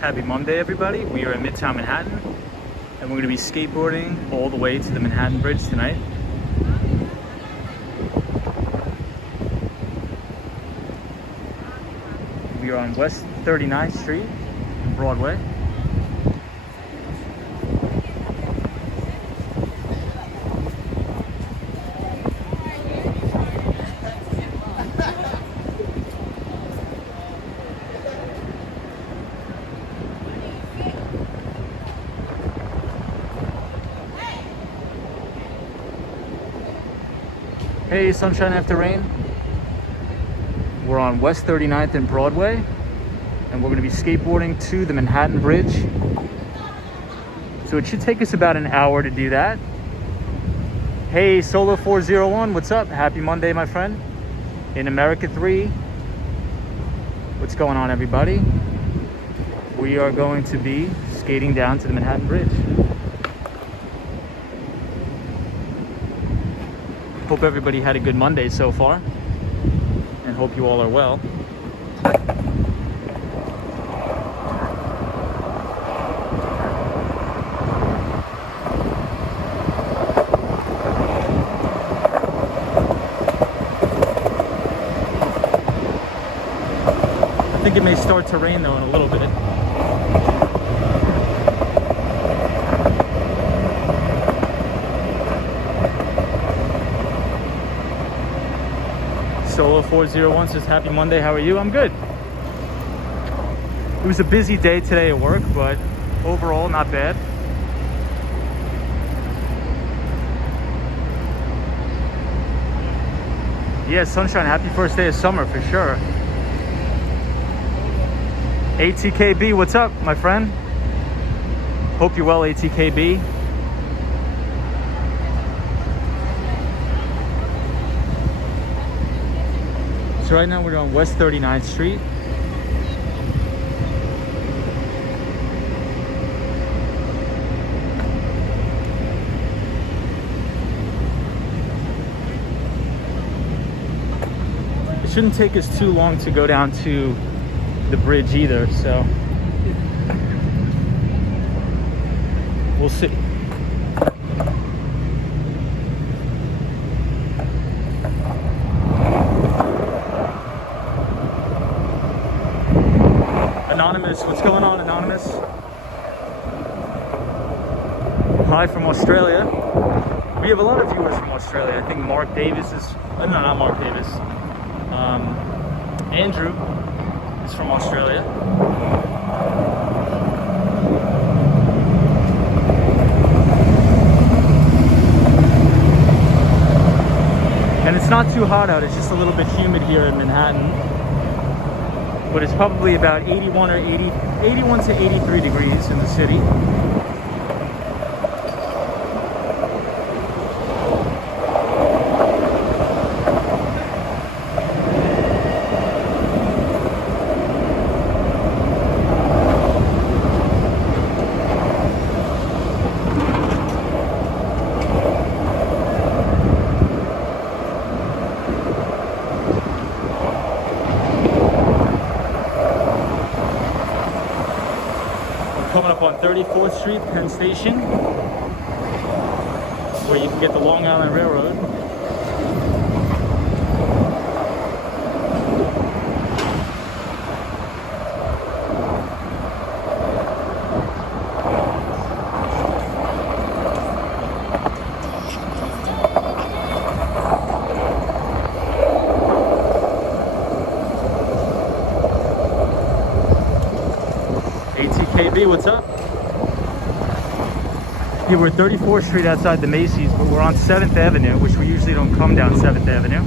Happy Monday, everybody. We are in Midtown Manhattan, and we're going to be skateboarding all the way to the Manhattan Bridge tonight. We are on West 39th Street and Broadway. Hey, sunshine after rain. We're on West 39th and Broadway, and we're going to be skateboarding to the Manhattan Bridge. So it should take us about an hour to do that. Hey, Solo 401, what's up? Happy Monday, my friend. In America 3. What's going on, everybody? We are going to be skating down to the Manhattan Bridge. Hope everybody had a good Monday so far, and hope you all are well. I think it may start to rain though in a little bit. Solo 401 says, happy Monday, how are you? I'm good. It was a busy day today at work, but overall not bad. Yeah, sunshine, happy first day of summer for sure. ATKB, what's up, my friend? Hope you're well, ATKB. So right now we're on West 39th Street. It shouldn't take us too long to go down to the bridge either, so we'll see. Anonymous, what's going on, Anonymous? Hi from Australia. We have a lot of viewers from Australia. I think Mark Davis is, no, not Mark Davis. Andrew is from Australia. And it's not too hot out, it's just a little bit humid here in Manhattan. But it's probably about 81 to 83 degrees in the city. Coming up on 34th Street, Penn Station, where you can get the Long Island Railroad. ATKB, what's up? Yeah, we're 34th Street outside the Macy's, but we're on 7th Avenue, which we usually don't come down 7th Avenue.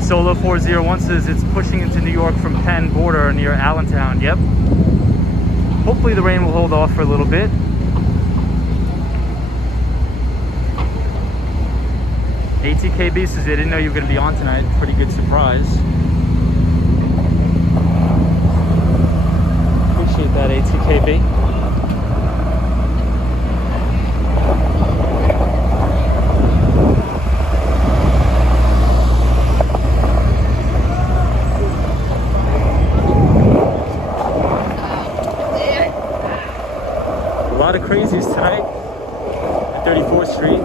Solo 401 says it's pushing into New York from Penn border near Allentown. Yep. Hopefully the rain will hold off for a little bit. ATKB says they didn't know you were going to be on tonight. Pretty good surprise. Appreciate that, ATKB. lot of crazies tonight at 34th Street.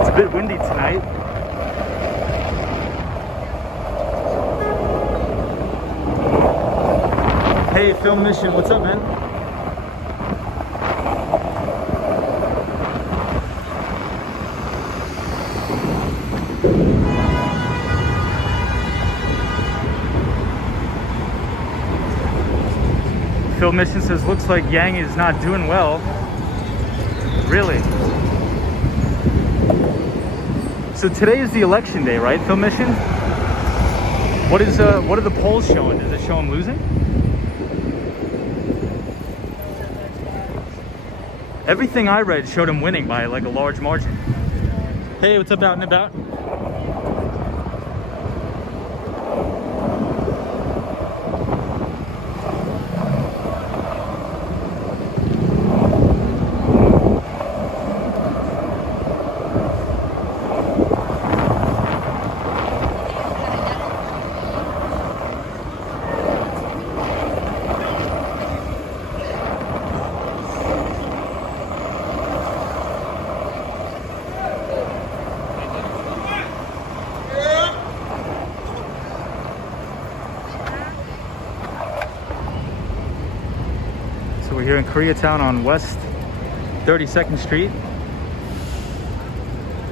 It's a bit windy tonight. Hey, Film Mission, what's up, man? Phil Mission says, looks like Yang is not doing well. Really? So today is the election day, right, Phil Mission? What are the polls showing? Does it show him losing? Everything I read showed him winning by like a large margin. Hey, what's up out and about? So we're here in Koreatown on West 32nd Street.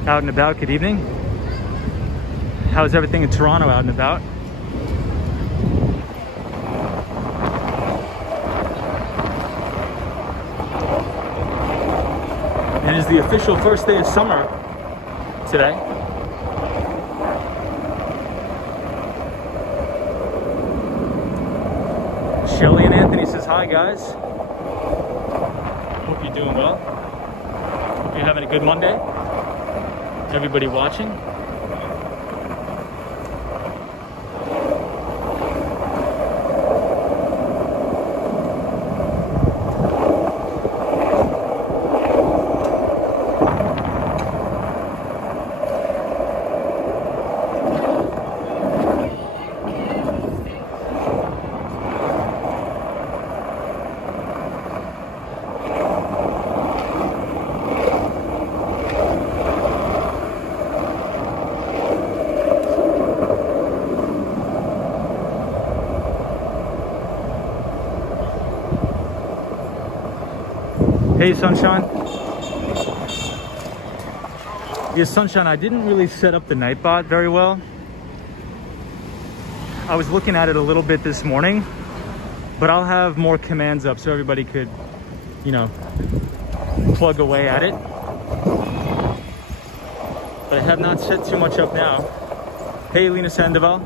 Out and about, good evening. How's everything in Toronto out and about? It is the official first day of summer today. Shelly and Anthony says hi, guys. Hope you're doing well. Hope you're having a good Monday. Everybody watching. Hey, Sunshine. Yeah, Sunshine, I didn't really set up the Nightbot very well. I was looking at it a little bit this morning, but I'll have more commands up so everybody could, you know, plug away at it. But I have not set too much up now. Hey, Lena Sandoval.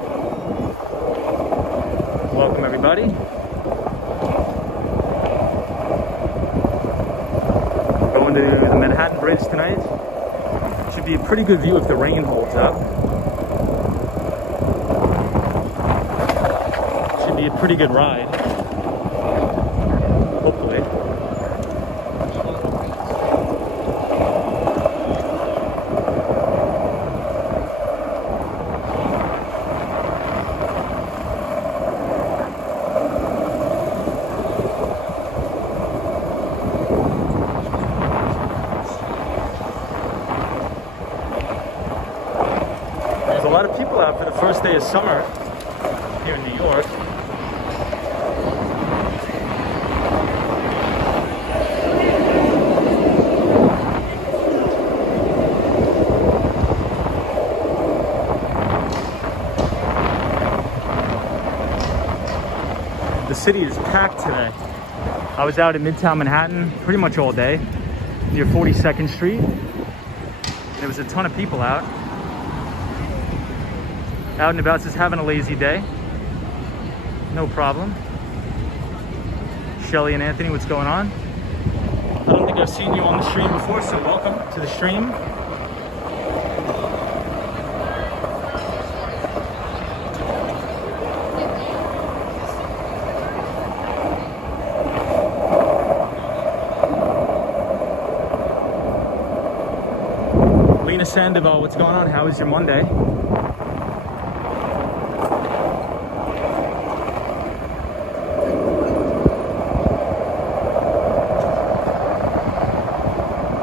Welcome, everybody. To the Manhattan Bridge tonight. Should be a pretty good view if the rain holds up. Should be a pretty good ride. Hopefully. A lot of people out for the first day of summer here in New York. The city is packed today. I was out in Midtown Manhattan pretty much all day, near 42nd Street. There was a ton of people out and about, just having a lazy day. No problem. Shelly and Anthony, what's going on? I don't think I've seen you on the stream before, so welcome to the stream. Lena Sandoval, what's going on? How was your Monday?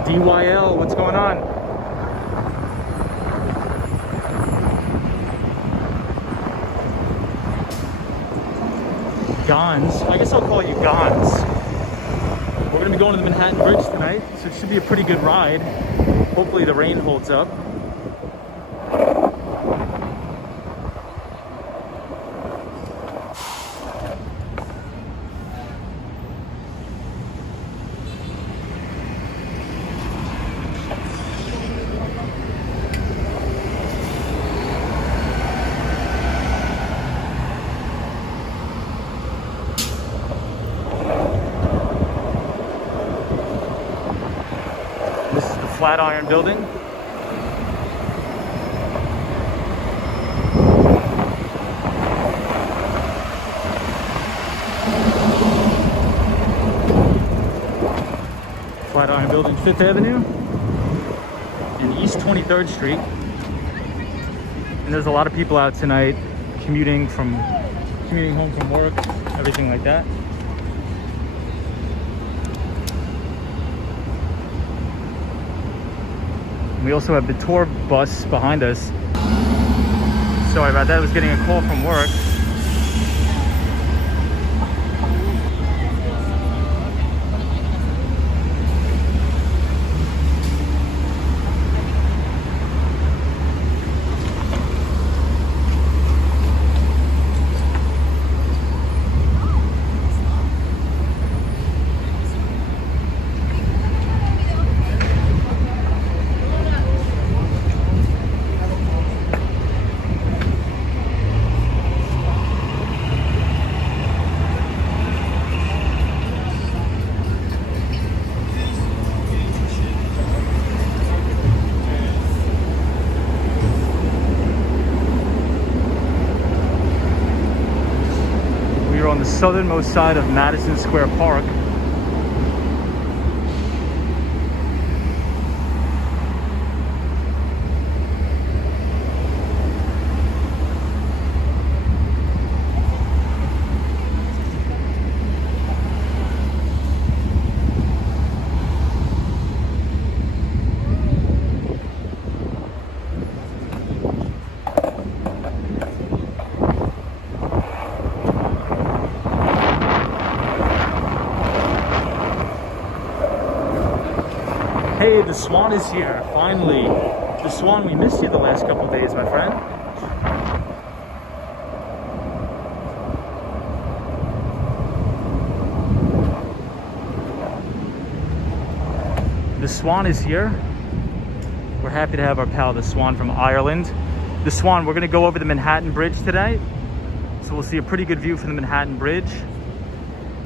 DYL, what's going on? Gons, I guess I'll call you Gons. We're gonna be going to the Manhattan Bridge tonight, so it should be a pretty good ride. Hopefully the rain holds up. Flatiron building. Flatiron building, 5th Avenue and East 23rd Street. And there's a lot of people out tonight commuting home from work, everything like that. We also have the Detour bus behind us. Sorry about that, I was getting a call from work. On the southernmost side of Madison Square Park. Hey, the Swan is here, finally. The Swan, we missed you the last couple of days, my friend. The Swan is here. We're happy to have our pal, the Swan from Ireland. The Swan, we're gonna go over the Manhattan Bridge today. So we'll see a pretty good view from the Manhattan Bridge.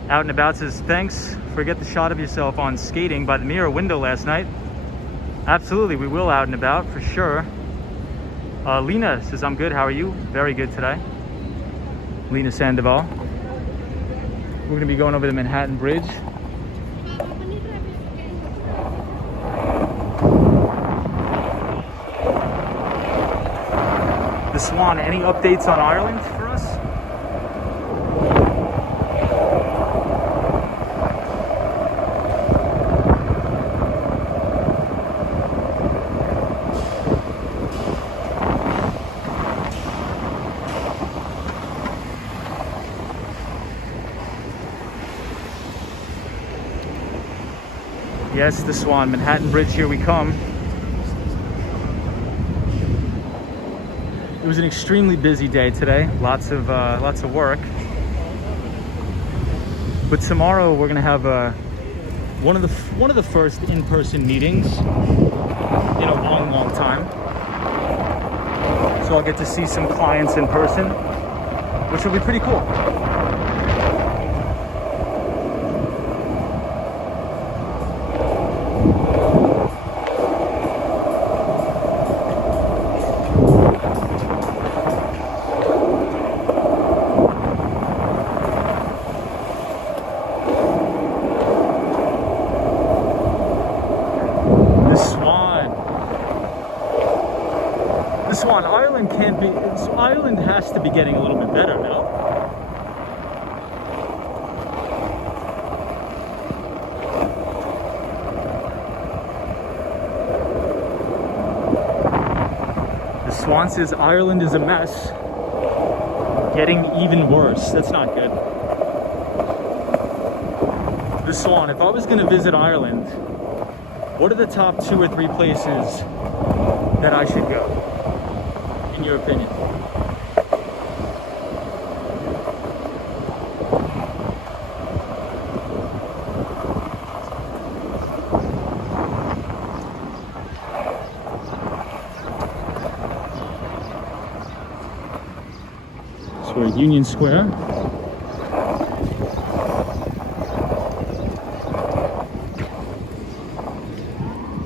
Out and About says, thanks for getting the shot of yourself on skating by the mirror window last night. Absolutely, we will Out and About for sure. Lena says, I'm good, how are you? Very good today. Lena Sandoval. We're gonna be going over the Manhattan Bridge. The Swan, any updates on Ireland for us? Yes, the Swan, Manhattan Bridge, here we come. It was an extremely busy day today. Lots of work. But tomorrow we're gonna have one of the first in-person meetings in a long time. So I'll get to see some clients in person, which will be pretty cool. Ireland has to be getting a little bit better, no? The Swan says Ireland is a mess. Getting even worse. That's not good. The Swan, if I was going to visit Ireland, what are the top 2 or 3 places that I should go, in your opinion? So we're at Union Square.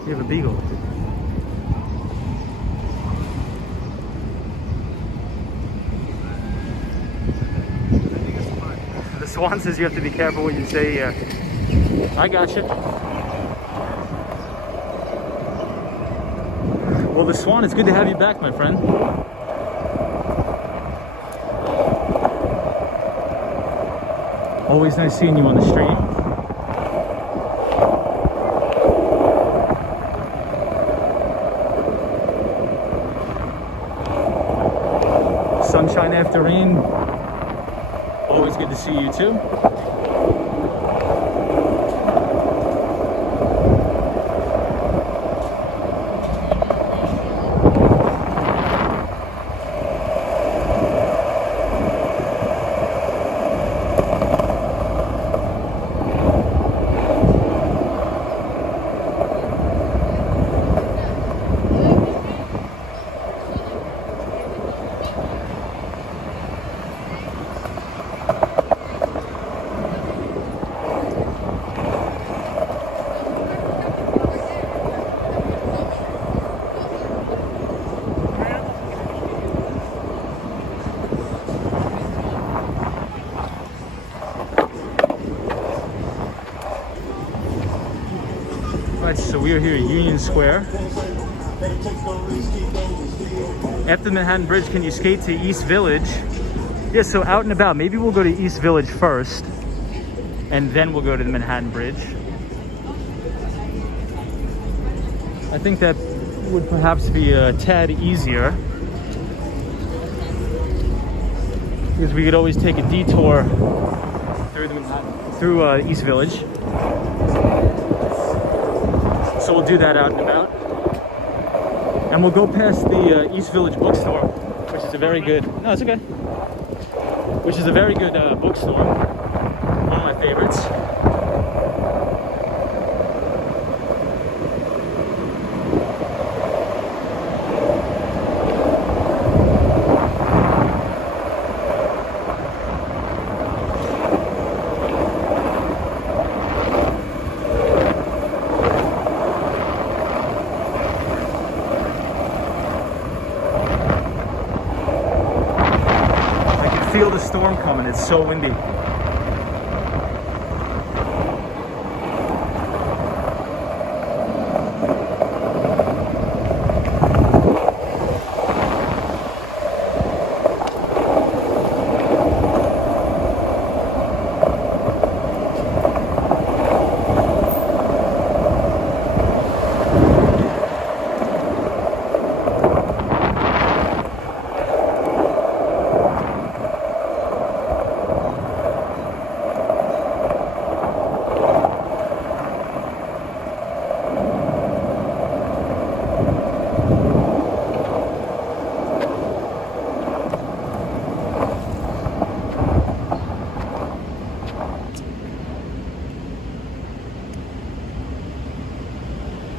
We have a beagle. The Swan says you have to be careful what you say. I got you. Well, the Swan, it's good to have you back, my friend. Always nice seeing you on the street. Sunshine after rain. Always good to see you too. Right, so we are here at Union Square. After the Manhattan Bridge, can you skate to East Village? Yeah, so out and about. Maybe we'll go to East Village first, and then we'll go to the Manhattan Bridge. I think that would perhaps be a tad easier, because we could always take a detour through the Manhattan, through East Village. So we'll do that out and about. And we'll go past the East Village bookstore, which is a very good, no, it's okay. Which is a very good bookstore. One of my favorites. Feel the storm coming, it's so windy.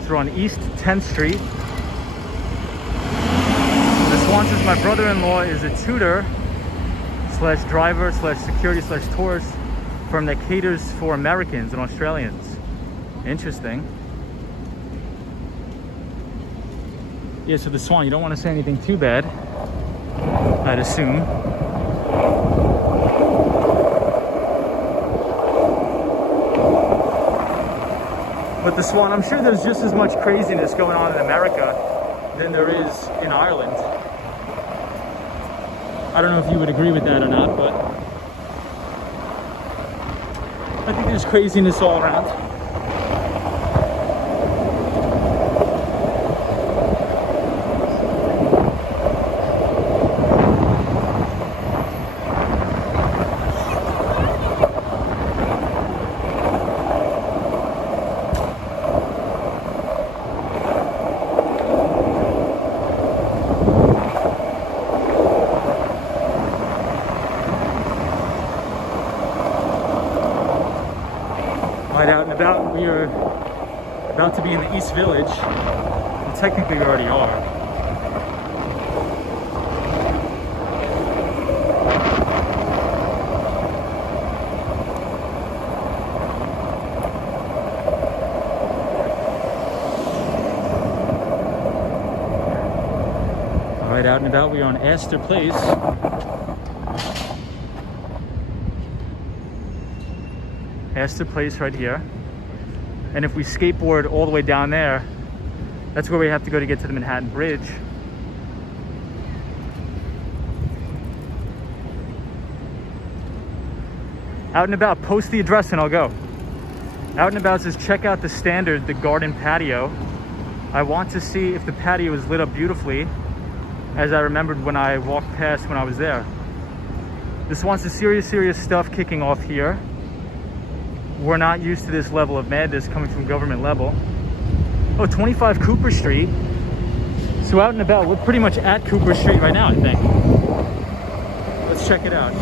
So we're on East 10th Street. The Swansons, my brother-in-law is a tutor slash driver slash security slash tourist firm that caters for Americans and Australians. Interesting. Yeah, so the Swan, you don't want to say anything too bad, I'd assume. But the Swan, I'm sure there's just as much craziness going on in America than there is in Ireland. I don't know if you would agree with that or not, but I think there's craziness all around. Right out and about, we are about to be in the East Village. Well, technically we already are. Right out and about, we are on Astor Place. Astor Place right here. And if we skateboard all the way down there, that's where we have to go to get to the Manhattan Bridge. Out and about, post the address and I'll go. Out and about says check out the standard, the garden patio. I want to see if the patio is lit up beautifully, as I remembered when I walked past when I was there. This wants the serious stuff kicking off here. We're not used to this level of madness coming from government level. Oh, 25 Cooper Street. So out and about, we're pretty much at Cooper Street right now, I think. Let's check it out.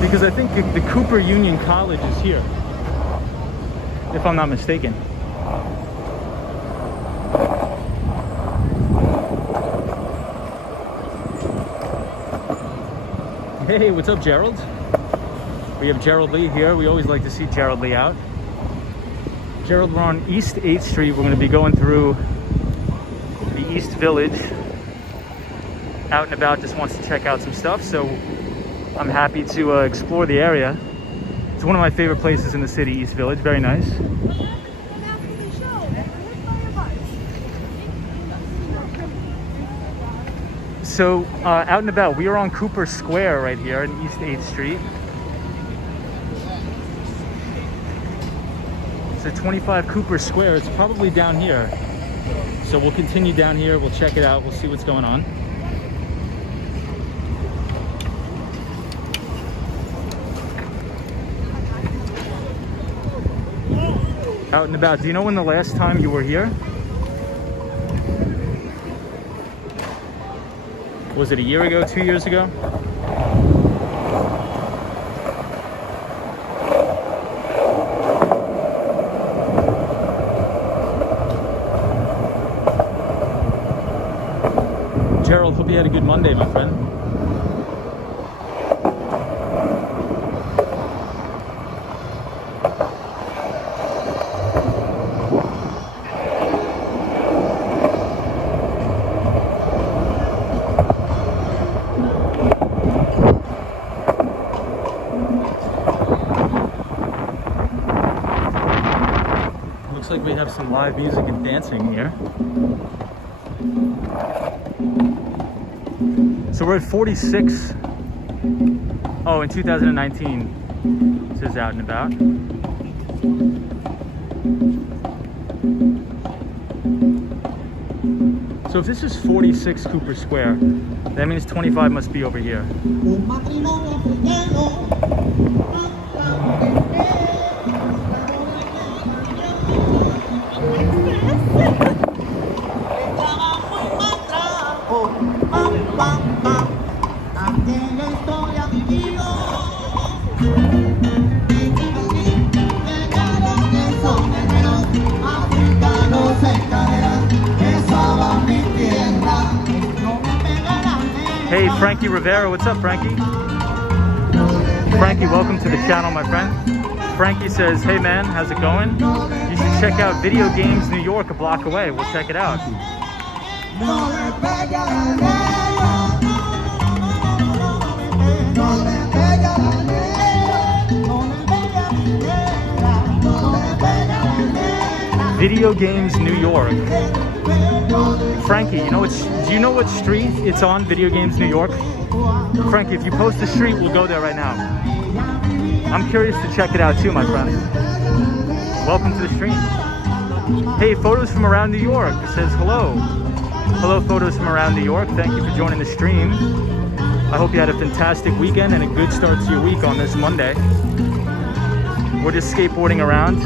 Because I think the Cooper Union College is here, if I'm not mistaken. Hey, what's up, Gerald? We have Gerald Lee here. We always like to see Gerald Lee out. Gerald, we're on East 8th Street. We're going to be going through the East Village. Out and about, just wants to check out some stuff, so I'm happy to explore the area. It's one of my favorite places in the city, East Village. Very nice. So out and about, we are on Cooper Square right here in East 8th Street. So 25 Cooper Square, it's probably down here. So we'll continue down here, we'll check it out, we'll see what's going on. Out and about, do you know when the last time you were here? Was it a year ago, 2 years ago? Gerald, hope you had a good Monday, my friend. Looks like we have some live music and dancing here. So we're at 46. Oh, in 2019. It says out and about. So if this is 46 Cooper Square, that means 25 must be over here. Frankie Rivera, what's up, Frankie? Frankie, welcome to the channel, my friend. Frankie says, hey man, how's it going? You should check out Video Games New York a block away. We'll check it out. Video Games New York. Frankie, do you know what street it's on, Video Games New York? Frankie, if you post the street, we'll go there right now. I'm curious to check it out too, my friend. Welcome to the stream. Hey, photos from around New York. It says hello. Hello, photos from around New York. Thank you for joining the stream. I hope you had a fantastic weekend and a good start to your week on this Monday. We're just skateboarding around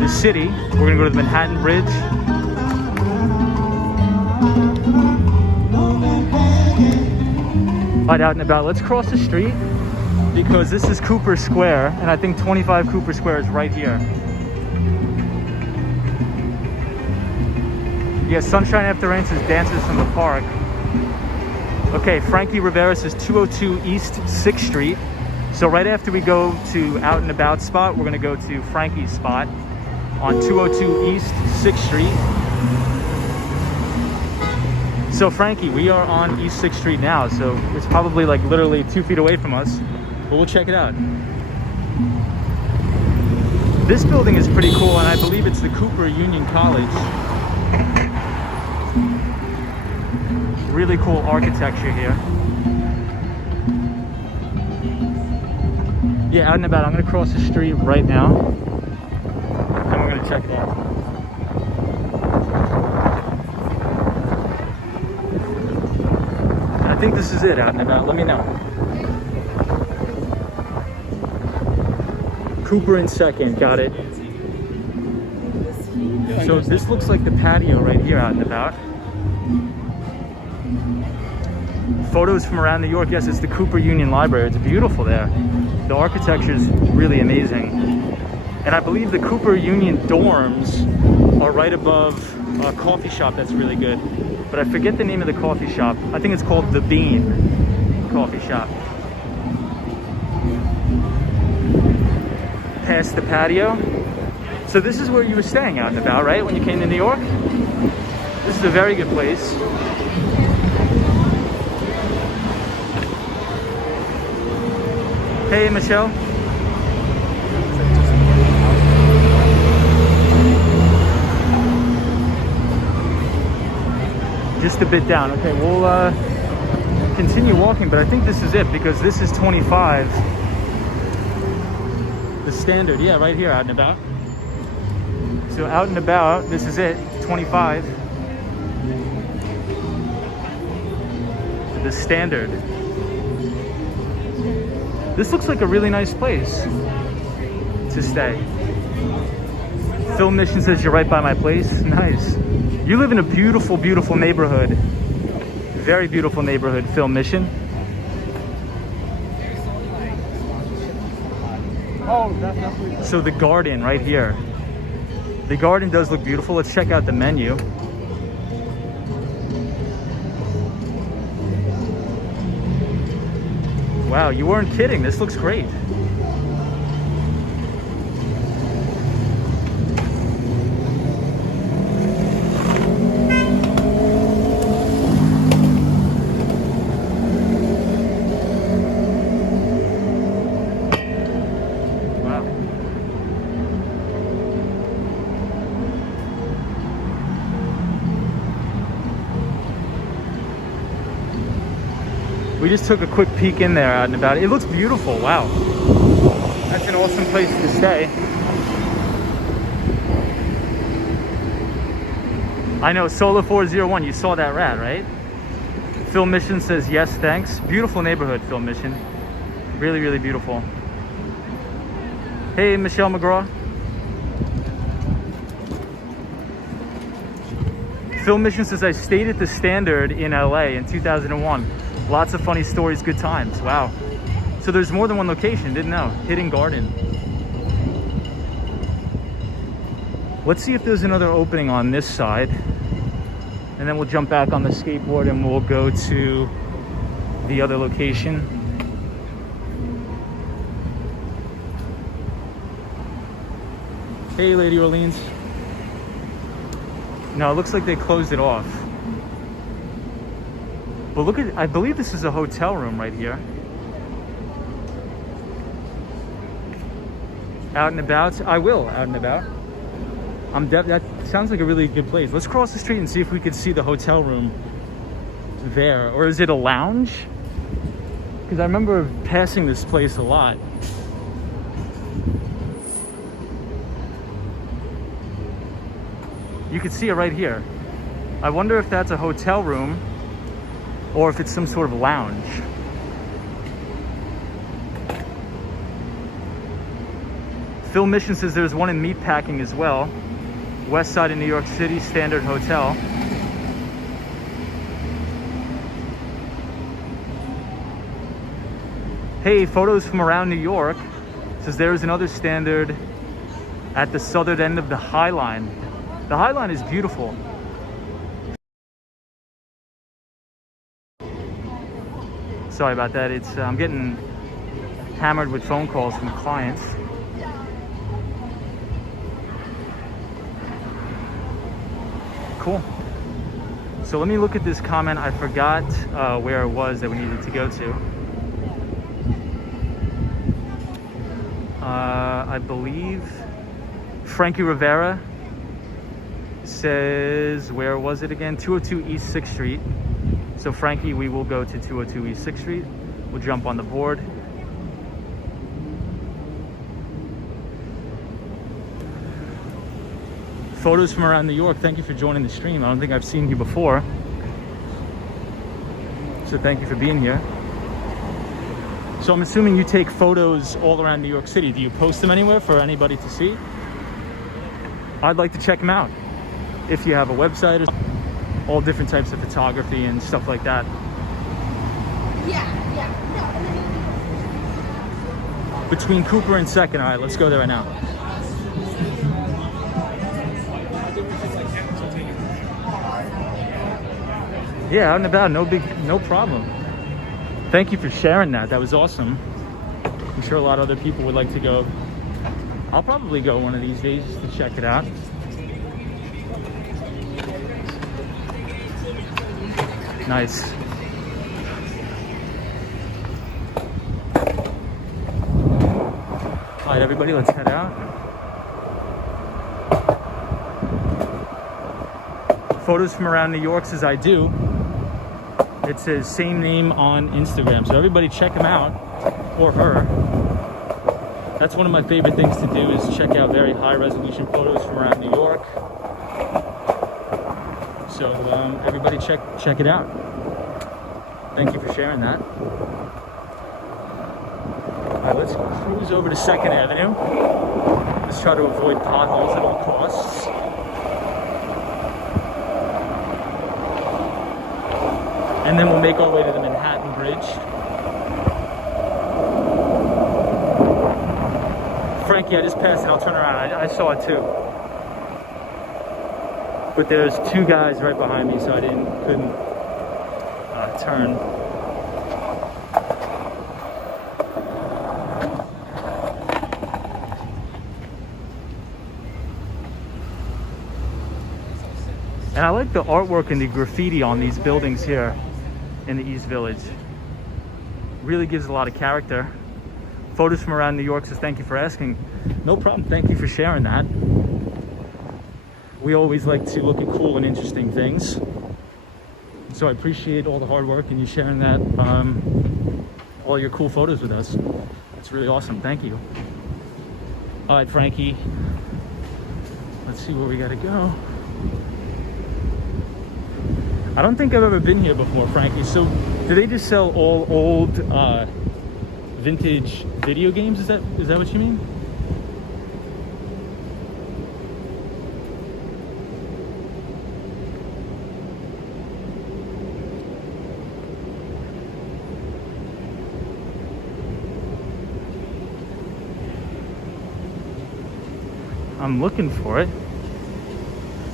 the city. We're gonna go to the Manhattan Bridge. Right, out and about. Let's cross the street because this is Cooper Square, and I think 25 Cooper Square is right here. Yeah, Sunshine After Rain says Dancers from the Park. Okay, Frankie Rivera says 202 East 6th Street. So right after we go to Out and About spot, we're gonna go to Frankie's spot on 202 East 6th Street. So Frankie, we are on East 6th Street now, so it's probably like literally 2 feet away from us, but we'll check it out. This building is pretty cool, and I believe it's the Cooper Union College. Really cool architecture here. Yeah, Out and About. I'm gonna cross the street right now, and we're gonna check it out. I think this is it, Out and About. Let me know. Cooper in second, got it. So this looks like the patio right here, Out and About. Photos from around New York. Yes, it's the Cooper Union Library. It's beautiful there. The architecture is really amazing. And I believe the Cooper Union dorms are right above a coffee shop that's really good. But I forget the name of the coffee shop. I think it's called The Bean Coffee Shop. Past the patio. So this is where you were staying, Out and About, right? When you came to New York? This is a very good place. Hey, Michelle. Just a bit down. Okay, we'll continue walking, but I think this is it because this is 25. The standard, yeah, right here, Out and About. So Out and About, this is it, 25. The standard. This looks like a really nice place to stay. Film Mission says you're right by my place. Nice. You live in a beautiful, beautiful neighborhood. Very beautiful neighborhood, Film Mission. So the garden right here. The garden does look beautiful. Let's check out the menu. Wow, you weren't kidding. This looks great. We just took a quick peek in there, Out and About. It looks beautiful. Wow. That's an awesome place to stay. I know, Solar 401, you saw that rat, right? Film Mission says yes, thanks. Beautiful neighborhood, Film Mission. Really, really beautiful. Hey, Michelle McGraw. Film Mission says I stayed at the Standard in LA in 2001. Lots of funny stories, good times. Wow. So there's more than one location, didn't know. Hidden Garden. Let's see if there's another opening on this side. And then we'll jump back on the skateboard and we'll go to the other location. Hey, Lady Orleans. No, it looks like they closed it off. But look at, I believe this is a hotel room right here. Out and about? I will, out and about. That sounds like a really good place. Let's cross the street and see if we could see the hotel room there. Or is it a lounge? Because I remember passing this place a lot. You can see it right here. I wonder if that's a hotel room or if it's some sort of lounge. Phil Mission says there's one in Meatpacking as well. West side of New York City, Standard Hotel. Hey, photos from around New York. Says there's another Standard at the southern end of the High Line. The High Line is beautiful. Sorry about that. It's I'm getting hammered with phone calls from clients. Cool. So let me look at this comment. I forgot where it was that we needed to go to. I believe Frankie Rivera says, where was it again? 202 East 6th Street. So Frankie, we will go to 202 East 6th Street. We'll jump on the board. Photos from around New York. Thank you for joining the stream. I don't think I've seen you before. So thank you for being here. So I'm assuming you take photos all around New York City. Do you post them anywhere for anybody to see? I'd like to check them out. If you have a website, or all different types of photography and stuff like that. Yeah. Between Cooper and Second. All right, let's go there right now. Yeah, out and about, no problem. Thank you for sharing that. That was awesome. I'm sure a lot of other people would like to go. I'll probably go one of these days just to check it out. Nice. All right, everybody, let's head out. Photos from around New York says I do. It says same name on Instagram. So everybody check him out, or her. That's one of my favorite things to do, is check out very high resolution photos from around New York. So everybody check it out. Thank you for sharing that. All right, let's cruise over to 2nd Avenue. Let's try to avoid potholes at all costs. And then we'll make our way to the Manhattan Bridge. Frankie, I just passed it. I'll turn around. I saw it too. But there's two guys right behind me, so I couldn't turn. And I like the artwork and the graffiti on these buildings here in the East Village. Really gives a lot of character. Photos from around New York says thank you for asking. No problem. Thank you for sharing that. We always like to look at cool and interesting things. So I appreciate all the hard work and you sharing that, all your cool photos with us. It's really awesome. Thank you. All right, Frankie. Let's see where we gotta go. I don't think I've ever been here before, Frankie. So do they just sell all old vintage video games? Is that what you mean? I'm looking for it.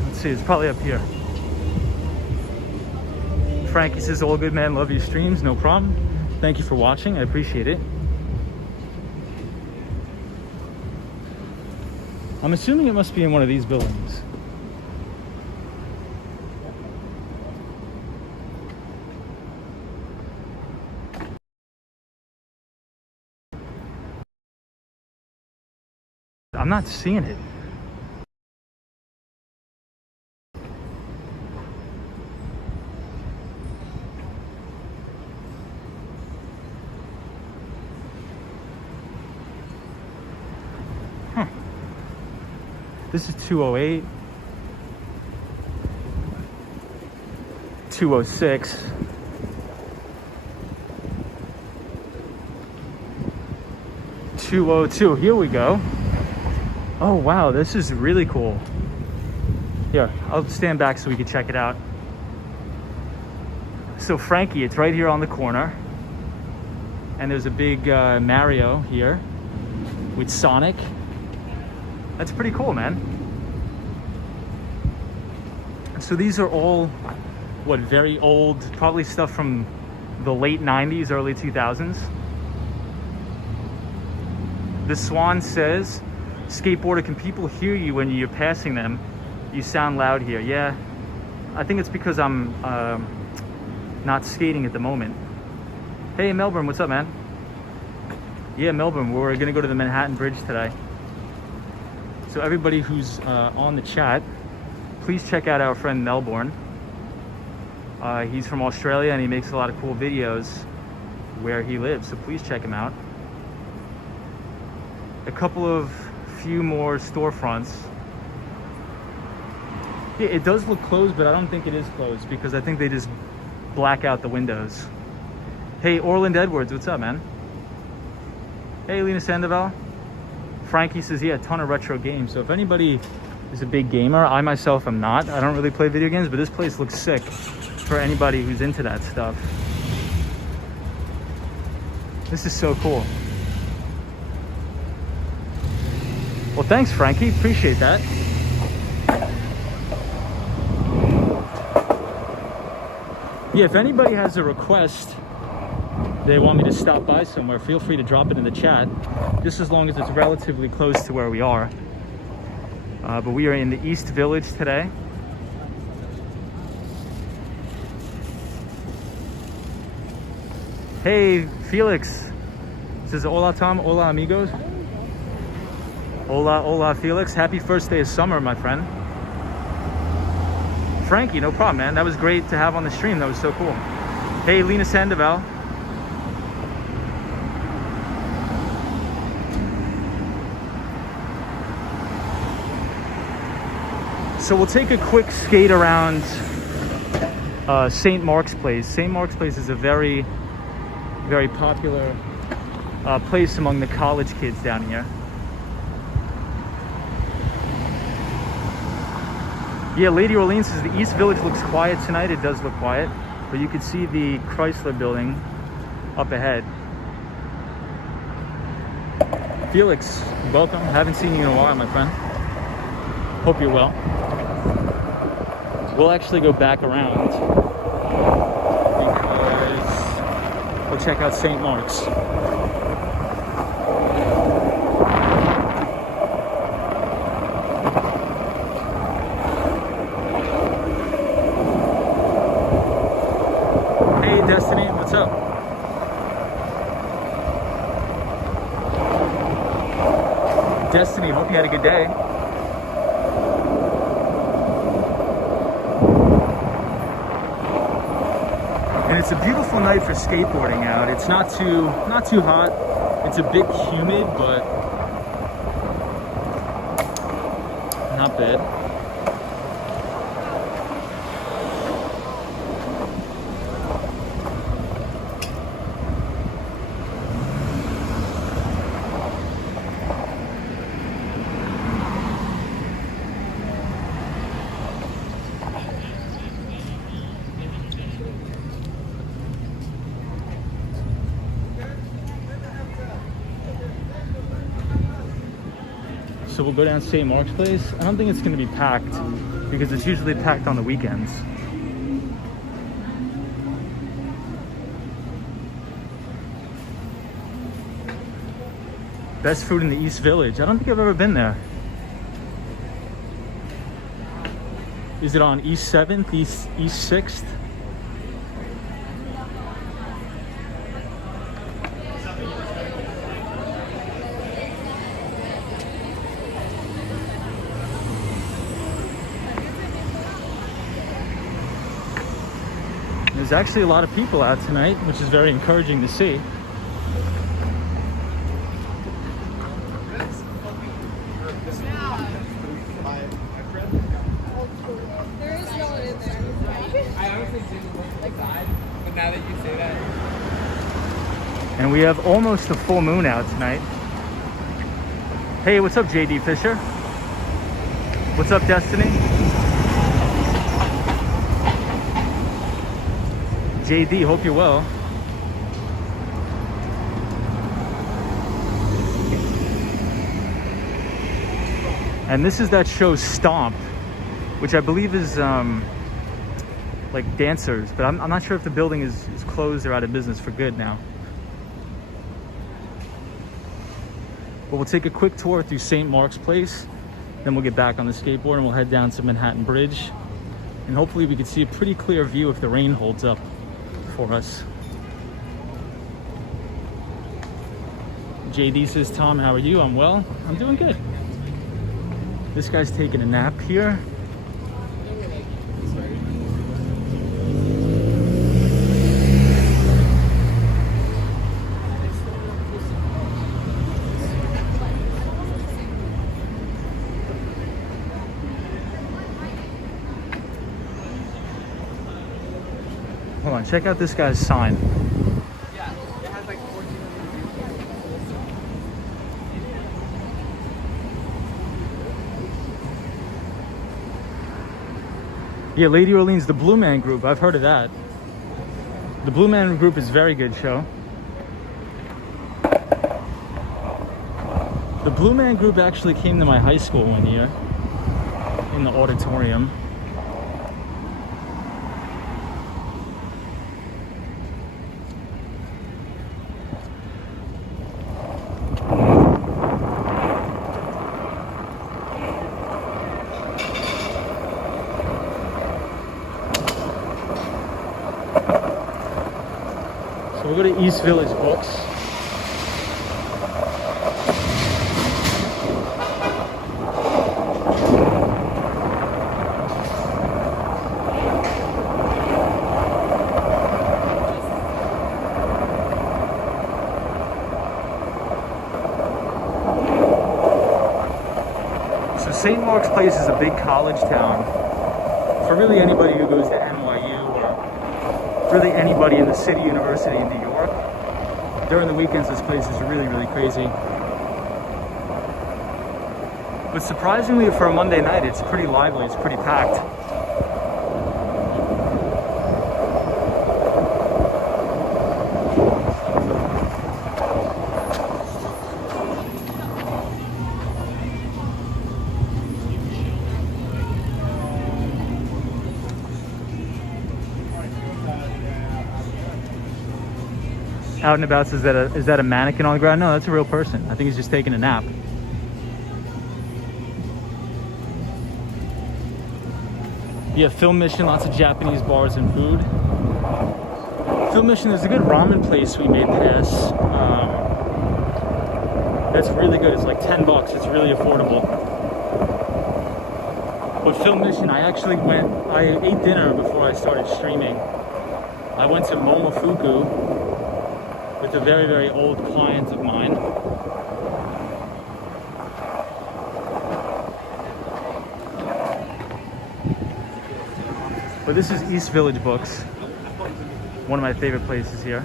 Let's see, it's probably up here. Frankie says, all good, man. Love your streams. No problem. Thank you for watching. I appreciate it. I'm assuming it must be in one of these buildings. I'm not seeing it. Huh. This is 208. 206. .202. Here we go. Oh wow, this is really cool. Here, I'll stand back so we can check it out. So Frankie, it's right here on the corner. And there's a big Mario here with Sonic. That's pretty cool, man. So these are all, what, very old, probably stuff from the late 90s, early 2000s. The Swan says, skateboarder, can people hear you when you're passing them? You sound loud here. Yeah, I think it's because I'm not skating at the moment. Hey Melbourne, what's up, man? Yeah, Melbourne, we're gonna go to the Manhattan Bridge today. So everybody who's on the chat, please check out our friend Melbourne. He's from Australia and he makes a lot of cool videos where he lives, so please check him out. A few more storefronts. Yeah, it does look closed, but I don't think it is closed because I think they just black out the windows. Hey, Orland Edwards, what's up, man? Hey, Lena Sandoval. Frankie says, yeah, a ton of retro games. So if anybody is a big gamer, I myself am not. I don't really play video games, but this place looks sick for anybody who's into that stuff. This is so cool. Well, thanks, Frankie. Appreciate that. Yeah, if anybody has a request they want me to stop by somewhere, feel free to drop it in the chat, just as long as it's relatively close to where we are. But we are in the East Village today. Hey, Felix. Says, hola, Tom. Hola, amigos. Hola, hola, Felix. Happy first day of summer, my friend. Frankie, no problem, man. That was great to have on the stream. That was so cool. Hey, Lena Sandoval. So we'll take a quick skate around St. Mark's Place. St. Mark's Place is a very, very popular place among the college kids down here. Yeah, Lady Orleans says the East Village looks quiet tonight. It does look quiet, but you can see the Chrysler building up ahead. Felix, welcome. Haven't seen you in a while, my friend. Hope you're well. We'll actually go back around because we'll check out St. Mark's. Hey Destiny, what's up? Destiny, hope you had a good day. And it's a beautiful night for skateboarding out. It's not too hot. It's a bit humid, but not bad. So we'll go down St. Mark's Place. I don't think it's going to be packed because it's usually packed on the weekends. Best food in the East Village. I don't think I've ever been there. Is it on East 7th, East 6th? There's actually a lot of people out tonight, which is very encouraging to see. There is no one in there. I honestly didn't look like that, but now that you say that. And we have almost a full moon out tonight. Hey, what's up, JD Fisher? What's up, Destiny? JD, hope you're well. And this is that show Stomp, which I believe is like dancers, but I'm not sure if the building is closed or out of business for good now. But we'll take a quick tour through St. Mark's Place, then we'll get back on the skateboard and we'll head down to Manhattan Bridge. And hopefully we can see a pretty clear view if the rain holds up for us. JD says, Tom, how are you? I'm well. I'm doing good. This guy's taking a nap here. Hold on, check out this guy's sign. Yeah, it has like 14. Yeah, Lady Orleans, the Blue Man Group. I've heard of that. The Blue Man Group is a very good show. The Blue Man Group actually came to my high school one year in the auditorium. So we'll go to East Village Books. So St. Mark's Place is a big college town for really anybody who goes to NYU or really anybody in the City University in New York. During the weekends, this place is really, really crazy. But surprisingly, for a Monday night, it's pretty lively, it's pretty packed. Out and about, is that a mannequin on the ground? No, that's a real person. I think he's just taking a nap. Yeah, Film Mission, lots of Japanese bars and food. Film Mission, there's a good ramen place we made pass. That's really good. It's like $10. It's really affordable. But Film Mission, I ate dinner before I started streaming. I went to Momofuku with a very, very old client of mine. But this is East Village Books, one of my favorite places here.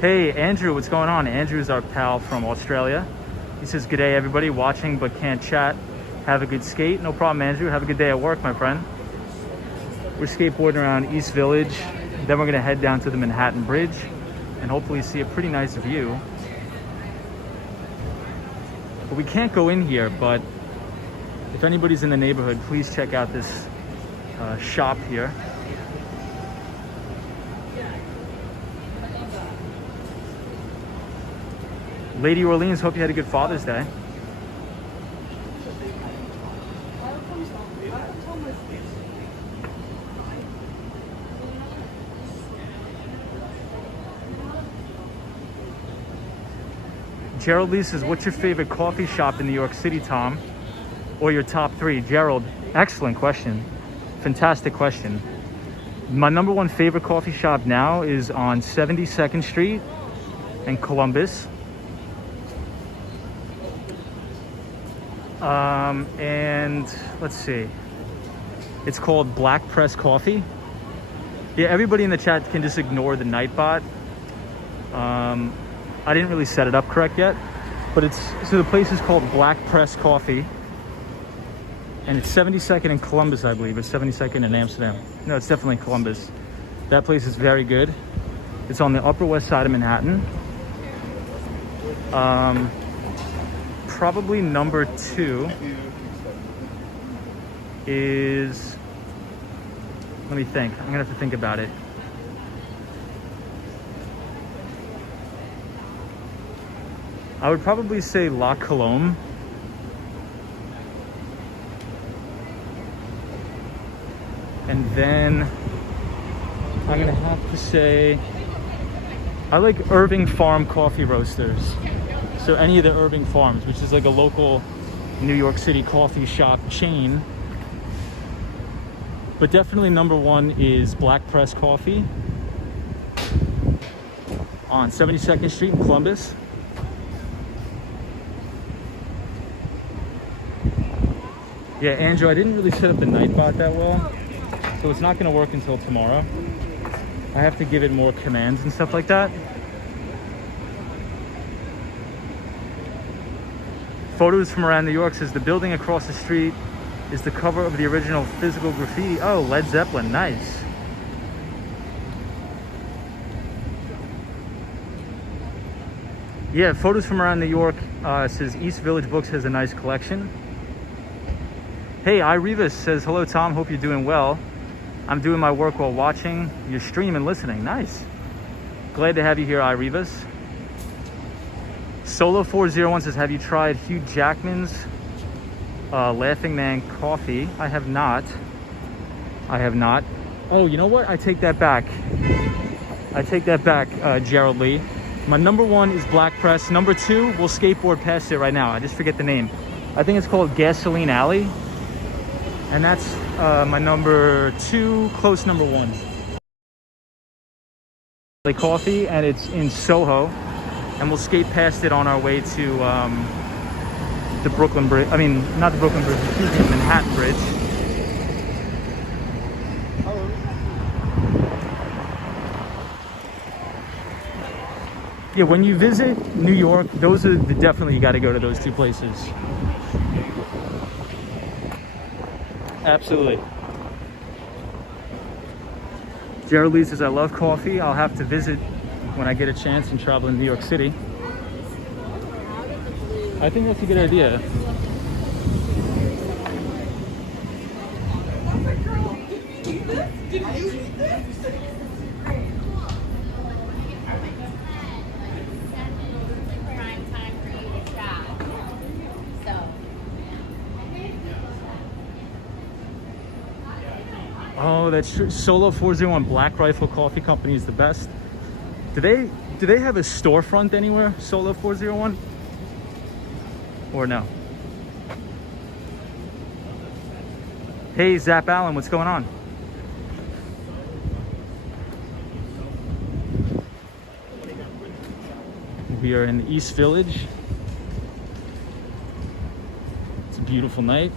Hey, Andrew, what's going on? Andrew's our pal from Australia. He says, good day, everybody, watching but can't chat. Have a good skate. No problem, Andrew. Have a good day at work, my friend. We're skateboarding around East Village. Then we're gonna head down to the Manhattan Bridge and hopefully see a pretty nice view. But we can't go in here, but if anybody's in the neighborhood, please check out this shop here. Lady Orleans, hope you had a good Father's Day. Gerald Lee says, what's your favorite coffee shop in New York City, Tom? Or your top 3? Gerald, excellent question. Fantastic question. My number 1 favorite coffee shop now is on 72nd Street and Columbus. And let's see. It's called Black Press Coffee. Yeah, everybody in the chat can just ignore the Nightbot. I didn't really set it up correct yet, but so the place is called Black Press Coffee, and it's 72nd in Columbus, I believe. It's 72nd in Amsterdam. No, it's definitely Columbus. That place is very good. It's on the Upper West Side of Manhattan. Probably number 2 is, let me think. I'm gonna have to think about it. I would probably say La Colombe. And then I'm gonna have to say, I like Irving Farm Coffee Roasters. So any of the Irving Farms, which is like a local New York City coffee shop chain. But definitely number 1 is Black Press Coffee on 72nd Street in Columbus. Yeah, Andrew, I didn't really set up the Nightbot that well, so it's not gonna work until tomorrow. I have to give it more commands and stuff like that. Photos from around New York says the building across the street is the cover of the original physical graffiti. Oh, Led Zeppelin, nice. Yeah, photos from around New York says East Village Books has a nice collection. Hey, Irevis says, hello Tom, hope you're doing well. I'm doing my work while watching your stream and listening. Nice. Glad to have you here, Irevis. Solo401 says, have you tried Hugh Jackman's Laughing Man coffee? I have not. Oh, you know what? I take that back. Gerald Lee. My number 1 is Black Press. Number 2, we'll skateboard past it right now. I just forget the name. I think it's called Gasoline Alley. And that's my number 2, close number 1. Coffee, and it's in SoHo. And we'll skate past it on our way to the Brooklyn Bridge. I mean, not the Brooklyn Bridge, excuse me, Manhattan Bridge. Yeah, when you visit New York, those are definitely, you got to go to those 2 places. Absolutely. Gerald Lee says, I love coffee. I'll have to visit when I get a chance and travel in New York City. I think that's a good idea. Oh, that's true. Solo 401 Black Rifle Coffee Company is the best. Do they have a storefront anywhere, Solo 401? Or no? Hey, Zap Allen, what's going on? We are in the East Village. It's a beautiful night.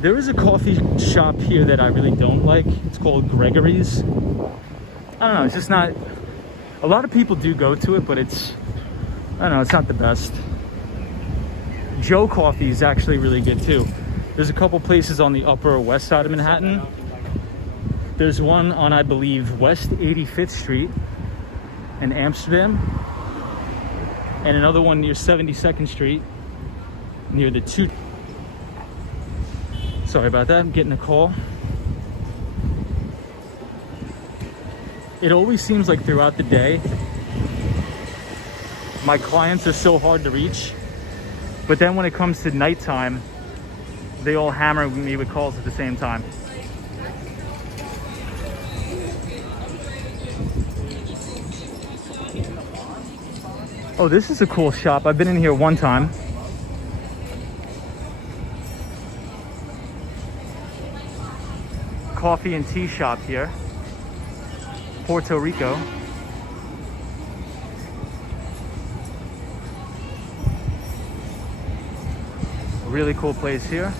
There is a coffee shop here that I really don't like. It's called Gregory's. I don't know, it's just not, a lot of people do go to it, but it's, I don't know, it's not the best. Joe Coffee is actually really good too. There's a couple places on the Upper West Side of Manhattan. There's one on, I believe, West 85th Street in Amsterdam. and another one near 72nd Street, near the two. Sorry about that, I'm getting a call. It always seems like throughout the day, my clients are so hard to reach, but then when it comes to nighttime, they all hammer me with calls at the same time. Oh, this is a cool shop. I've been in here one time. Coffee and tea shop here. Puerto Rico. A really cool place here.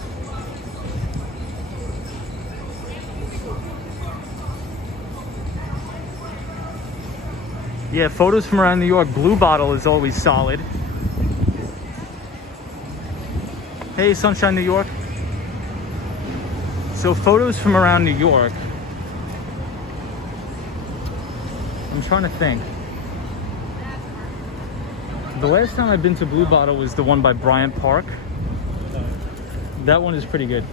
Yeah, photos from around New York. Blue Bottle is always solid. Hey, Sunshine, New York. So photos from around New York. I'm trying to think. The last time I've been to Blue Bottle was the one by Bryant Park. That one is pretty good.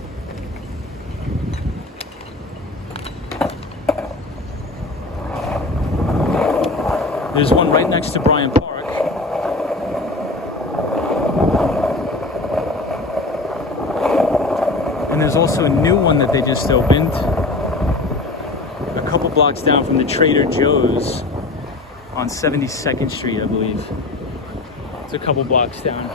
There's one right next to Bryant Park. And there's also a new one that they just opened a couple blocks down from the Trader Joe's on 72nd Street, I believe. It's a couple blocks down.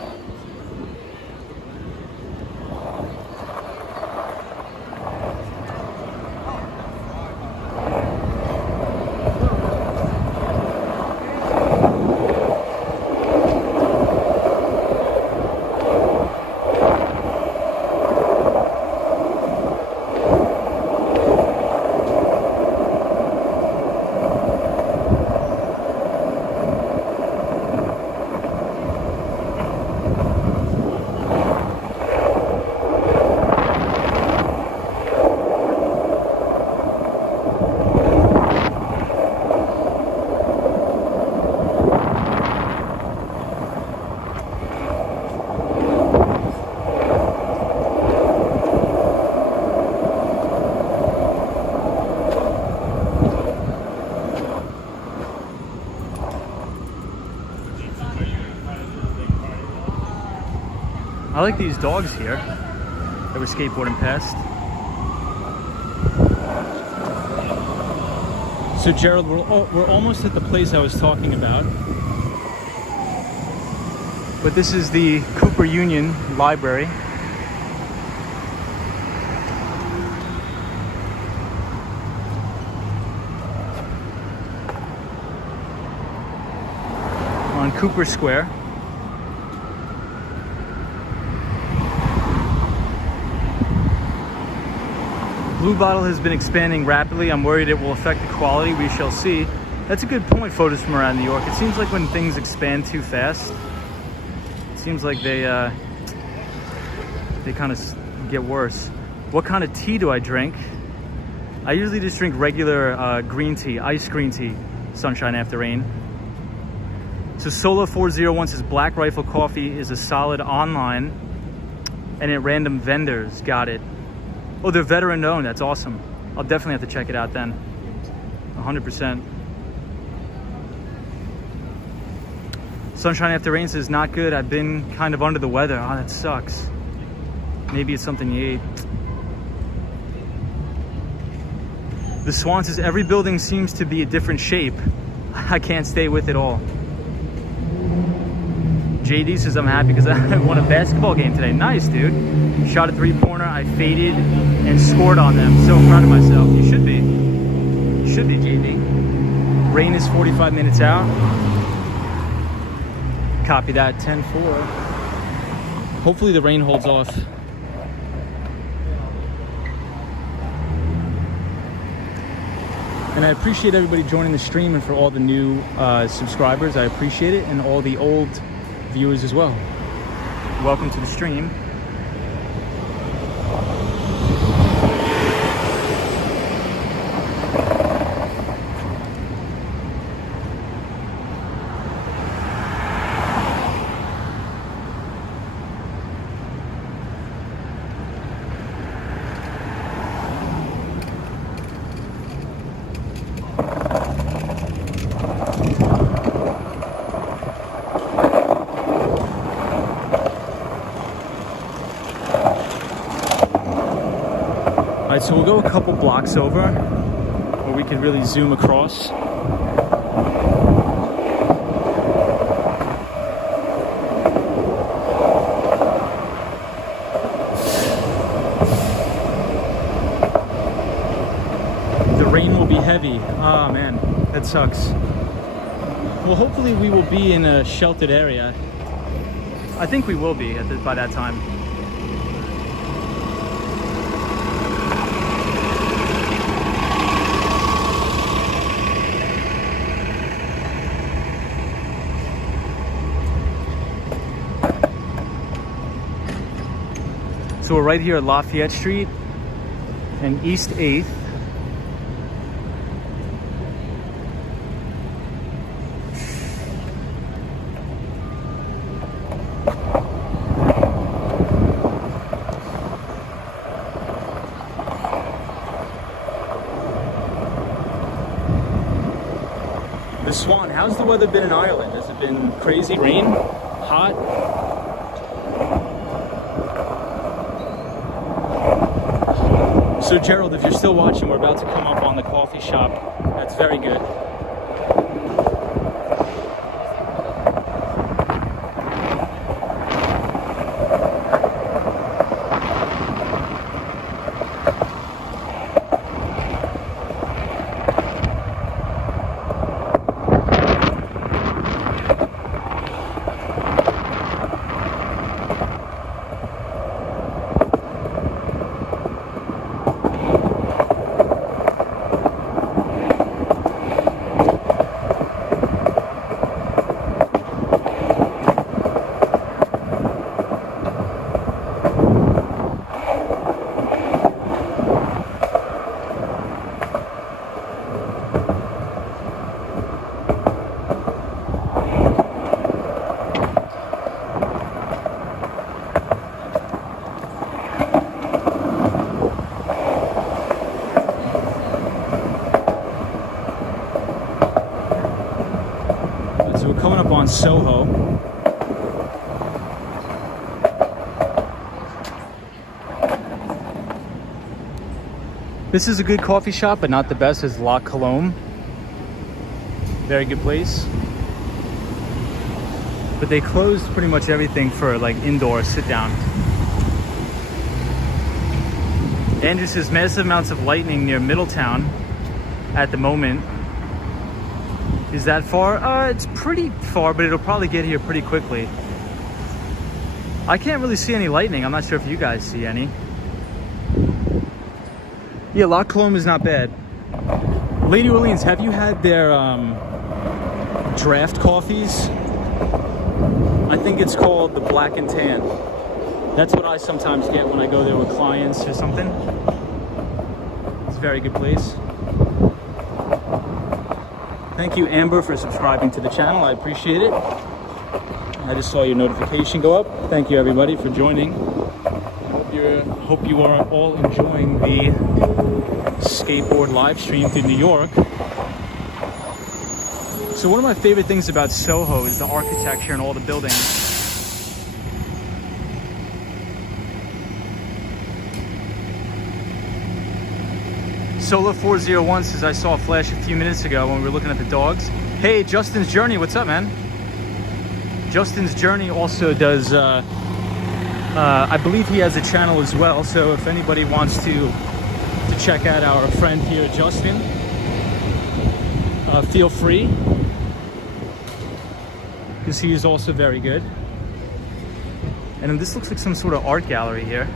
I like these dogs here that were skateboarding past. So Gerald, we're almost at the place I was talking about. But this is the Cooper Union Library. On Cooper Square. Blue Bottle has been expanding rapidly. I'm worried it will affect the quality. We shall see. That's a good point, photos from around New York. It seems like when things expand too fast, it seems like they kind of get worse. What kind of tea do I drink? I usually just drink regular green tea, iced green tea, Sunshine After Rain. So Solo 401 says Black Rifle Coffee is a solid online and at random vendors. Got it. Oh, they're veteran owned. That's awesome. I'll definitely have to check it out then. 100%. Sunshine After Rain says not good. I've been kind of under the weather. Oh, that sucks. Maybe it's something you ate. The Swan says every building seems to be a different shape. I can't stay with it all. JD says I'm happy because I won a basketball game today. Nice, dude. Shot a three-pointer, I faded and scored on them. So proud of myself. You should be. You should be, JD. Rain is 45 minutes out. Copy that, 10-4. Hopefully the rain holds off. And I appreciate everybody joining the stream and for all the new subscribers. I appreciate it. And all the old viewers as well. Welcome to the stream. right, so we'll go a couple blocks over where we can really zoom across. The rain will be heavy. Ah, man, that sucks. Well, hopefully we will be in a sheltered area. I think we will be by that time. So we're right here at Lafayette Street and East 8th. The Swan, how's the weather been in Ireland? Has it been crazy rain? Hot? So Gerald, if you're still watching, we're about to come up on the coffee shop. That's very good. So we're coming up on SoHo. This is a good coffee shop, but not the best. It's La Colombe. Very good place. But they closed pretty much everything for like indoor sit down. Andrew says massive amounts of lightning near Middletown at the moment. Is that far? It's pretty far, but it'll probably get here pretty quickly. I can't really see any lightning. I'm not sure if you guys see any. Yeah, La Colombe is not bad. Lady Orleans, have you had their draft coffees? I think it's called the Black and Tan. That's what I sometimes get when I go there with clients or something. It's a very good place. Thank you, Amber, for subscribing to the channel. I appreciate it. I just saw your notification go up. Thank you, everybody, for joining. Hope you are all enjoying the skateboard live stream through New York. So one of my favorite things about SoHo is the architecture and all the buildings. Solar401 says, I saw a flash a few minutes ago when we were looking at the dogs. Hey, Justin's Journey, what's up, man? Justin's Journey also does, I believe he has a channel as well. So if anybody wants to check out our friend here, Justin, feel free, because he is also very good. And this looks like some sort of art gallery here.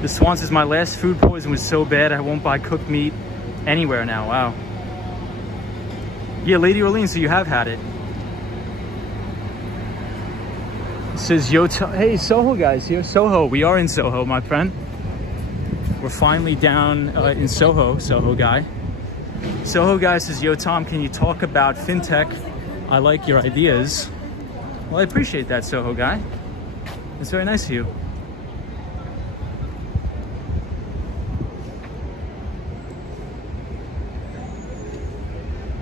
The Swan says, my last food poison was so bad I won't buy cooked meat anywhere now. Wow. Yeah, Lady Orleans, so you have had it. It says, hey, SoHo guys here. SoHo, we are in SoHo, my friend. We're finally down in SoHo, SoHo guy. SoHo guy says, yo, Tom, can you talk about Fintech? I like your ideas. Well, I appreciate that, SoHo guy. It's very nice of you.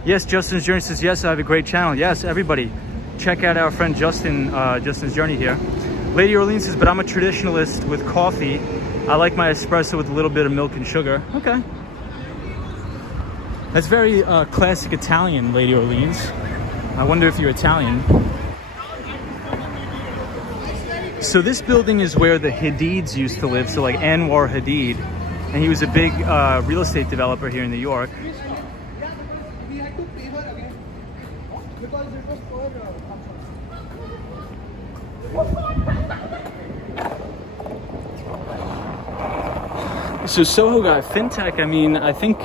Yes, Justin's Journey says, yes, I have a great channel. Yes, everybody, check out our friend Justin, Justin's journey here. Lady Orleans says, but I'm a traditionalist with coffee. I like my espresso with a little bit of milk and sugar. Okay. That's very classic Italian, Lady Orleans. I wonder if you're Italian. So this building is where the Hadids used to live, so like Anwar Hadid. And he was a big real estate developer here in New York. So SoHo guy, Fintech, I mean, I think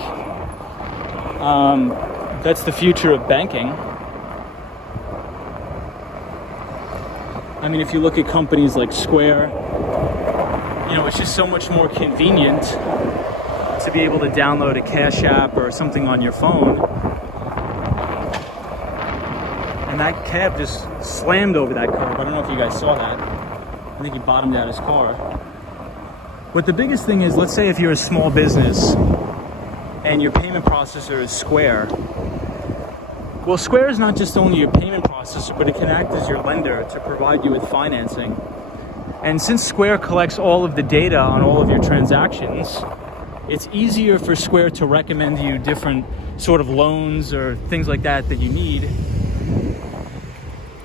that's the future of banking. I mean, if you look at companies like Square, you know, it's just so much more convenient to be able to download a Cash App or something on your phone. And that cab just slammed over that curb. I don't know if you guys saw that. I think he bottomed out his car. But the biggest thing is, let's say if you're a small business and your payment processor is Square. Well, Square is not just only your payment processor, but it can act as your lender to provide you with financing. And since Square collects all of the data on all of your transactions, it's easier for Square to recommend you different sort of loans or things like that that you need.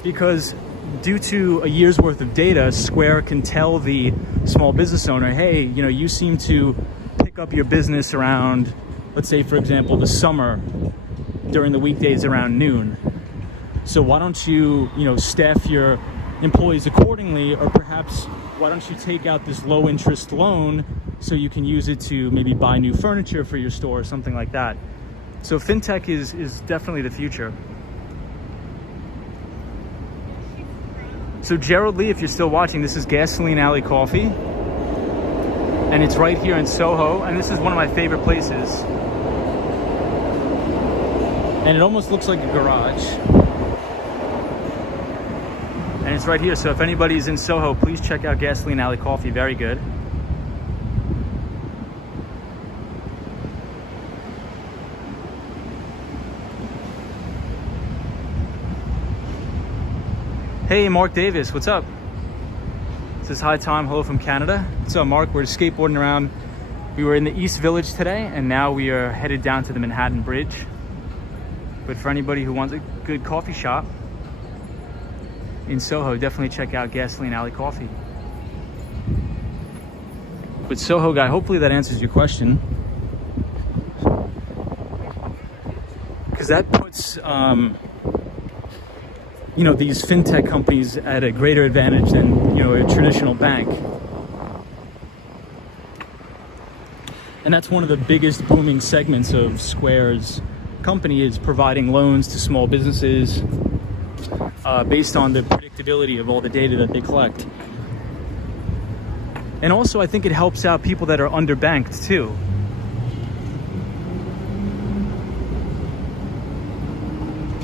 Because due to a year's worth of data, Square can tell the small business owner, hey, you know, you seem to pick up your business around, let's say, for example, the summer during the weekdays around noon. So why don't you, staff your employees accordingly, or perhaps why don't you take out this low interest loan so you can use it to maybe buy new furniture for your store or something like that. So Fintech is definitely the future. So Gerald Lee, if you're still watching, this is Gasoline Alley Coffee. And it's right here in SoHo. And this is one of my favorite places. And it almost looks like a garage. And it's right here. So if anybody's in SoHo, please check out Gasoline Alley Coffee. Very good. Hey, Mark Davis, what's up? Says hi, Tom. Hello from Canada. What's up, Mark? We're skateboarding around. We were in the East Village today, and now we are headed down to the Manhattan Bridge. But for anybody who wants a good coffee shop in SoHo, definitely check out Gasoline Alley Coffee. But SoHo guy, hopefully that answers your question. Because that puts these fintech companies at a greater advantage than, a traditional bank. And that's one of the biggest booming segments of Square's company, is providing loans to small businesses based on the predictability of all the data that they collect. And also, I think it helps out people that are underbanked too.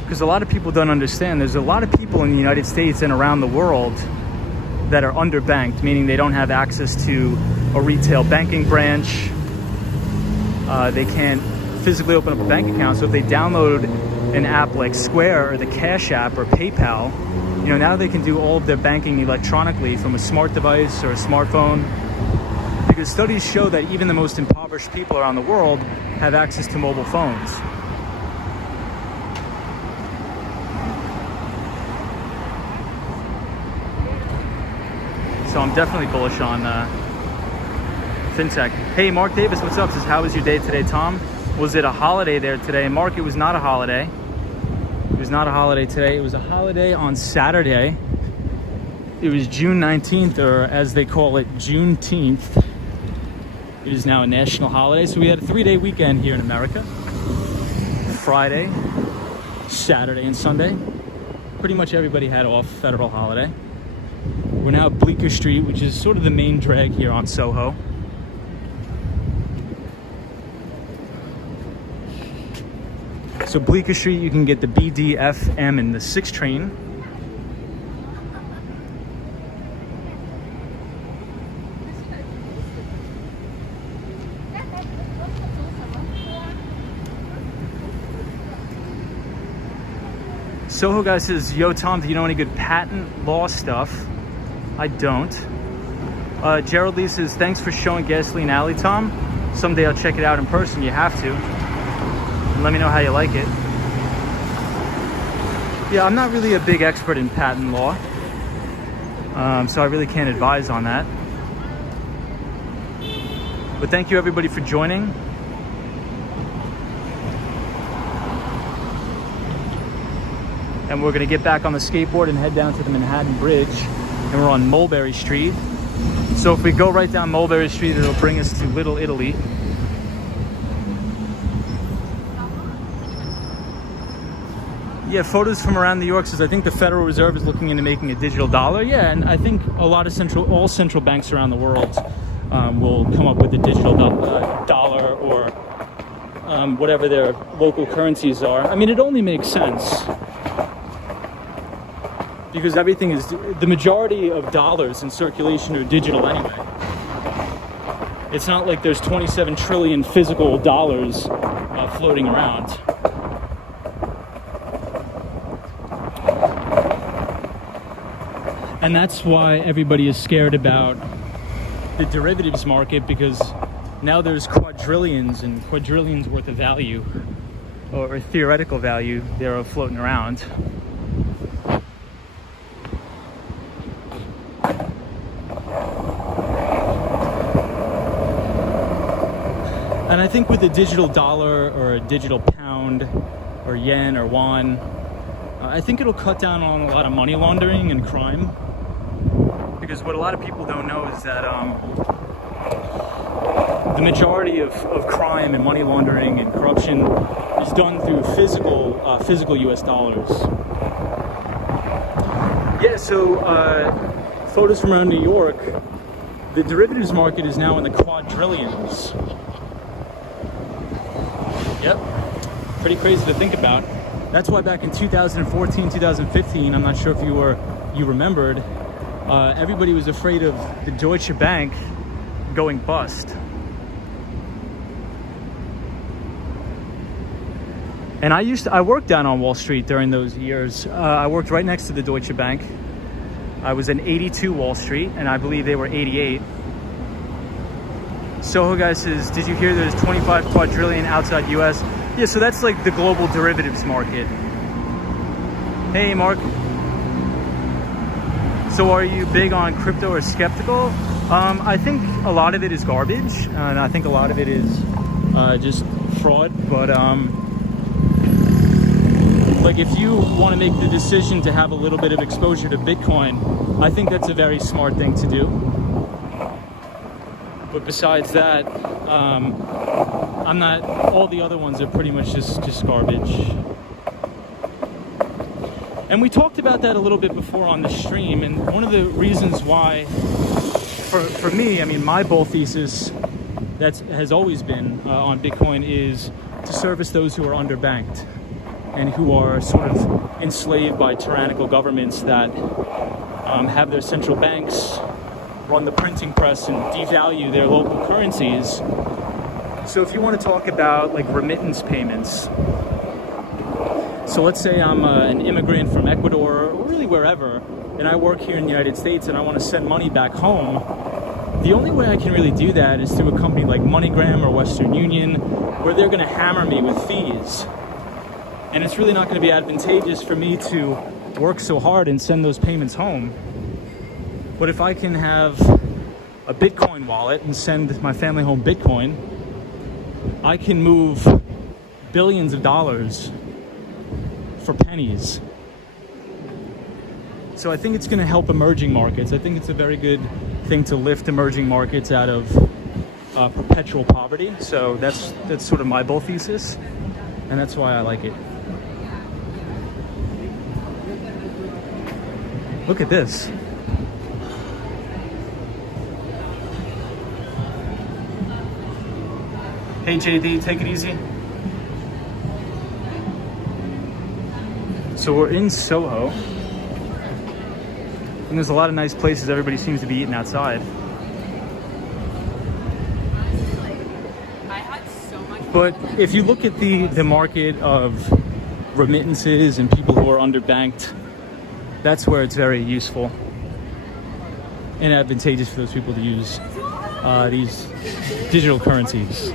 Because a lot of people don't understand, there's a lot of people in the United States and around the world that are underbanked, meaning they don't have access to a retail banking branch. They can't physically open up a bank account. So if they download an app like Square or the Cash App or PayPal, now they can do all of their banking electronically from a smart device or a smartphone. Because studies show that even the most impoverished people around the world have access to mobile phones. So I'm definitely bullish on Fintech. Hey, Mark Davis, what's up? Says, how was your day today, Tom? Was it a holiday there today? Mark, it was not a holiday. It was not a holiday today. It was a holiday on Saturday. It was June 19th, or as they call it, Juneteenth. It is now a national holiday. So we had a 3-day weekend here in America. Friday, Saturday, and Sunday. Pretty much everybody had off, federal holiday. We're now at Bleecker Street, which is sort of the main drag here on SoHo. So Bleecker Street, you can get the BD, F, M, and the 6 train. Soho guy says, yo Tom, do you know any good patent law stuff? I don't. Gerald Lee says, thanks for showing Gasoline Alley, Tom. Someday I'll check it out in person. You have to. And let me know how you like it. Yeah, I'm not really a big expert in patent law. So I really can't advise on that. But thank you everybody for joining. And we're gonna get back on the skateboard and head down to the Manhattan Bridge. And we're on Mulberry Street. So if we go right down Mulberry Street, it'll bring us to Little Italy. Yeah, photos from around New York says, I think the Federal Reserve is looking into making a digital dollar. Yeah, and I think a lot of all central banks around the world will come up with a digital dollar or whatever their local currencies are. I mean, it only makes sense. Because everything is, the majority of dollars in circulation are digital anyway. It's not like there's 27 trillion physical dollars floating around. And that's why everybody is scared about the derivatives market, because now there's quadrillions and quadrillions worth of value, or theoretical value, they're floating around. And I think with a digital dollar or a digital pound or yen or won, I think it'll cut down on a lot of money laundering and crime. Because what a lot of people don't know is that the majority of crime and money laundering and corruption is done through physical US dollars. Yeah, so photos from around New York, the derivatives market is now in the quadrillions. Yep, pretty crazy to think about. That's why back in 2014, 2015, I'm not sure if you remembered, everybody was afraid of the Deutsche Bank going bust. And I worked down on Wall Street during those years. I worked right next to the Deutsche Bank. I was in 82 Wall Street, and I believe they were 88. Soho guy says, did you hear there's 25 quadrillion outside US? Yeah, so that's like the global derivatives market. Hey, Mark. So are you big on crypto or skeptical? I think a lot of it is garbage, and I think a lot of it is just fraud. But like if you want to make the decision to have a little bit of exposure to Bitcoin, I think that's a very smart thing to do. But besides that, I'm not, all the other ones are pretty much just garbage. And we talked about that a little bit before on the stream, and one of the reasons why, for me, I mean, my bull thesis has always been on Bitcoin is to service those who are underbanked and who are sort of enslaved by tyrannical governments that have their central banks run the printing press and devalue their local currencies. So if you want to talk about like remittance payments, so let's say I'm an immigrant from Ecuador or really wherever, and I work here in the United States and I want to send money back home, the only way I can really do that is through a company like MoneyGram or Western Union, where they're going to hammer me with fees. And it's really not going to be advantageous for me to work so hard and send those payments home. But if I can have a Bitcoin wallet and send my family home Bitcoin, I can move billions of dollars for pennies. So I think it's going to help emerging markets. I think it's a very good thing to lift emerging markets out of perpetual poverty. So that's sort of my bull thesis, and that's why I like it. Look at this. Hey JD, take it easy. So we're in Soho, and there's a lot of nice places. Everybody seems to be eating outside. I had so much fun. But if you look at the market of remittances and people who are underbanked, that's where it's very useful and advantageous for those people to use these digital currencies.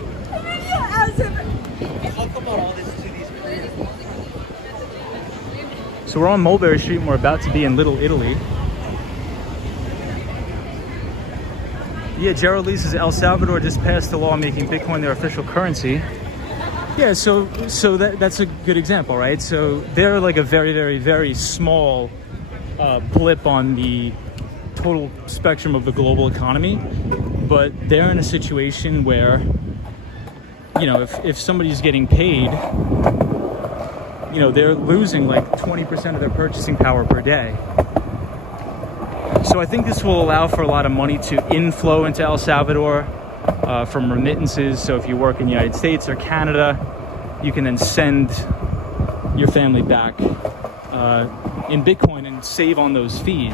So we're on Mulberry Street and we're about to be in Little Italy. Yeah, Gerald Lee says El Salvador just passed a law making Bitcoin their official currency. Yeah, so that's a good example, right? So they're like a very, very, very small blip on the total spectrum of the global economy, but they're in a situation where, you know, if somebody's getting paid, you know, they're losing like 20% of their purchasing power per day. So I think this will allow for a lot of money to inflow into El Salvador from remittances. So if you work in the United States or Canada, you can then send your family back in Bitcoin and save on those fees,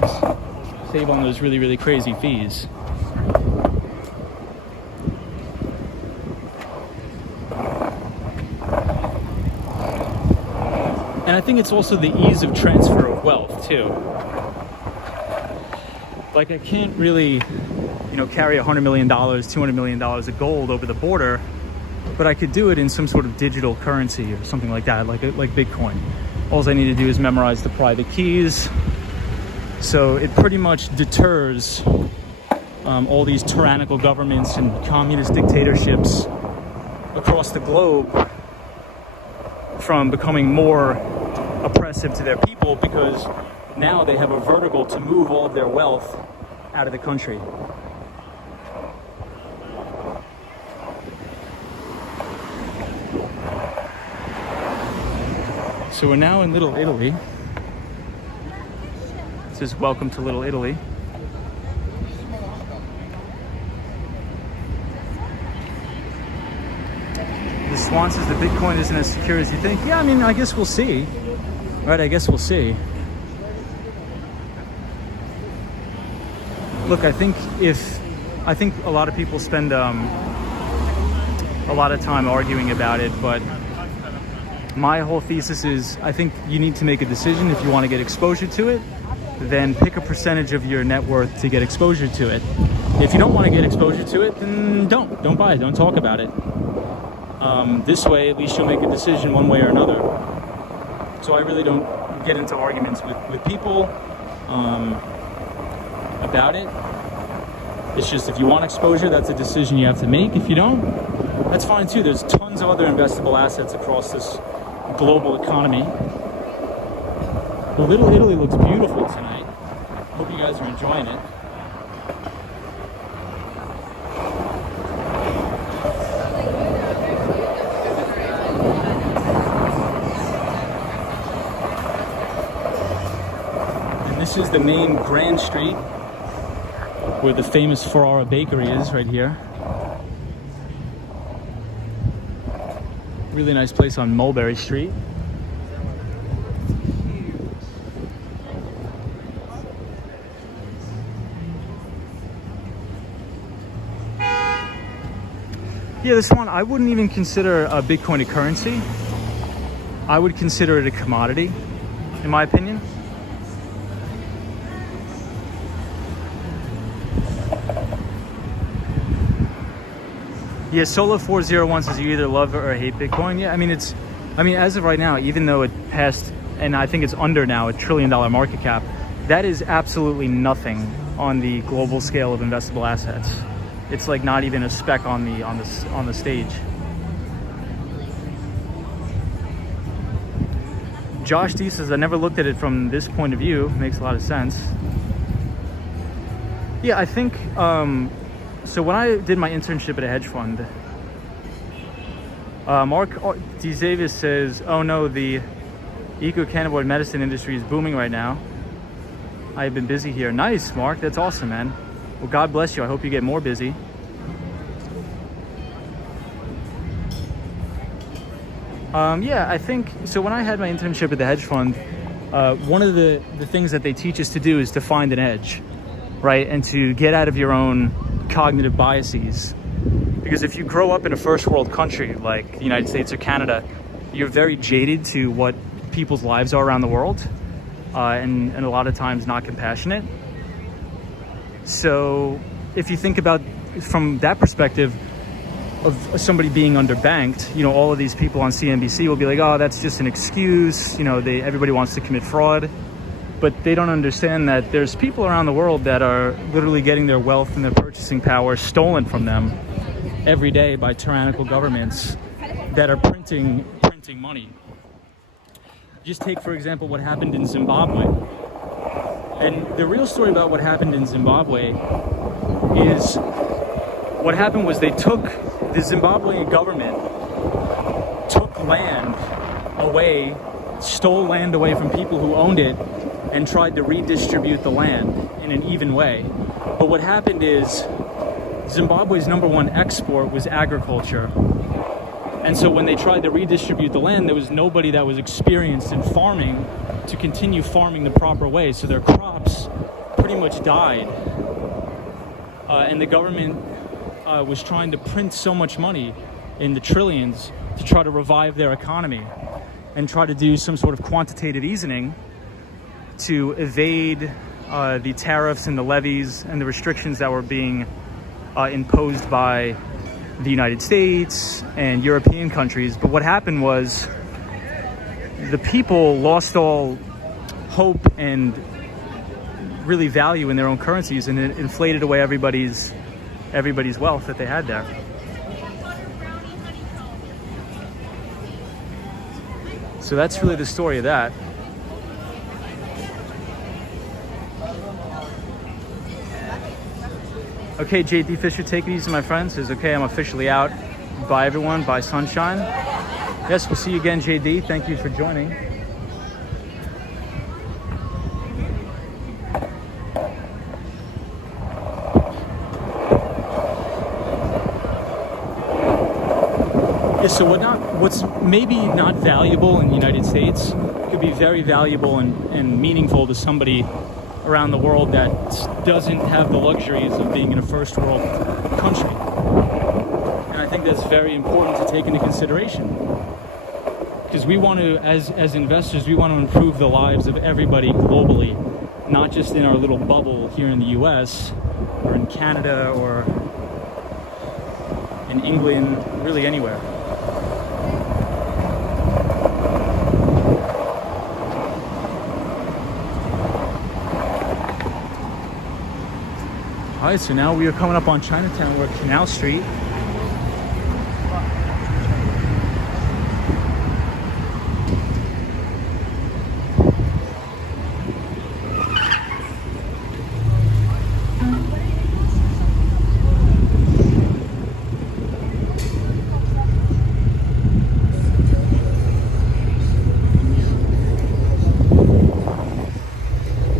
save on those really, really crazy fees. And I think it's also the ease of transfer of wealth too. Like I can't really, you know, carry $100 million, $200 million of gold over the border, but I could do it in some sort of digital currency or something like that, like Bitcoin. All I need to do is memorize the private keys. So it pretty much deters all these tyrannical governments and communist dictatorships across the globe from becoming more oppressive to their people, because now they have a vertical to move all of their wealth out of the country. So we're now in Little Italy. It says, welcome to Little Italy. The Swan says the Bitcoin isn't as secure as you think. Yeah, I mean, I guess we'll see. Right, I guess we'll see. Look, I think a lot of people spend a lot of time arguing about it, but my whole thesis is I think you need to make a decision. If you want to get exposure to it, then pick a percentage of your net worth to get exposure to it. If you don't want to get exposure to it, then don't buy it, don't talk about it. This way, at least you'll make a decision one way or another. So I really don't get into arguments with people about it. It's just, if you want exposure, that's a decision you have to make. If you don't, that's fine too. There's tons of other investable assets across this global economy. Well, Little Italy looks beautiful tonight. Hope you guys are enjoying it. And this is the main Grand Street, where the famous Ferrara Bakery is, right here. Really nice place on Mulberry Street. Yeah, this one, I wouldn't even consider a Bitcoin a currency. I would consider it a commodity, in my opinion. Yeah, Solo401 says you either love or hate Bitcoin. Yeah, I mean, as of right now, even though it passed, and I think it's under now, $1 trillion market cap, that is absolutely nothing on the global scale of investable assets. It's like not even a speck on the stage. Josh D says, I never looked at it from this point of view. Makes a lot of sense. Yeah, I think, so when I did my internship at a hedge fund, Mark DeZavis says, oh no, the eco-cannabinoid medicine industry is booming right now. I've been busy here. Nice, Mark. That's awesome, man. Well, God bless you. I hope you get more busy. Yeah, I think, so when I had my internship at the hedge fund, one of the things that they teach us to do is to find an edge, right? And to get out of your own cognitive biases. Because if you grow up in a first world country like the United States or Canada, you're very jaded to what people's lives are around the world, and a lot of times not compassionate. So if you think about from that perspective of somebody being underbanked, you know, all of these people on CNBC will be like, oh, that's just an excuse, you know, everybody wants to commit fraud. But they don't understand that there's people around the world that are literally getting their wealth and their purchasing power stolen from them every day by tyrannical governments that are printing money. Just take, for example, what happened in Zimbabwe. And the real story about what happened in Zimbabwe is what happened was the Zimbabwean government took land away, stole land away from people who owned it, and tried to redistribute the land in an even way. But what happened is Zimbabwe's number one export was agriculture. And so when they tried to redistribute the land, there was nobody that was experienced in farming to continue farming the proper way. So their crops pretty much died. And the government was trying to print so much money in the trillions to try to revive their economy and try to do some sort of quantitative easing to evade the tariffs and the levies and the restrictions that were being imposed by the United States and European countries. But what happened was the people lost all hope and really value in their own currencies, and it inflated away everybody's wealth that they had there. So that's really the story of that. Okay, JD Fisher, take it easy, my friend. Says, okay, I'm officially out. Bye, everyone. Bye, sunshine. Yes, we'll see you again, JD. Thank you for joining. Yeah, so what's maybe not valuable in the United States could be very valuable and meaningful to somebody around the world that doesn't have the luxuries of being in a first world country. And I think that's very important to take into consideration, because we want to, as investors, we want to improve the lives of everybody globally, not just in our little bubble here in the US or in Canada or in England, really anywhere. All right, so now we are coming up on Chinatown. We're at Canal Street.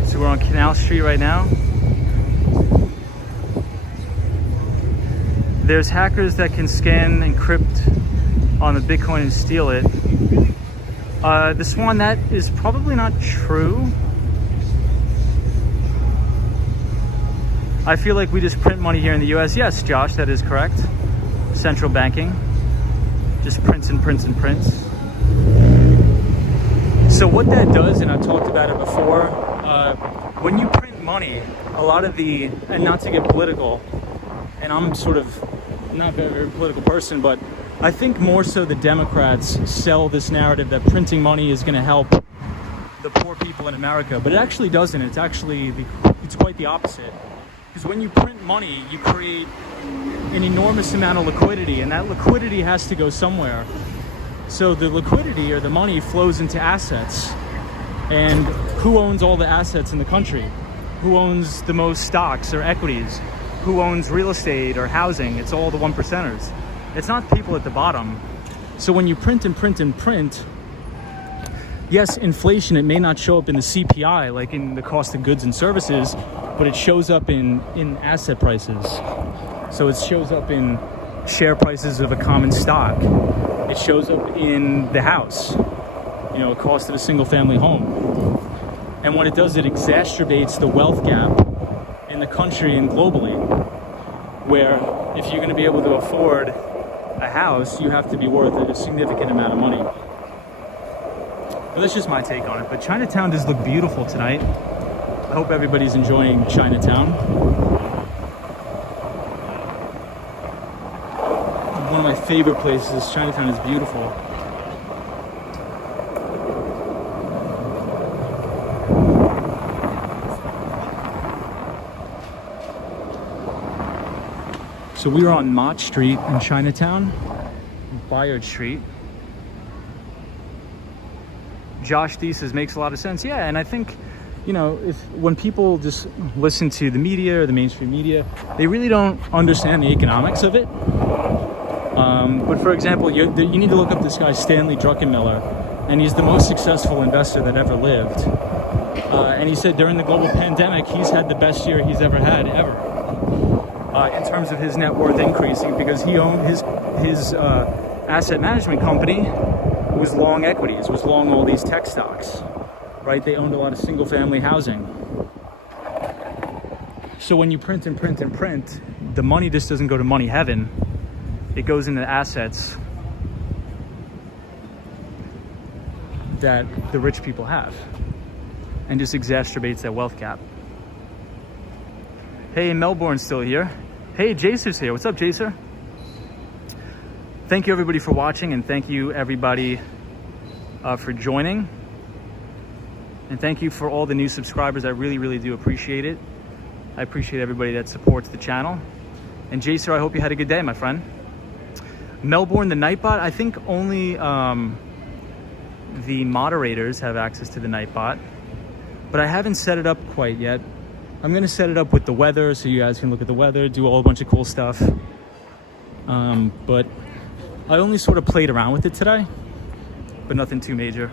So we're on Canal Street right now. There's hackers that can scan and encrypt on the Bitcoin and steal it. This one, that is probably not true. I feel like we just print money here in the US. Yes, Josh, that is correct. Central banking. Just prints and prints and prints. So what that does, and I've talked about it before, when you print money, a lot of and not to get political, and I'm sort of not a very political person, but I think more so the Democrats sell this narrative that printing money is going to help the poor people in America, but it actually doesn't. It's quite the opposite. Because when you print money, you create an enormous amount of liquidity, and that liquidity has to go somewhere. So the liquidity or the money flows into assets. And who owns all the assets in the country? Who owns the most stocks or equities? Who owns real estate or housing? It's all the one percenters. It's not people at the bottom. So when you print and print and print, yes, inflation, it may not show up in the CPI, like in the cost of goods and services, but it shows up in asset prices. So it shows up in share prices of a common stock. It shows up in the house, a cost of a single family home. And what it does, it exacerbates the wealth gap in the country and globally, where if you're going to be able to afford a house, you have to be worth a significant amount of money. But that's just my take on it. But Chinatown does look beautiful tonight. I hope everybody's enjoying Chinatown. One of my favorite places. Chinatown is beautiful. So we were on Mott Street in Chinatown, Bayard Street. Josh D says makes a lot of sense. Yeah, and I think, you know, when people just listen to the media or the mainstream media, they really don't understand the economics of it. But for example, you need to look up this guy Stanley Druckenmiller, and he's the most successful investor that ever lived. And he said during the global pandemic, he's had the best year he's ever had, ever. In terms of his net worth increasing, because he owned his asset management company was long equities, was long all these tech stocks, right? They owned a lot of single family housing. So when you print and print and print, the money just doesn't go to money heaven. It goes into assets that the rich people have and just exacerbates that wealth gap. Hey, Melbourne's still here. Hey, Jacer's here. What's up, Jacer? Thank you everybody for watching, and thank you everybody for joining. And thank you for all the new subscribers. I really, really do appreciate it. I appreciate everybody that supports the channel. And Jacer, I hope you had a good day, my friend. Melbourne, the Nightbot, I think only the moderators have access to the Nightbot, but I haven't set it up quite yet. I'm gonna set it up with the weather so you guys can look at the weather, do a whole bunch of cool stuff. But I only sort of played around with it today, but nothing too major.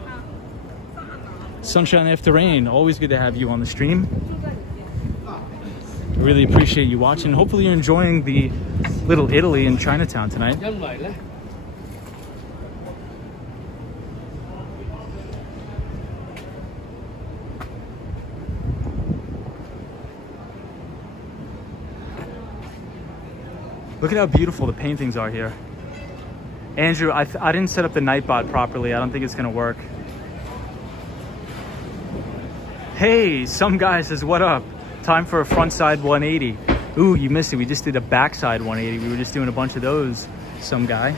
Sunshine after rain, always good to have you on the stream. I really appreciate you watching. Hopefully you're enjoying the Little Italy in Chinatown tonight. Look at how beautiful the paintings are here. Andrew, I didn't set up the Nightbot properly. I don't think it's gonna work. Hey, some guy says, what up? Time for a front side 180. Ooh, you missed it. We just did a backside 180. We were just doing a bunch of those, some guy.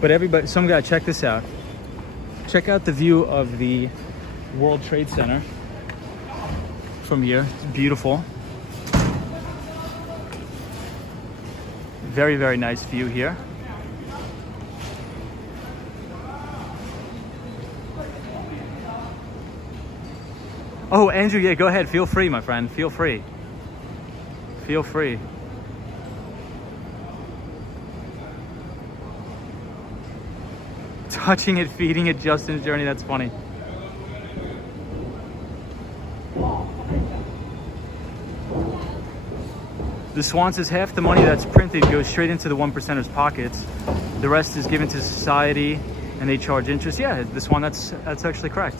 But everybody, some guy, check this out. Check out the view of the World Trade Center from here. It's beautiful. Very, very nice view here. Oh, Andrew, yeah, go ahead. Feel free, my friend. Feel free. Feel free. Touching it, feeding it, Justin's journey. That's funny. The Swan says half the money that's printed goes straight into the 1%ers' pockets. The rest is given to society and they charge interest. Yeah, the Swan, that's actually correct.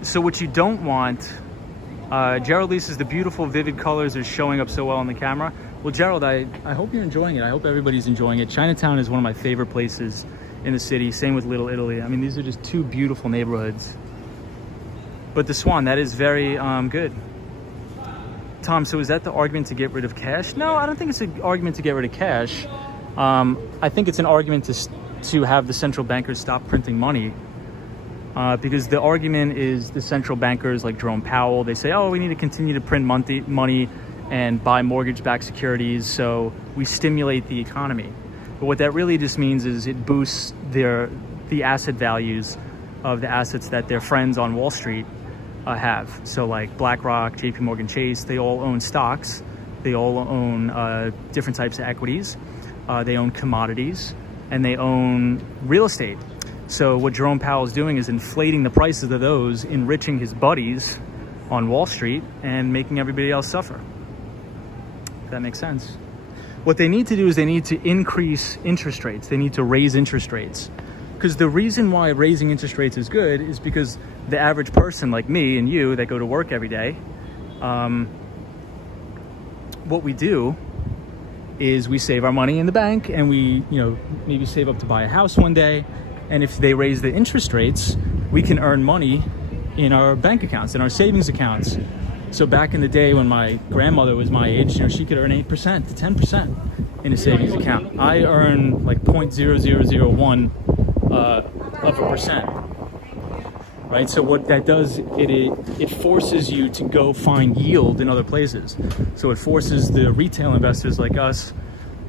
So what you don't want, Gerald Lee says the beautiful vivid colors are showing up so well on the camera. Well, Gerald, I hope you're enjoying it. I hope everybody's enjoying it. Chinatown is one of my favorite places in the city. Same with Little Italy. I mean, these are just two beautiful neighborhoods. But the Swan, that is very good. Tom, so is that the argument to get rid of cash? No, I don't think it's an argument to get rid of cash. I think it's an argument to have the central bankers stop printing money. Because the argument is the central bankers like Jerome Powell, they say, oh, we need to continue to print money and buy mortgage-backed securities so we stimulate the economy. But what that really just means is it boosts the asset values of the assets that their friends on Wall Street have. So like BlackRock, JP Morgan Chase, they all own stocks. They all own different types of equities. They own commodities and they own real estate. So what Jerome Powell is doing is inflating the prices of those, enriching his buddies on Wall Street and making everybody else suffer. If that makes sense. What they need to do is they need to increase interest rates. They need to raise interest rates. Because the reason why raising interest rates is good is because the average person like me and you that go to work every day, what we do is we save our money in the bank, and we, you know, maybe save up to buy a house one day. And if they raise the interest rates, we can earn money in our bank accounts, in our savings accounts. So back in the day when my grandmother was my age, you know, she could earn 8% to 10% in a savings account. I earn like 0.0001 of a percent. Right, so what that does, it forces you to go find yield in other places. So it forces the retail investors like us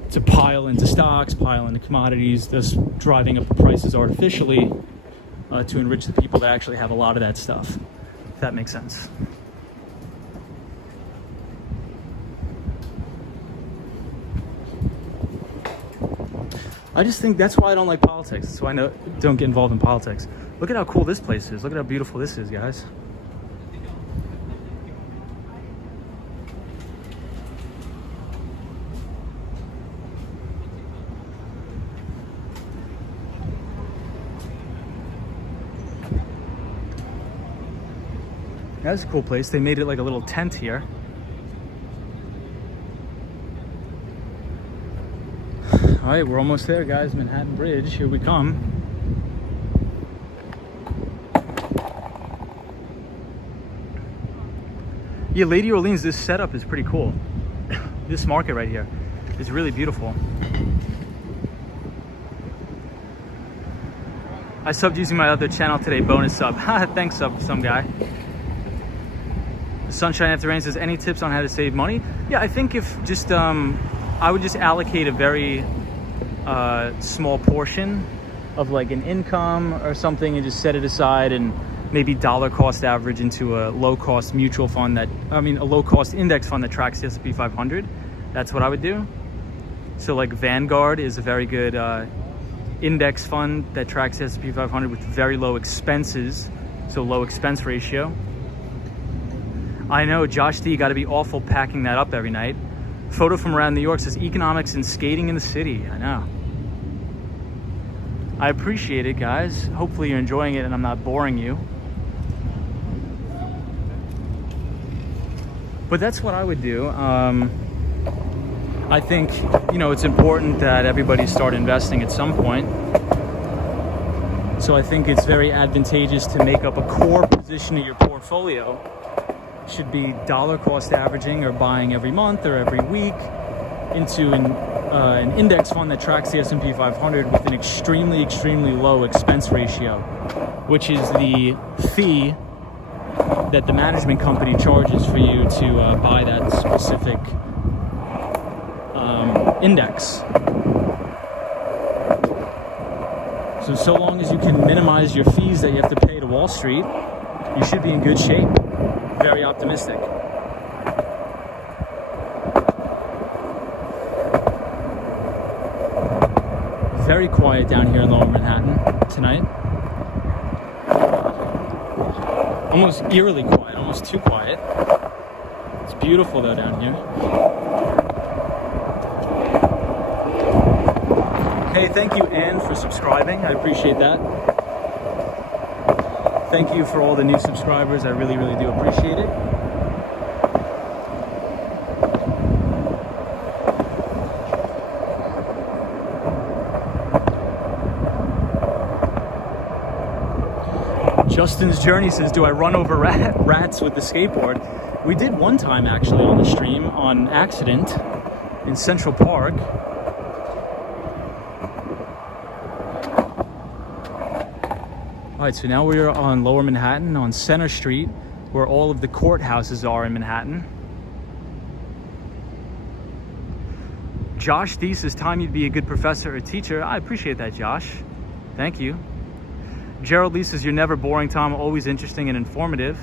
to pile into stocks, pile into commodities, thus driving up the prices artificially to enrich the people that actually have a lot of that stuff, if that makes sense. I just think that's why I don't like politics. That's why I don't get involved in politics. Look at how cool this place is. Look at how beautiful this is, guys. That's a cool place. They made it like a little tent here. All right, we're almost there, guys. Manhattan Bridge, here we come. Yeah, Lady Orleans, this setup is pretty cool. This market right here is really beautiful. I subbed using my other channel today, bonus sub. Thanks, some guy. Sunshine After Rain says, any tips on how to save money? Yeah, I think if just, I would just allocate a very small portion of like an income or something and just set it aside, and maybe dollar cost average into a low cost mutual fund a low cost index fund that tracks the S&P 500. That's what I would do. So like Vanguard is a very good index fund that tracks the S&P 500 with very low expenses, so low expense ratio. I know, Josh D, got to be awful packing that up every night. Photo from around New York says, economics and skating in the city. I know. I appreciate it, guys. Hopefully you're enjoying it and I'm not boring you. But that's what I would do. I think, you know, it's important that everybody start investing at some point. So I think it's very advantageous to make up a core position of your portfolio. Should be dollar cost averaging or buying every month or every week into an index fund that tracks the S&P 500 with an extremely, extremely low expense ratio, which is the fee that the management company charges for you to buy that specific index. So long as you can minimize your fees that you have to pay to Wall Street, you should be in good shape. Very optimistic. Very quiet down here in Lower Manhattan tonight. Almost eerily quiet, almost too quiet. It's beautiful though down here. Hey, thank you, Anne, for subscribing. I appreciate that. Thank you for all the new subscribers. I really, really do appreciate it. Justin's Journey says, do I run over rats with the skateboard? We did one time actually on the stream on accident in Central Park. All right, so now we're on Lower Manhattan on Center Street, where all of the courthouses are in Manhattan. Josh D says, time you'd be a good professor or teacher. I appreciate that, Josh. Thank you. Gerald Lee says, you're never boring, Tom, always interesting and informative.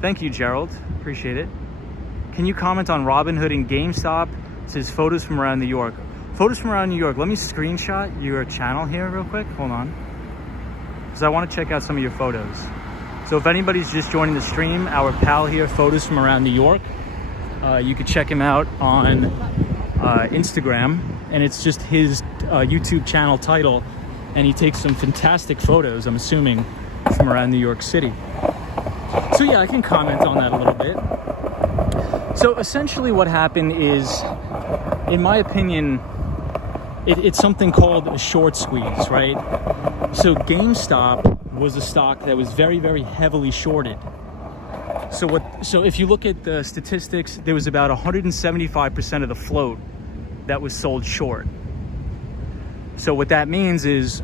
Thank you, Gerald. Appreciate it. Can you comment on Robinhood and GameStop? It says photos from around New York. Photos from around New York. Let me screenshot your channel here real quick. Hold on. Because I want to check out some of your photos. So if anybody's just joining the stream, our pal here, Photos from Around New York, you could check him out on Instagram. And it's just his YouTube channel title. And he takes some fantastic photos, I'm assuming, from around New York City. So yeah, I can comment on that a little bit. So essentially what happened is, in my opinion, it's something called a short squeeze, right? So GameStop was a stock that was very, very heavily shorted. So if you look at the statistics, there was about 175% of the float that was sold short. So what that means is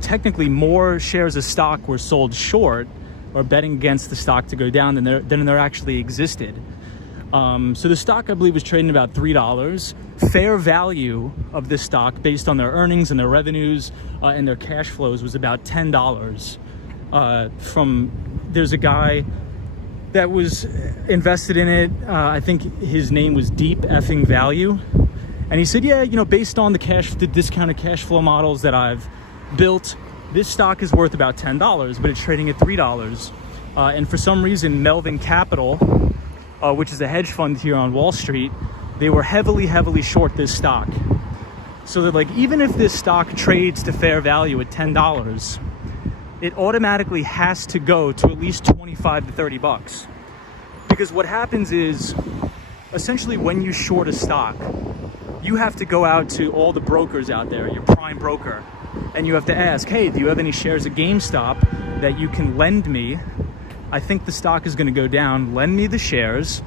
technically more shares of stock were sold short, or betting against the stock to go down, than there actually existed. So the stock, I believe, was trading about $3. Fair value of this stock, based on their earnings and their revenues and their cash flows, was about $10. There's a guy that was invested in it. I think his name was Deep Effing Value. And he said, yeah, based on the discounted cash flow models that I've built, this stock is worth about $10, but it's trading at $3. And for some reason, Melvin Capital, which is a hedge fund here on Wall Street, they were heavily, heavily short this stock. So they're like, even if this stock trades to fair value at $10, it automatically has to go to at least 25 to 30 bucks. Because what happens is, essentially when you short a stock, you have to go out to all the brokers out there, your prime broker, and you have to ask, hey, do you have any shares of GameStop that you can lend me? I think the stock is going to go down. Lend me the shares.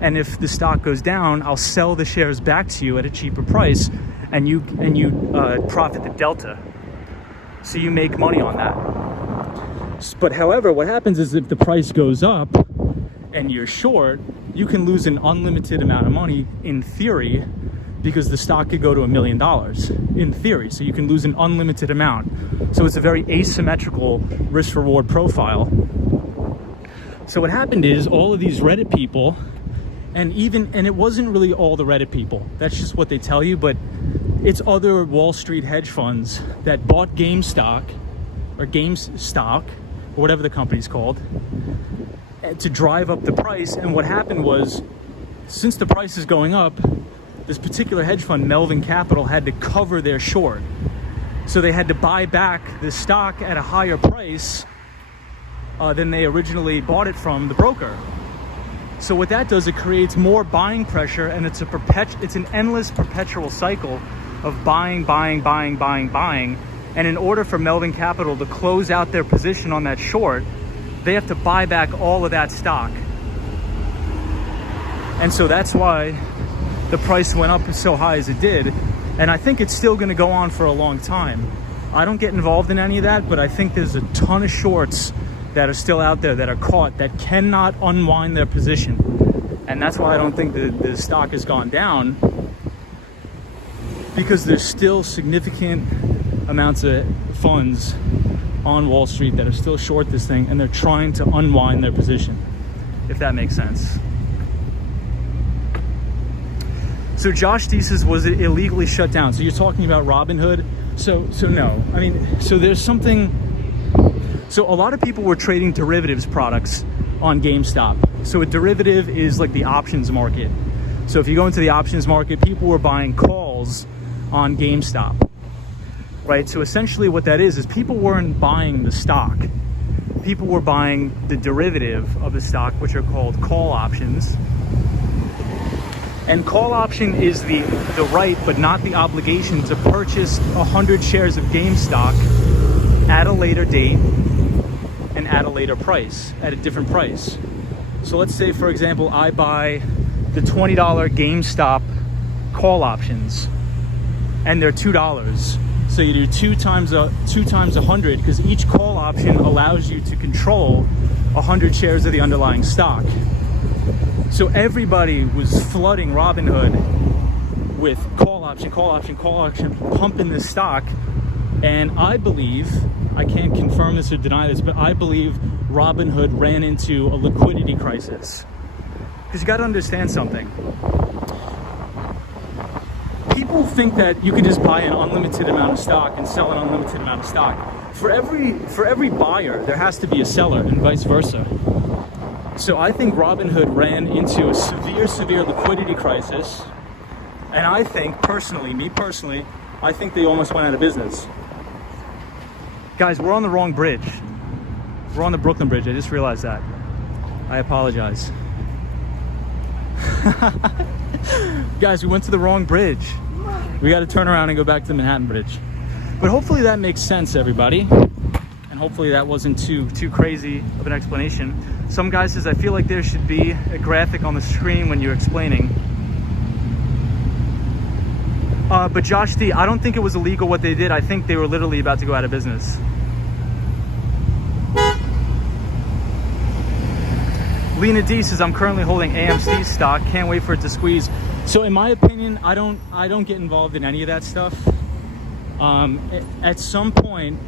And if the stock goes down, I'll sell the shares back to you at a cheaper price, and you profit the delta. So you make money on that. But however, what happens is, if the price goes up and you're short, you can lose an unlimited amount of money in theory, because the stock could go to $1 million in theory. So you can lose an unlimited amount. So it's a very asymmetrical risk reward profile. So what happened is, all of these Reddit people, and it wasn't really all the Reddit people, that's just what they tell you, but it's other Wall Street hedge funds that bought GameStop, or whatever the company's called, to drive up the price. And what happened was, since the price is going up, this particular hedge fund, Melvin Capital, had to cover their short. So they had to buy back the stock at a higher price than they originally bought it from the broker. So what that does, it creates more buying pressure, and it's an endless perpetual cycle of buying. And in order for Melvin Capital to close out their position on that short, they have to buy back all of that stock. And so that's why the price went up so high as it did. And I think it's still going to go on for a long time. I don't get involved in any of that, but I think there's a ton of shorts that are still out there that are caught, that cannot unwind their position. And that's why I don't think the stock has gone down, because there's still significant amounts of funds on Wall Street that are still short this thing, and they're trying to unwind their position, if that makes sense. So Josh thesis was it illegally shut down. So you're talking about Robinhood. So no, I mean, so there's something. So a lot of people were trading derivatives products on GameStop. So a derivative is like the options market. So if you go into the options market, people were buying calls on GameStop, right? So essentially what that is people weren't buying the stock. People were buying the derivative of the stock, which are called call options. And call option is the right, but not the obligation, to purchase 100 shares of GameStop at a later date and at a later price, at a different price. So let's say, for example, I buy the $20 GameStop call options, and they're $2. So you do two times 100, because each call option allows you to control 100 shares of the underlying stock. So everybody was flooding Robinhood with call option, pumping this stock. And I believe, I can't confirm this or deny this, but I believe Robinhood ran into a liquidity crisis. Because you got to understand something. People think that you can just buy an unlimited amount of stock and sell an unlimited amount of stock. For every buyer, there has to be a seller, and vice versa. So I think Robinhood ran into a severe liquidity crisis. And I think, me personally, I think they almost went out of business. Guys, we're on the wrong bridge. We're on the Brooklyn Bridge. I just realized that. I apologize. Guys, we went to the wrong bridge. We got to turn around and go back to the Manhattan Bridge. But hopefully that makes sense, everybody. And hopefully that wasn't too crazy of an explanation. Some guy says, I feel like there should be a graphic on the screen when you're explaining. But Josh D, I don't think it was illegal what they did. I think they were literally about to go out of business. Lena D says, I'm currently holding AMC stock. Can't wait for it to squeeze. So in my opinion, I don't get involved in any of that stuff. At some point,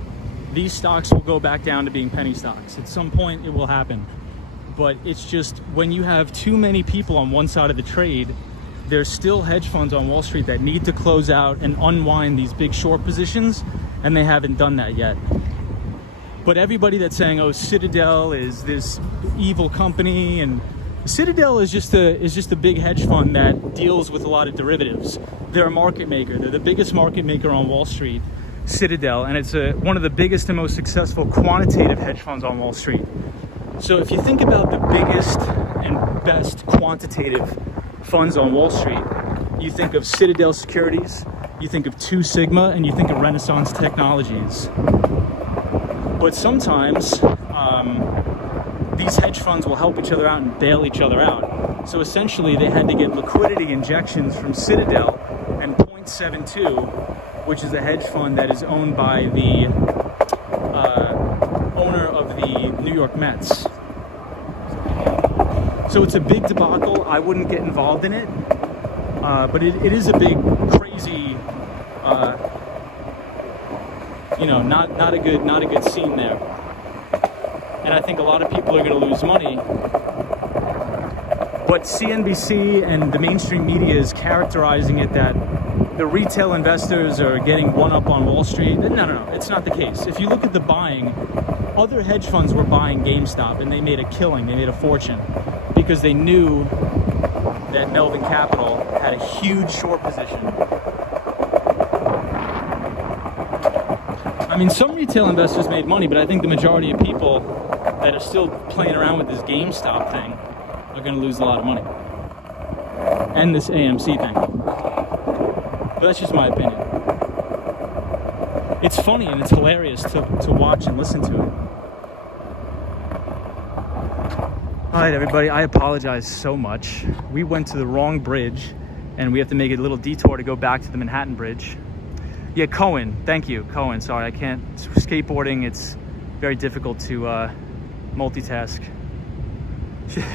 these stocks will go back down to being penny stocks. At some point, it will happen. But it's just when you have too many people on one side of the trade, there's still hedge funds on Wall Street that need to close out and unwind these big short positions, and they haven't done that yet. But everybody that's saying, oh, Citadel is this evil company, and Citadel is just a big hedge fund that deals with a lot of derivatives. They're a market maker. They're the biggest market maker on Wall Street, Citadel, and it's one of the biggest and most successful quantitative hedge funds on Wall Street. So if you think about the biggest and best quantitative funds on Wall Street, you think of Citadel Securities, you think of Two Sigma, and you think of Renaissance Technologies. But sometimes these hedge funds will help each other out and bail each other out. So essentially they had to get liquidity injections from Citadel and Point72, which is a hedge fund that is owned by the owner of the New York Mets. So it's a big debacle. I wouldn't get involved in it, but it is a big, crazy, not a good scene there. And I think a lot of people are going to lose money. But CNBC and the mainstream media is characterizing it that the retail investors are getting one up on Wall Street. No, it's not the case. If you look at the buying, other hedge funds were buying GameStop and they made a killing, they made a fortune, because they knew that Melvin Capital had a huge short position. I mean, some retail investors made money, but I think the majority of people that are still playing around with this GameStop thing are going to lose a lot of money. And this AMC thing. But that's just my opinion. It's funny and it's hilarious to watch and listen to it. All right, everybody, I apologize so much. We went to the wrong bridge and we have to make a little detour to go back to the Manhattan Bridge. Yeah, Cohen, thank you, Cohen. Sorry, I can't. Skateboarding, it's very difficult to multitask.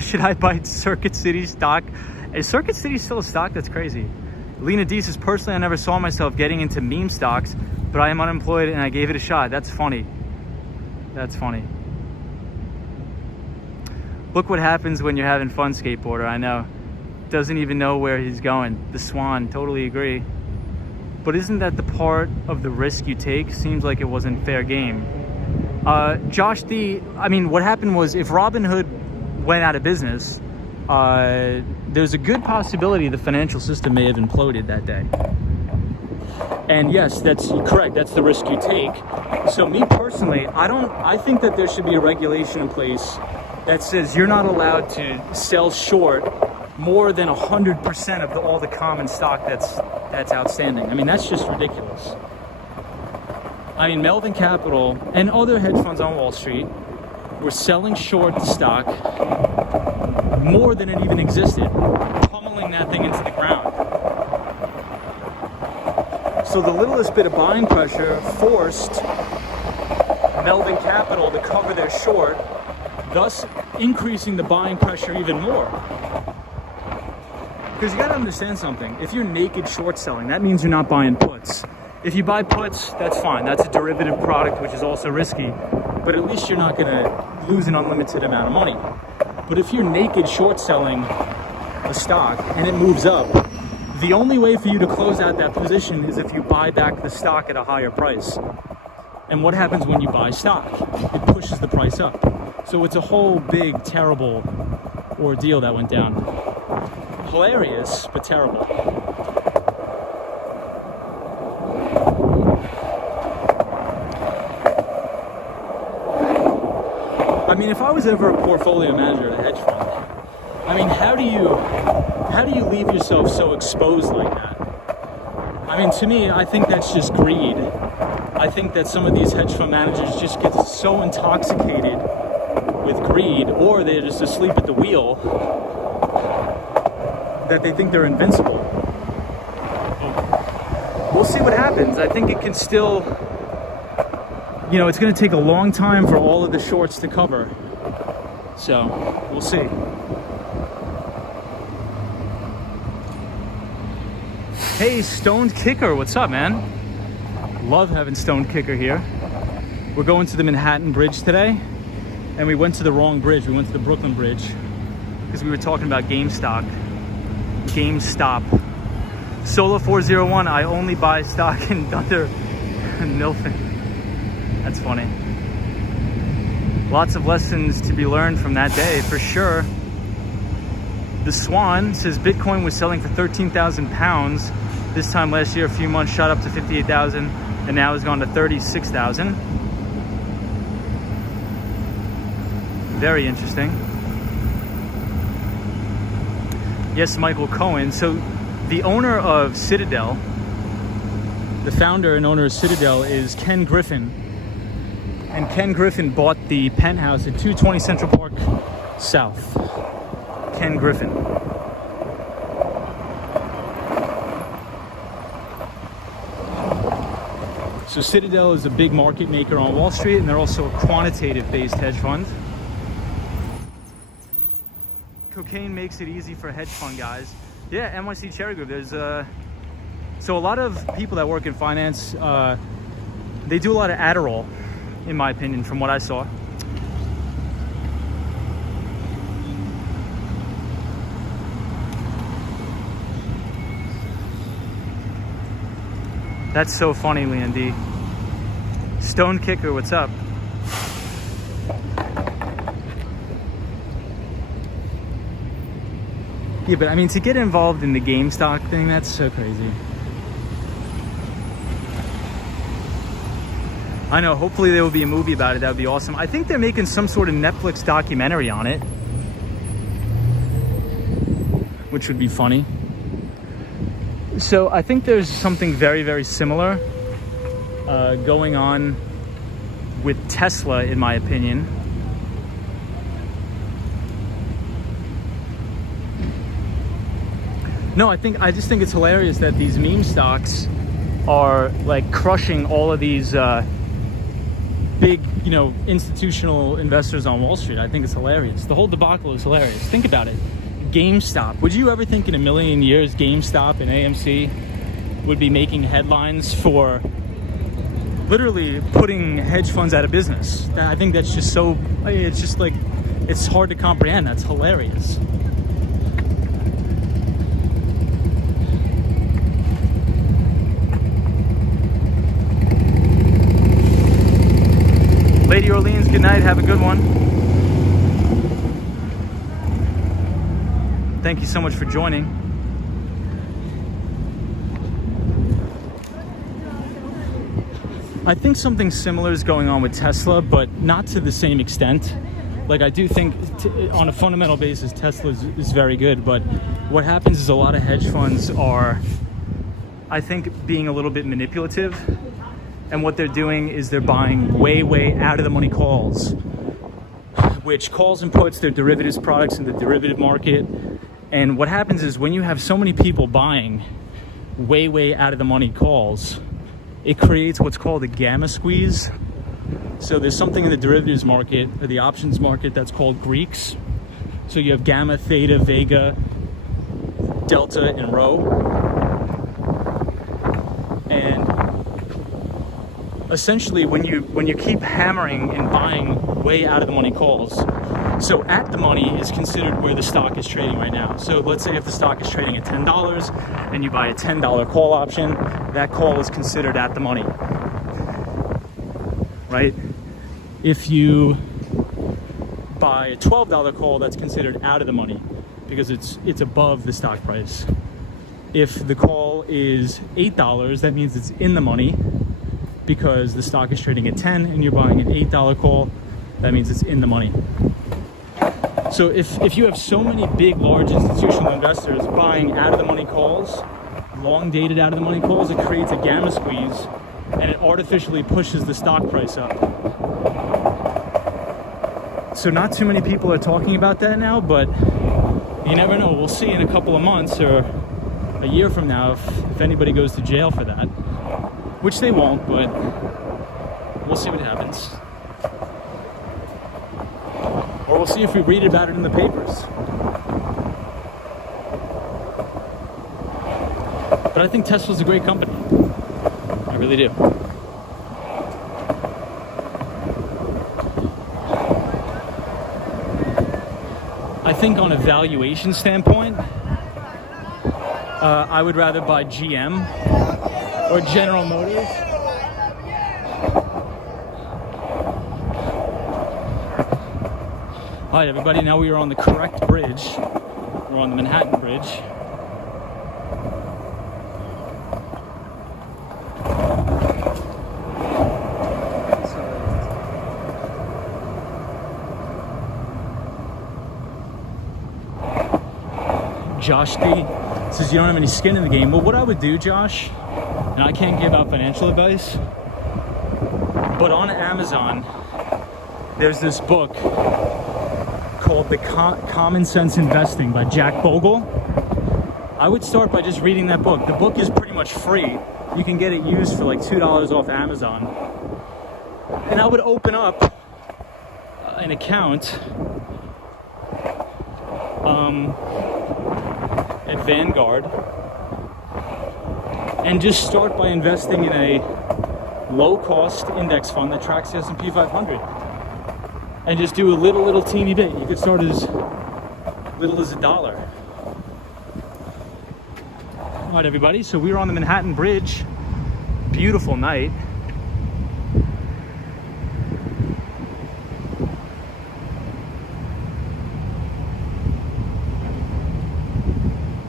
Should I buy Circuit City stock? Is Circuit City still a stock? That's crazy. Lena D says, personally, I never saw myself getting into meme stocks, but I am unemployed and I gave it a shot. That's funny. That's funny. Look what happens when you're having fun, skateboarder. I know. Doesn't even know where he's going. The Swan, totally agree. But isn't that the part of the risk you take? Seems like it wasn't fair game. Josh D, I mean, what happened was if Robinhood went out of business, there's a good possibility the financial system may have imploded that day. And yes, that's correct. That's the risk you take. So me personally, I think that there should be a regulation in place that says you're not allowed to sell short more than 100% of all the common stock that's outstanding. I mean, that's just ridiculous. I mean, Melvin Capital and other hedge funds on Wall Street were selling short the stock more than it even existed, pummeling that thing into the ground. So the littlest bit of buying pressure forced Melvin Capital to cover their short, thus increasing the buying pressure even more. Because you got to understand something. If you're naked short selling, that means you're not buying puts. If you buy puts, that's fine. That's a derivative product, which is also risky. But at least you're not going to lose an unlimited amount of money. But if you're naked short selling a stock and it moves up, the only way for you to close out that position is if you buy back the stock at a higher price. And what happens when you buy stock? It pushes the price up. So it's a whole big, terrible ordeal that went down. Hilarious, but terrible. I mean, if I was ever a portfolio manager at a hedge fund, I mean, how do you leave yourself so exposed like that? I mean, to me, I think that's just greed. I think that some of these hedge fund managers just get so intoxicated with greed, or they're just asleep at the wheel, that they think they're invincible. We'll see what happens. I think it can still, you know, it's going to take a long time for all of the shorts to cover. So, we'll see. Hey, Stoned Kicker, what's up, man? Love having Stoned Kicker here. We're going to the Manhattan Bridge today, and we went to the wrong bridge. We went to the Brooklyn Bridge because we were talking about GameStop. Solo 401, I only buy stock in Dunder Mifflin. That's funny. Lots of lessons to be learned from that day, for sure. The Swan says Bitcoin was selling for 13,000 pounds this time last year. A few months shot up to 58,000 and now has gone to 36,000. Very interesting. Yes, Michael Cohen. So the owner of Citadel, the founder and owner of Citadel, is Ken Griffin. And Ken Griffin bought the penthouse at 220 Central Park South. Ken Griffin. So Citadel is a big market maker on Wall Street, and they're also a quantitative-based hedge fund. Cocaine makes it easy for hedge fund guys. Yeah, NYC Cherry Group. There's so a lot of people that work in finance, they do a lot of Adderall, in my opinion, from what I saw. That's so funny, Leon D. Stone Kicker, what's up? Yeah, but I mean, to get involved in the GameStop thing, that's so crazy. I know, hopefully there will be a movie about it. That would be awesome. I think they're making some sort of Netflix documentary on it, which would be funny. So I think there's something very, very similar going on with Tesla, in my opinion. No, I just think it's hilarious that these meme stocks are like crushing all of these big, you know, institutional investors on Wall Street. I think it's hilarious. The whole debacle is hilarious. Think about it. GameStop. Would you ever think in a million years GameStop and AMC would be making headlines for literally putting hedge funds out of business? I think that's just so, it's just like, it's hard to comprehend. That's hilarious. Lady Orleans, good night. Have a good one. Thank you so much for joining. I think something similar is going on with Tesla, but not to the same extent. Like, I do think on a fundamental basis, Tesla is very good, but what happens is a lot of hedge funds are, I think, being a little bit manipulative. And what they're doing is they're buying way, way out of the money calls, which calls and puts their derivatives products in the derivative market. And what happens is when you have so many people buying way, way out of the money calls, it creates what's called a gamma squeeze. So there's something in the derivatives market, or the options market, that's called Greeks. So you have gamma, theta, vega, delta, and rho. And essentially, when you keep hammering and buying way out of the money calls, so at the money is considered where the stock is trading right now. So let's say if the stock is trading at $10 and you buy a $10 call option, that call is considered at the money, right? If you buy a $12 call, that's considered out of the money because it's above the stock price. If the call is $8, that means it's in the money because the stock is trading at 10 and you're buying an $8 call, that means it's in the money. So if you have so many big, large institutional investors buying out-of-the-money calls, long-dated out-of-the-money calls, it creates a gamma squeeze, and it artificially pushes the stock price up. So not too many people are talking about that now, but you never know. We'll see in a couple of months or a year from now if anybody goes to jail for that, which they won't, but we'll see what happens. Or we'll see if we read about it in the papers. But I think Tesla's a great company. I really do. I think on a valuation standpoint, I would rather buy GM or General Motors. All right, everybody, now we are on the correct bridge. We're on the Manhattan Bridge. Josh D says you don't have any skin in the game. Well, what I would do, Josh, and I can't give out financial advice, but on Amazon, there's this book called The Common Sense Investing by Jack Bogle. I would start by just reading that book. The book is pretty much free. You can get it used for like $2 off Amazon. And I would open up an account at Vanguard and just start by investing in a low-cost index fund that tracks the S&P 500. And just do a little teeny bit. You could start as little as $1. All right, everybody, so we're on the Manhattan Bridge. Beautiful night.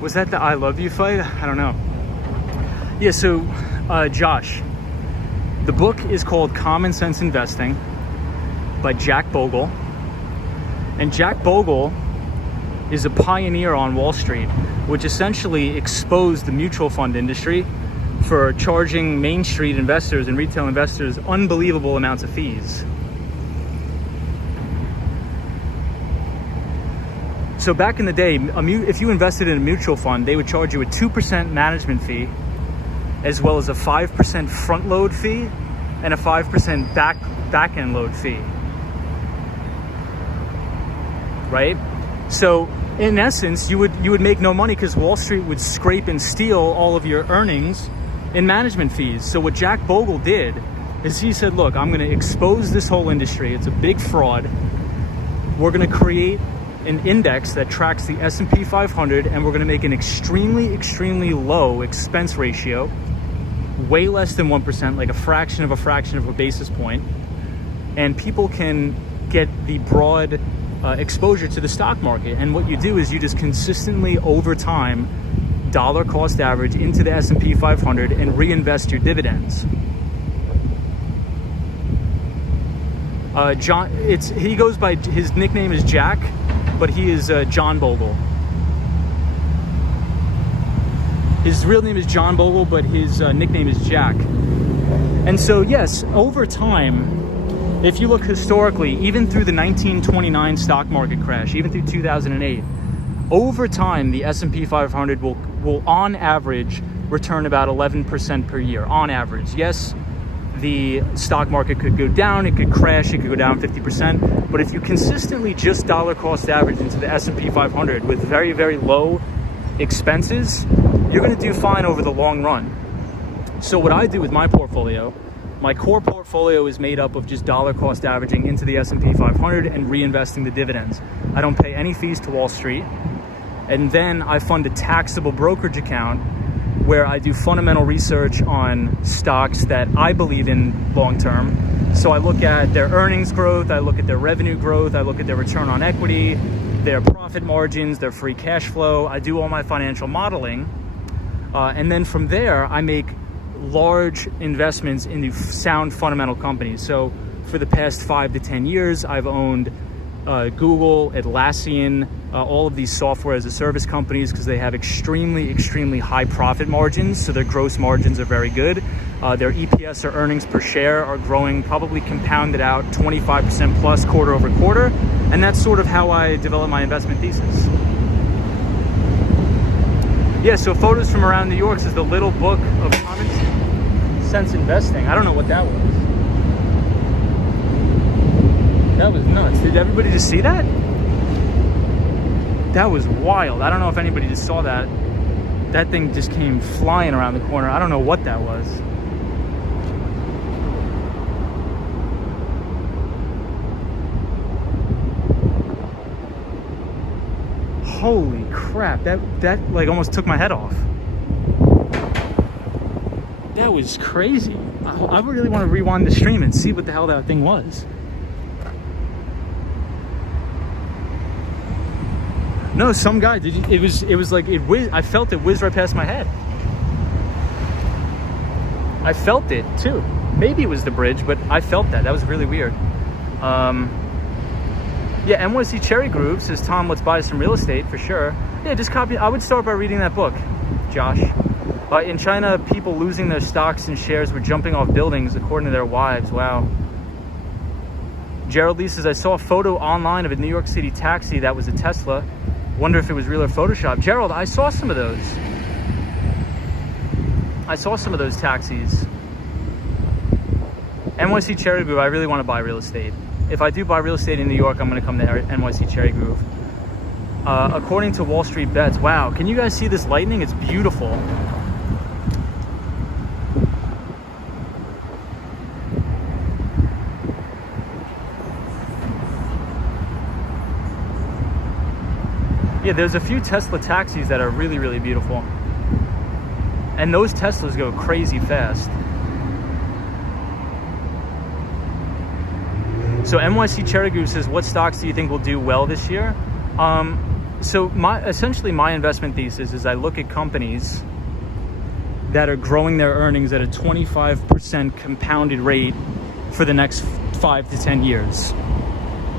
Was that the I love you fight? I don't know. Yeah, so Josh, the book is called Common Sense Investing by Jack Bogle. And Jack Bogle is a pioneer on Wall Street, which essentially exposed the mutual fund industry for charging Main Street investors and retail investors unbelievable amounts of fees. So back in the day, if you invested in a mutual fund, they would charge you a 2% management fee, as well as a 5% front load fee and a 5% back end load fee. Right? So in essence, you would make no money because Wall Street would scrape and steal all of your earnings in management fees. So what Jack Bogle did is he said, look, I'm going to expose this whole industry. It's a big fraud. We're going to create an index that tracks the S&P 500, and we're going to make an extremely low expense ratio, way less than 1%, like a fraction of a basis point, and people can get the broad exposure to the stock market. And what you do is you just consistently over time dollar cost average into the S&P 500 and reinvest your dividends. He goes by, his nickname is Jack, but he is John Bogle. His real name is John Bogle, but his nickname is Jack. And so yes, over time, if you look historically, even through the 1929 stock market crash, even through 2008, over time, the S&P 500 will on average return about 11% per year, on average. Yes, the stock market could go down, it could crash, it could go down 50%, but if you consistently just dollar cost average into the S&P 500 with very, very low expenses, you're gonna do fine over the long run. So what I do with my portfolio, my core portfolio is made up of just dollar cost averaging into the S&P 500 and reinvesting the dividends. I don't pay any fees to Wall Street. And then I fund a taxable brokerage account where I do fundamental research on stocks that I believe in long term. So I look at their earnings growth, I look at their revenue growth, I look at their return on equity, their profit margins, their free cash flow. I do all my financial modeling. And then from there, I make large investments into sound fundamental companies. So for the past 5 to 10 years, I've owned Google, Atlassian, all of these software as a service companies, because they have extremely high profit margins, so their gross margins are very good. Their EPS, or earnings per share, are growing, probably compounded out 25% plus quarter over quarter, and that's sort of how I develop my investment thesis. Yeah, so Photos from Around New York says the Little Book of Common Sense Investing. I don't know what that was. That was nuts. Did everybody just see that? That was wild. I don't know if anybody just saw that. That thing just came flying around the corner. I don't know what that was. Holy crap. That like almost took my head off. That was crazy. I really want to rewind the stream and see what the hell that thing was. No, some guy did. It was like it whizzed. I felt it whiz right past my head. I felt it too. Maybe it was the bridge, but I felt that. That was really weird. Yeah, NYC Cherry Groove says, Tom, let's buy some real estate for sure. Yeah, just copy. I would start by reading that book, Josh. In China, people losing their stocks and shares were jumping off buildings, according to their wives. Wow. Gerald Lee says, I saw a photo online of a New York City taxi that was a Tesla. Wonder if it was real or Photoshop. Gerald, I saw some of those. I saw some of those taxis. NYC Cherry Groove, I really want to buy real estate. If I do buy real estate in New York, I'm going to come to NYC Cherry Groove. According to Wall Street Bets, wow, can you guys see this lightning? It's beautiful. Yeah, there's a few Tesla taxis that are really beautiful. And those Teslas go crazy fast. So NYC Cherry Groove says, what stocks do you think will do well this year? So essentially my investment thesis is I look at companies that are growing their earnings at a 25% compounded rate for the next 5 to 10 years.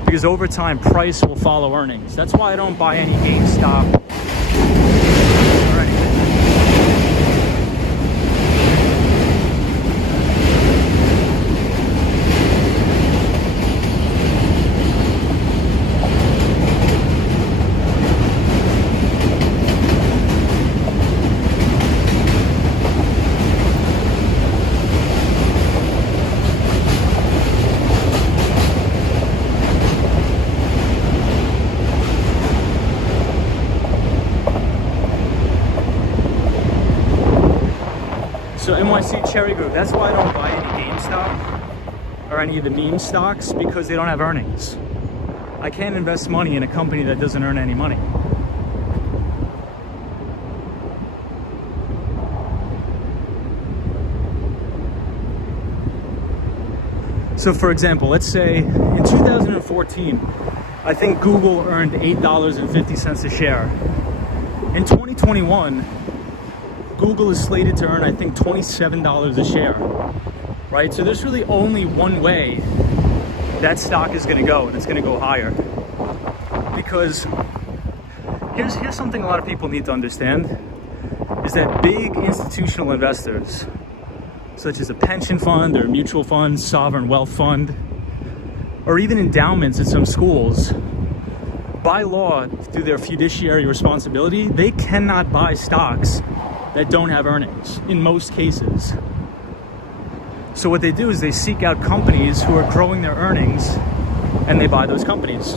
Because over time, price will follow earnings. That's why I don't buy any GameStop or anything. So NYC Cherry Groove, that's why I don't buy any GameStop or any of the meme stocks, because they don't have earnings. I can't invest money in a company that doesn't earn any money. So for example, let's say in 2014, I think Google earned $8.50 a share. In 2021, Google is slated to earn, I think, $27 a share, right? So there's really only one way that stock is going to go, and it's going to go higher. Because here's something a lot of people need to understand, is that big institutional investors, such as a pension fund or a mutual fund, sovereign wealth fund, or even endowments at some schools, by law, through their fiduciary responsibility, they cannot buy stocks that don't have earnings in most cases. So what they do is they seek out companies who are growing their earnings and they buy those companies.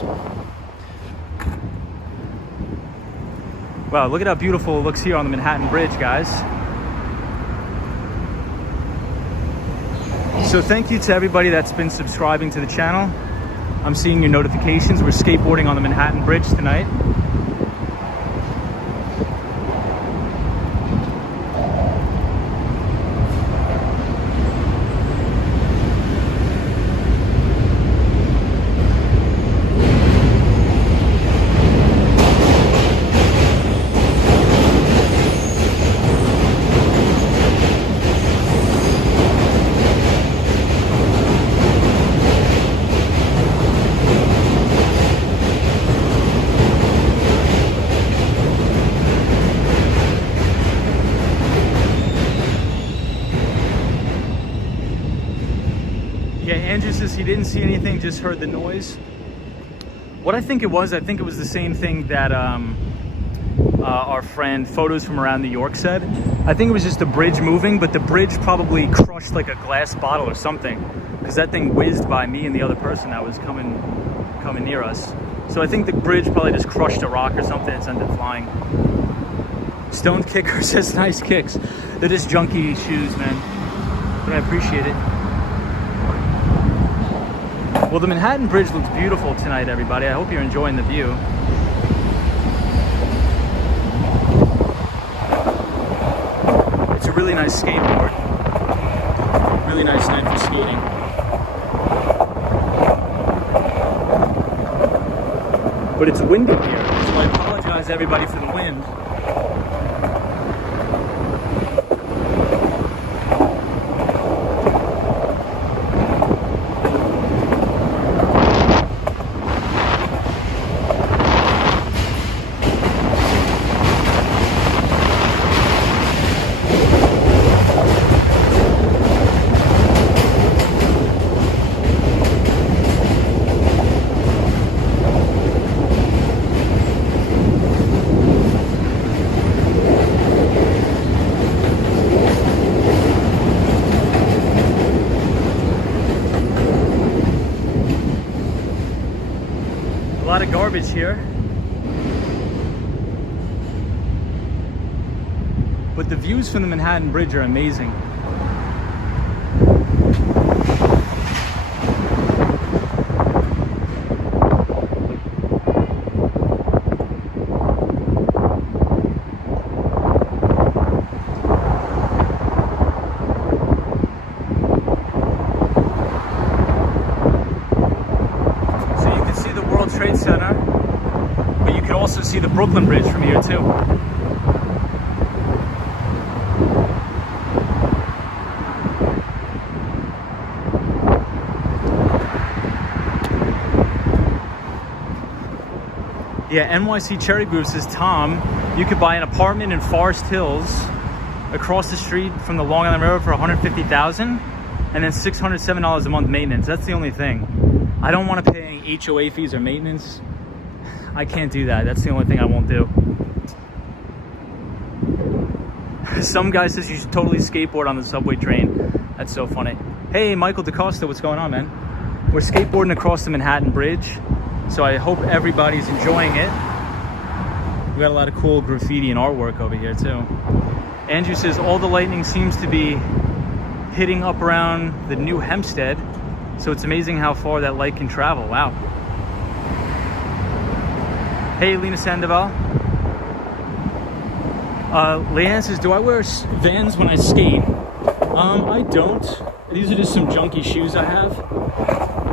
Wow, look at how beautiful it looks here on the Manhattan Bridge, guys. So thank you to everybody that's been subscribing to the channel. I'm seeing your notifications. We're skateboarding on the Manhattan Bridge tonight. Yeah, Andrew says he didn't see anything, just heard the noise. What I think it was the same thing that our friend Photos from Around New York said. I think it was just the bridge moving, but the bridge probably crushed like a glass bottle or something, because that thing whizzed by me and the other person that was coming near us. So I think the bridge probably just crushed a rock or something and sent it flying. Stoned Kicker says nice kicks. They're just junky shoes, man, but I appreciate it. Well, the Manhattan Bridge looks beautiful tonight, everybody. I hope you're enjoying the view. It's a really nice skateboard. Really nice night for skating. But it's windy here, so I apologize everybody for the wind. A lot of garbage here, but the views from the Manhattan Bridge are amazing. Trade Center, but you can also see the Brooklyn Bridge from here too. Yeah, NYC Cherry Groove says, Tom, you could buy an apartment in Forest Hills across the street from the Long Island Railroad for $150,000 and then $607 a month maintenance. That's the only thing. I don't want to pay any HOA fees or maintenance. I can't do that. That's the only thing I won't do. Some guy says you should totally skateboard on the subway train. That's so funny. Hey, Michael DeCosta, what's going on, man? We're skateboarding across the Manhattan Bridge, so I hope everybody's enjoying it. We got a lot of cool graffiti and artwork over here, too. Andrew says all the lightning seems to be hitting up around the New Hempstead. So it's amazing how far that light can travel. Wow. Hey, Lena Sandoval. Leanne says, do I wear Vans when I skate? I don't. These are just some junky shoes I have.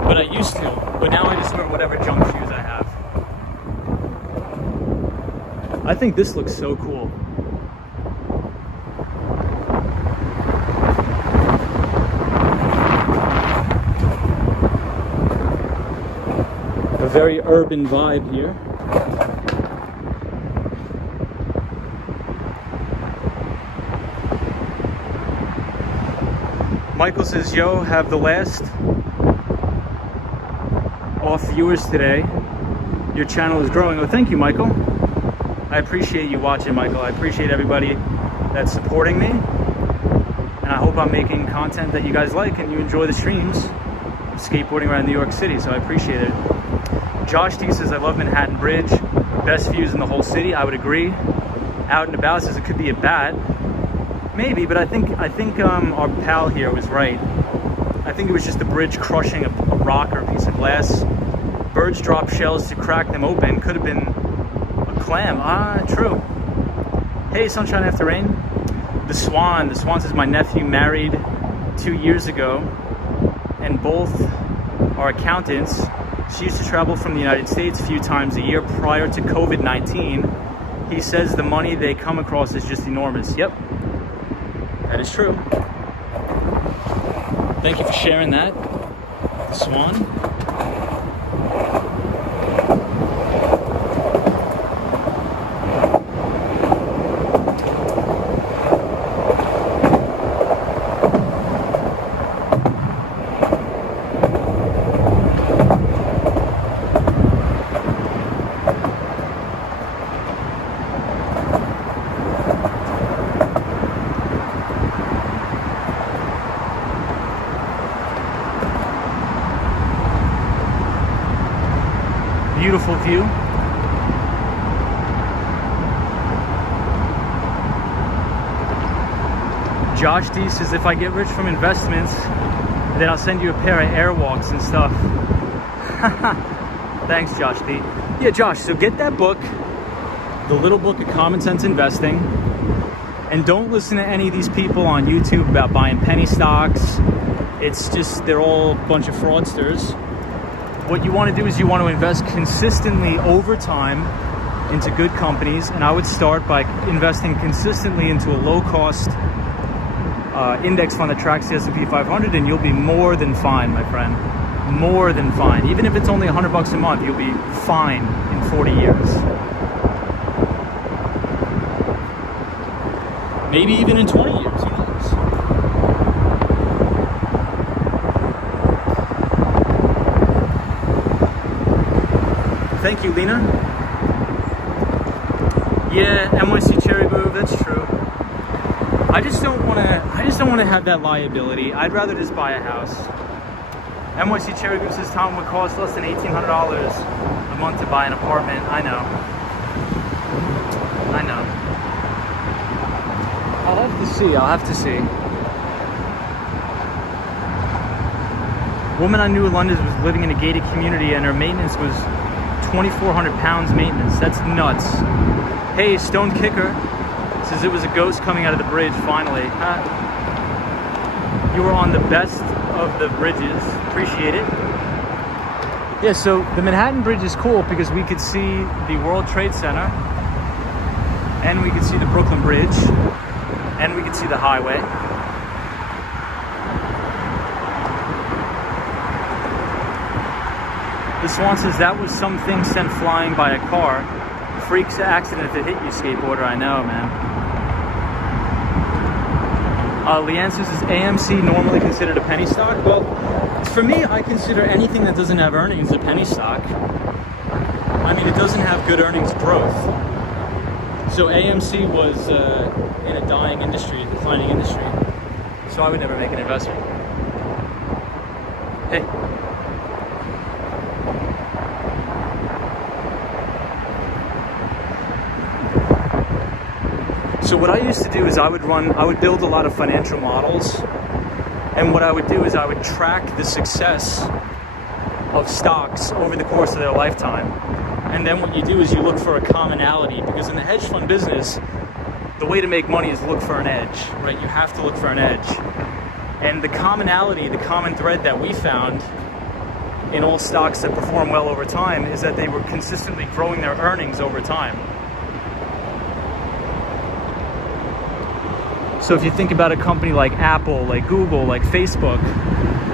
But I used to. But now I just wear whatever junk shoes I have. I think this looks so cool. A very urban vibe here. Michael says, yo, have the last off viewers today. Your channel is growing. Oh, thank you, Michael. I appreciate you watching, Michael. I appreciate everybody that's supporting me. And I hope I'm making content that you guys like and you enjoy the streams. Skateboarding around New York City, so I appreciate it. Josh D says, I love Manhattan Bridge. Best views in the whole city. I would agree. Out and About says it could be a bat. Maybe, but I think our pal here was right. I think it was just the bridge crushing a rock or a piece of glass. Birds drop shells to crack them open. Could have been a clam. Ah, true. Hey, Sunshine After Rain. The Swan says, my nephew married 2 years ago, and both are accountants. She used to travel from the United States a few times a year prior to COVID-19. He says the money they come across is just enormous. Yep, that is true. Thank you for sharing that, the Swan. beautiful view. Josh D says if I get rich from investments, then I'll send you a pair of Airwalks and stuff. Thanks, Josh D. Yeah, Josh, so get that book, The Little Book of Common Sense Investing, and don't listen to any of these people on YouTube about buying penny stocks. It's just, they're all a bunch of fraudsters. What you want to do is you want to invest consistently over time into good companies, and I would start by investing consistently into a low-cost index fund that tracks the S&P 500, and you'll be more than fine, my friend. More than fine. Even if it's only $100 a month, you'll be fine in 40 years. Maybe even in 20 years, who knows? Thank you, Lena. Yeah, NYC Cherry Move, that's true. I just don't want to have that liability. I'd rather just buy a house. NYC Cherry Move says Tom would cost less than $1,800 a month to buy an apartment. I know. I'll have to see. Woman I knew in London was living in a gated community and her maintenance was 2,400 pounds maintenance. That's nuts. Hey, Stone Kicker says it was a ghost coming out of the bridge finally. You were on the best of the bridges. Appreciate it. Yeah, so the Manhattan Bridge is cool because we could see the World Trade Center and we could see the Brooklyn Bridge and we could see the highway. The Swan says that was something sent flying by a car. Freaks accident if it hit you, skateboarder. I know, man. Leanne says, is AMC normally considered a penny stock? Well, for me, I consider anything that doesn't have earnings a penny stock. I mean, it doesn't have good earnings growth. So AMC was in a dying industry, a declining industry. So I would never make an investment. Hey. So what I used to do is I would build a lot of financial models, and what I would do is I would track the success of stocks over the course of their lifetime. And then what you do is you look for a commonality, because in the hedge fund business, the way to make money is look for an edge, right? You have to look for an edge. And the commonality, the common thread that we found in all stocks that perform well over time is that they were consistently growing their earnings over time. So if you think about a company like Apple, like Google, like Facebook,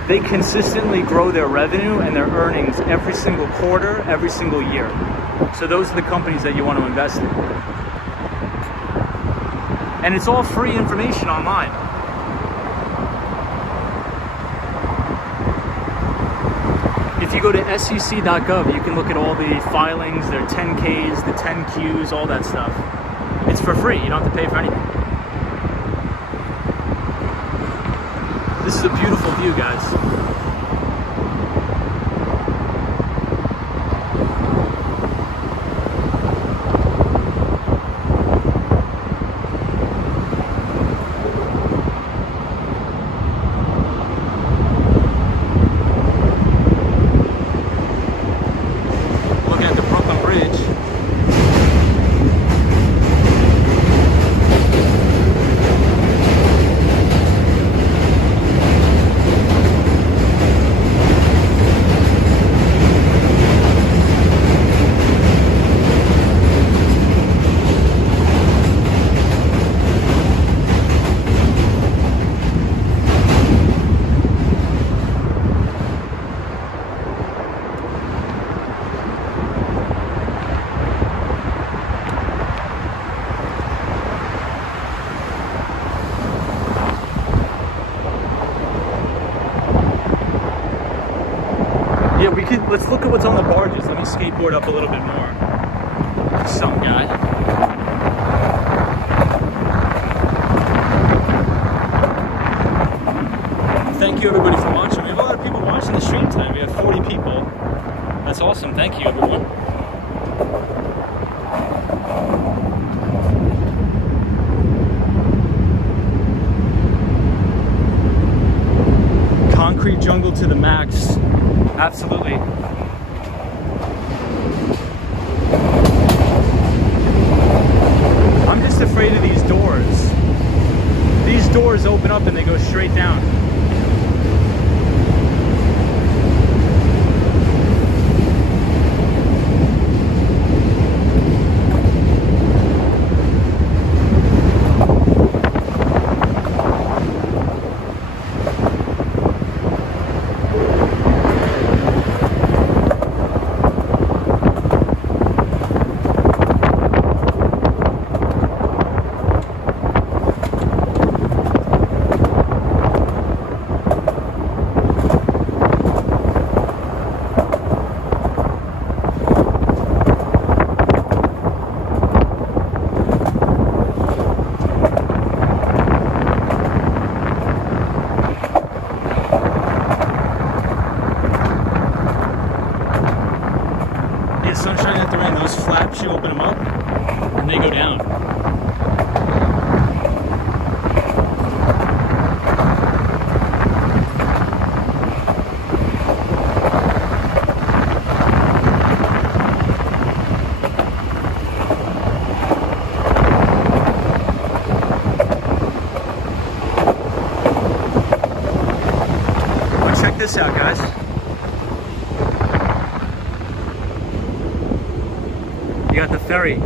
they consistently grow their revenue and their earnings every single quarter, every single year. So those are the companies that you want to invest in. And it's all free information online. If you go to sec.gov, you can look at all the filings, their 10Ks, the 10Qs, all that stuff. It's for free. You don't have to pay for anything. This is a beautiful view, guys. Looking at the Brooklyn Bridge. Let's look at what's on the barges. Let me skateboard up a little bit more. Some guy. Thank you everybody for watching. We have a lot of people watching the stream tonight. We have 40 people. That's awesome. Thank you everyone. Concrete jungle to the max. Absolutely. I'm just afraid of these doors. These doors open up and they go straight down. Sunshine at the rain, those flaps, you open them up and they go down. Well, check this out, guys. You got the ferry.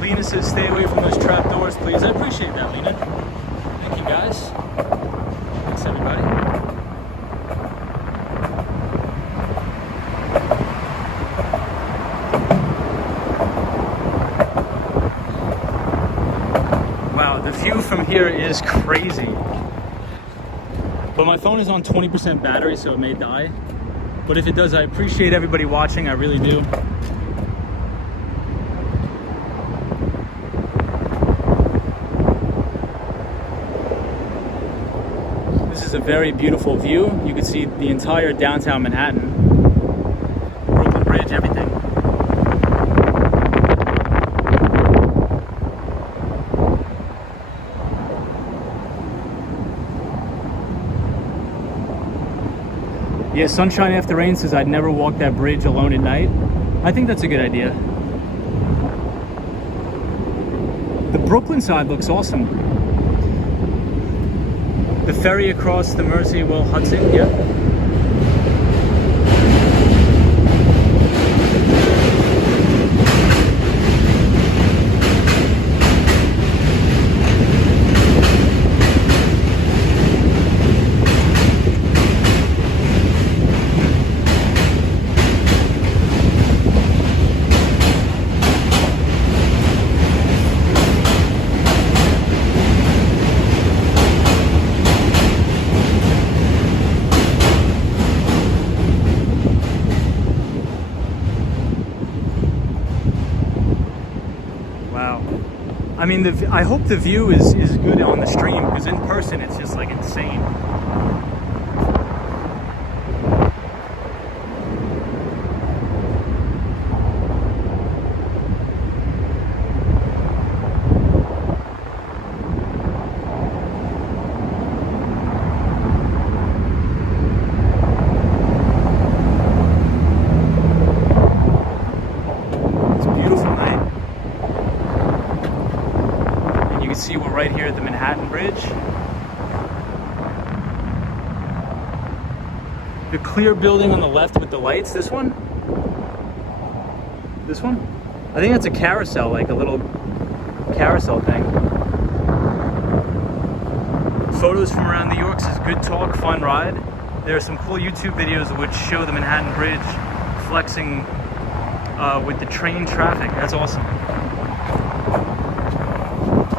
Lena says stay away from those trap doors, please. I appreciate that, Lena. Thank you, guys. Thanks, everybody. Wow, the view from here is crazy. But my phone is on 20% battery, so it may die. But if it does, I appreciate everybody watching. I really do. This is a very beautiful view. You can see the entire downtown Manhattan. Brooklyn Bridge, everything. Yeah, Sunshine After Rain says I'd never walk that bridge alone at night. I think that's a good idea. The Brooklyn side looks awesome. The ferry across the Mersey Will Hudson, yep. I mean, I hope the view is good on the stream, because in person it's just like insane. See, we're right here at the Manhattan Bridge. The clear building on the left with the lights, this one? This one? I think that's a carousel, like a little carousel thing. Photos from around New York says good talk, fun ride. There are some cool YouTube videos which show the Manhattan Bridge flexing with the train traffic. That's awesome.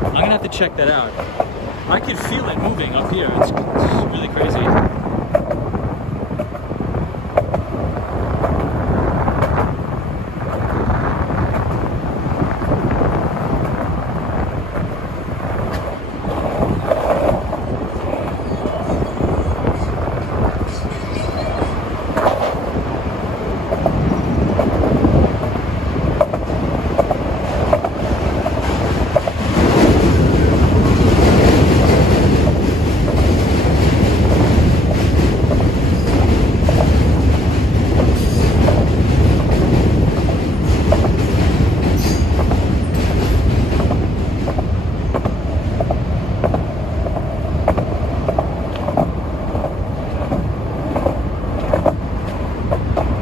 I'm gonna have to check that out. I could feel it moving up here. It's really crazy.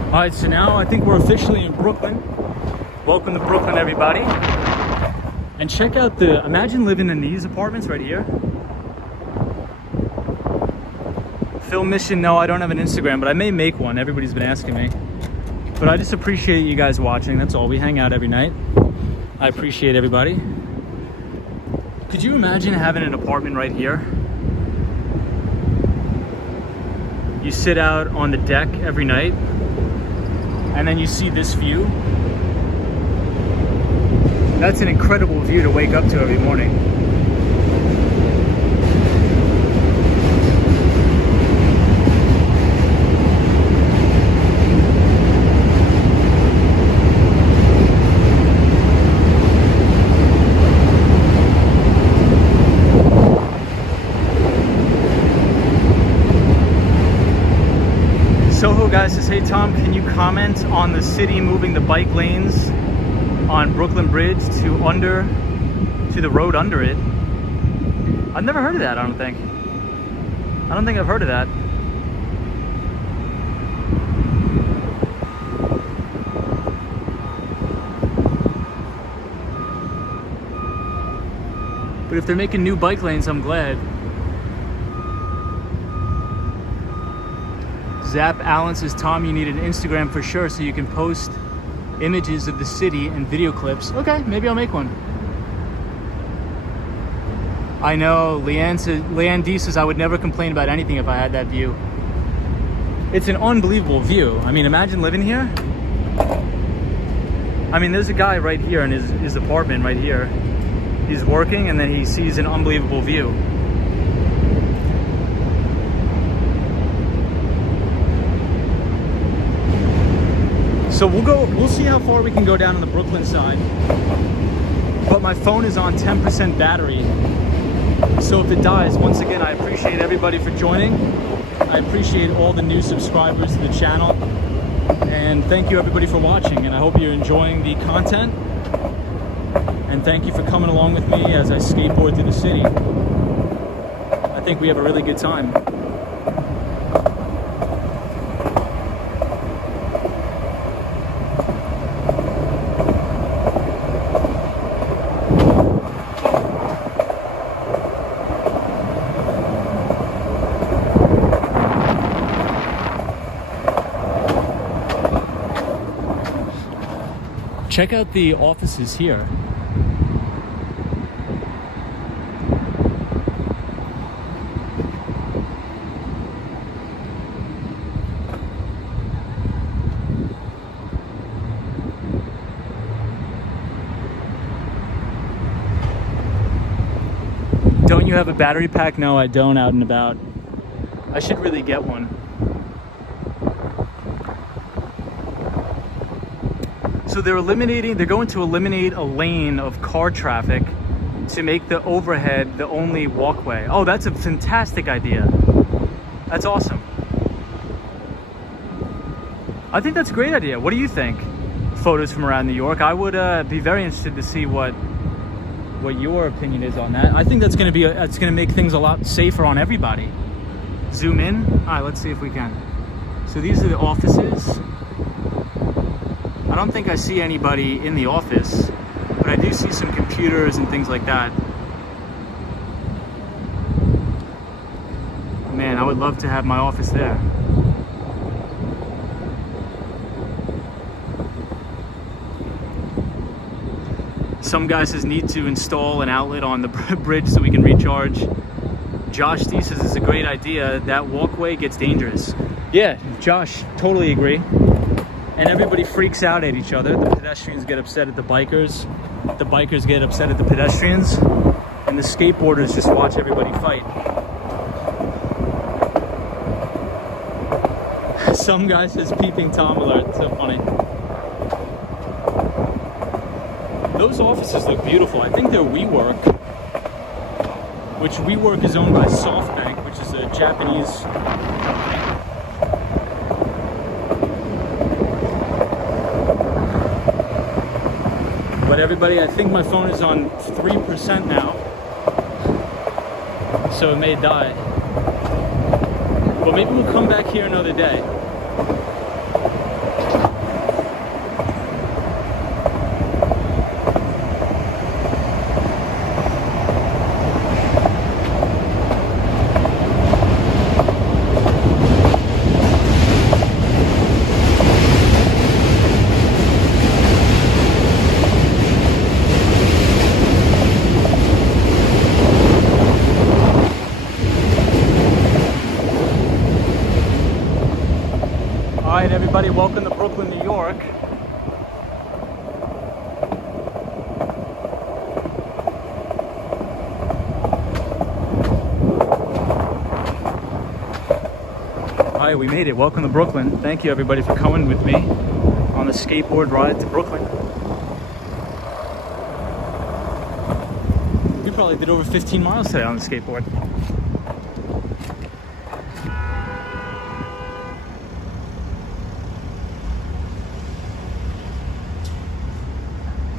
All right, so now I think we're officially in Brooklyn. Welcome to Brooklyn, everybody. And check out imagine living in these apartments right here. Film mission, no, I don't have an Instagram, but I may make one. Everybody's been asking me. But I just appreciate you guys watching, that's all. We hang out every night. I appreciate everybody. Could you imagine having an apartment right here? You sit out on the deck every night, and then you see this view. That's an incredible view to wake up to every morning. SoHo guy says, hey Tom, can you comment on the city moving the bike lanes on Brooklyn Bridge to the road under it? I've never heard of that, I don't think. I don't think I've heard of that. But if they're making new bike lanes, I'm glad. Zap Allen says, Tom, you need an Instagram for sure so you can post images of the city and video clips. Okay, maybe I'll make one. I know, Leanne D says, I would never complain about anything if I had that view. It's an unbelievable view. I mean, imagine living here. I mean, there's a guy right here in his apartment right here. He's working and then he sees an unbelievable view. So we'll see how far we can go down on the Brooklyn side. But my phone is on 10% battery. So if it dies, once again, I appreciate everybody for joining. I appreciate all the new subscribers to the channel. And thank you everybody for watching. And I hope you're enjoying the content. And thank you for coming along with me as I skateboard through the city. I think we have a really good time. Check out the offices here. Don't you have a battery pack? No, I don't, out and about. I should really get one. So they're going to eliminate a lane of car traffic to make the overhead the only walkway. Oh, that's a fantastic idea. That's awesome. I think that's a great idea. What do you think? Photos from around New York. I would be very interested to see what your opinion is on that. I think that's going to it's going to make things a lot safer on everybody. Zoom in. All right, let's see if we can. So these are the offices. I don't think I see anybody in the office, but I do see some computers and things like that. Man, I would love to have my office there. Some guy says need to install an outlet on the bridge so we can recharge. Josh D says it's a great idea. That walkway gets dangerous. Yeah, Josh, totally agree. And everybody freaks out at each other. The pedestrians get upset at the bikers get upset at the pedestrians, and the skateboarders just watch everybody fight. Some guy says peeping Tom alert. So funny. Those offices look beautiful. I think they're WeWork, which WeWork is owned by SoftBank, which is a Japanese company. But everybody, I think my phone is on 3% now, so it may die. But maybe we'll come back here another day. Everybody, welcome to Brooklyn, New York. Alright, we made it. Welcome to Brooklyn. Thank you everybody for coming with me on the skateboard ride to Brooklyn. We probably did over 15 miles today on the skateboard.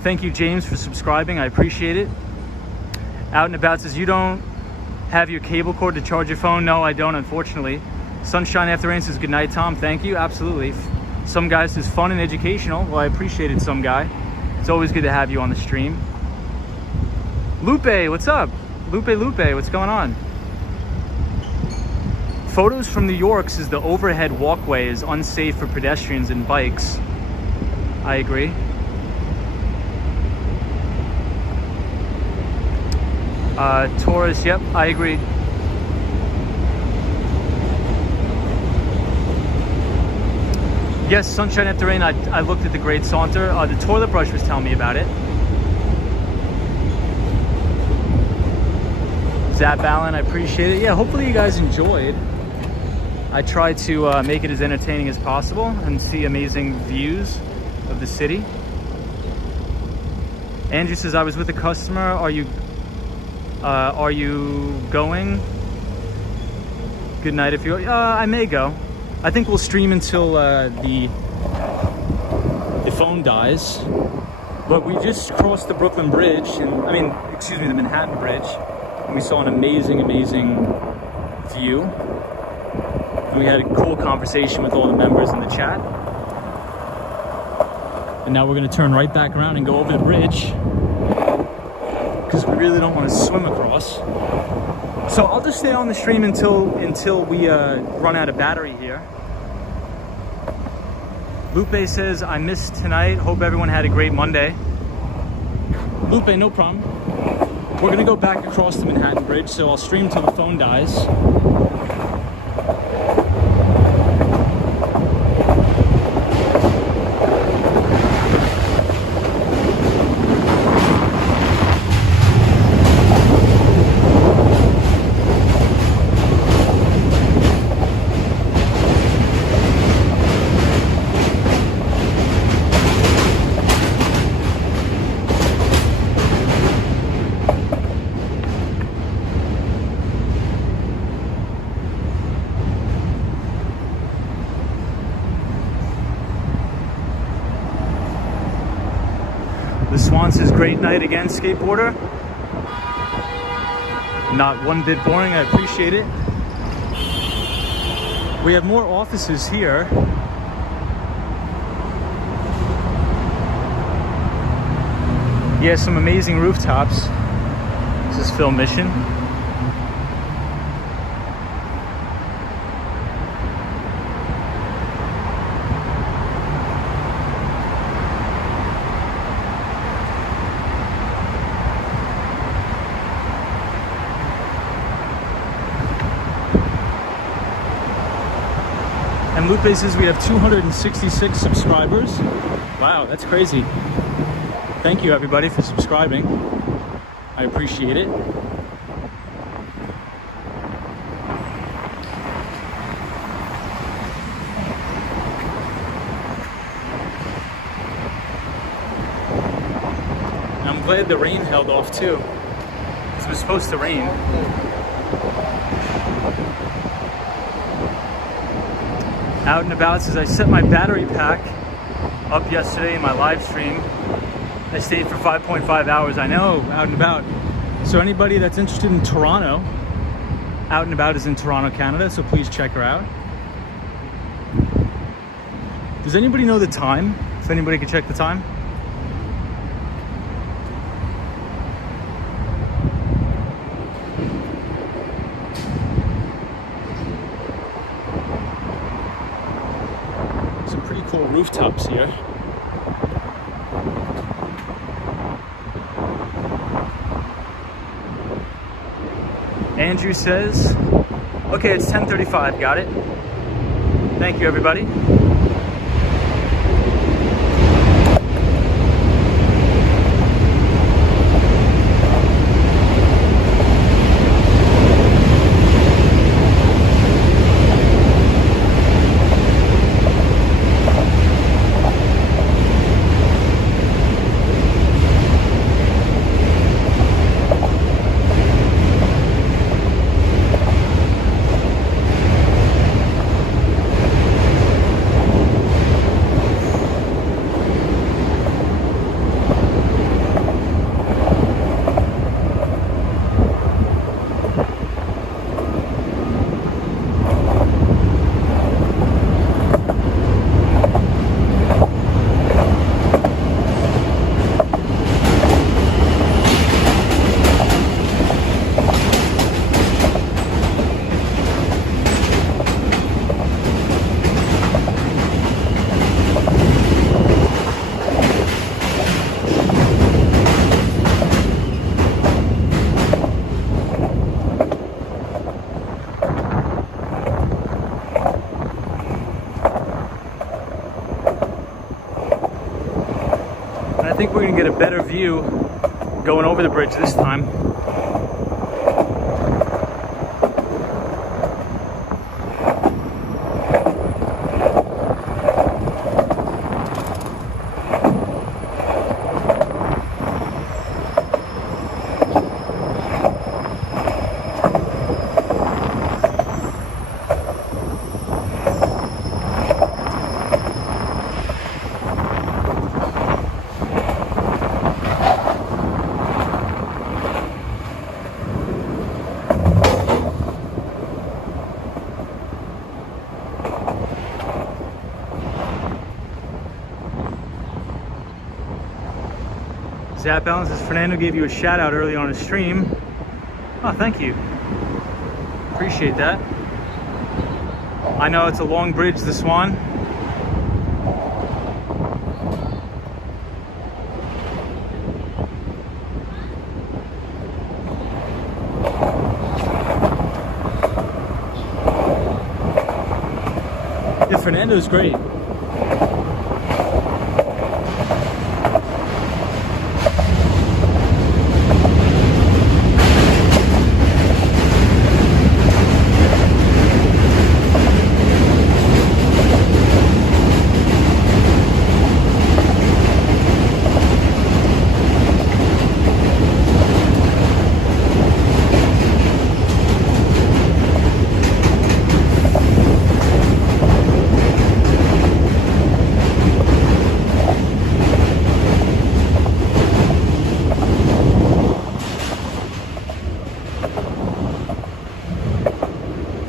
Thank you, James, for subscribing. I appreciate it. Out and About says, you don't have your cable cord to charge your phone? No, I don't, unfortunately. Sunshine After Rain says, good night, Tom. Thank you. Absolutely. Some guy says, fun and educational. Well, I appreciate it, some guy. It's always good to have you on the stream. Lupe, what's up? Lupe, what's going on? Photos from New York says the overhead walkway is unsafe for pedestrians and bikes. I agree. Taurus, yep, I agree. Yes, Sunshine After Rain, I looked at the Great Saunter. The toilet brush was telling me about it. Zap Allen, I appreciate it. Yeah, hopefully you guys enjoyed. I tried to make it as entertaining as possible and see amazing views of the city. Andrew says, I was with a customer. Are you going? Good night if you I may go. I think we'll stream until the phone dies. But we just crossed the Brooklyn Bridge, and the Manhattan Bridge, and we saw an amazing view. And we had a cool conversation with all the members in the chat. And now we're gonna turn right back around and go over the bridge, because we really don't want to swim across. So I'll just stay on the stream until we run out of battery here. Lupe says, I missed tonight. Hope everyone had a great Monday. Lupe, no problem. We're gonna go back across the Manhattan Bridge, so I'll stream till the phone dies. Swan says, great night again, skateboarder. Not one bit boring, I appreciate it. We have more offices here. Yeah, some amazing rooftops. This is Film Mission. And Lupe says we have 266 subscribers. Wow, that's crazy. Thank you everybody for subscribing. I appreciate it. And I'm glad the rain held off too. It was supposed to rain. Out and About says I set my battery pack up yesterday in my live stream. I stayed for 5.5 hours. I know, Out and About. So anybody that's interested in Toronto, Out and About is in Toronto, Canada, so please check her out. does anybody know the time? If anybody could check the time. Some pretty cool rooftops here. Andrew says, okay, it's 10:35, got it. Thank you, everybody. I think we're gonna get a better view going over the bridge this time. Zap Allen says Fernando gave you a shout out early on his stream. Oh, thank you. Appreciate that. I know it's a long bridge, the Swan. Yeah, Fernando's great.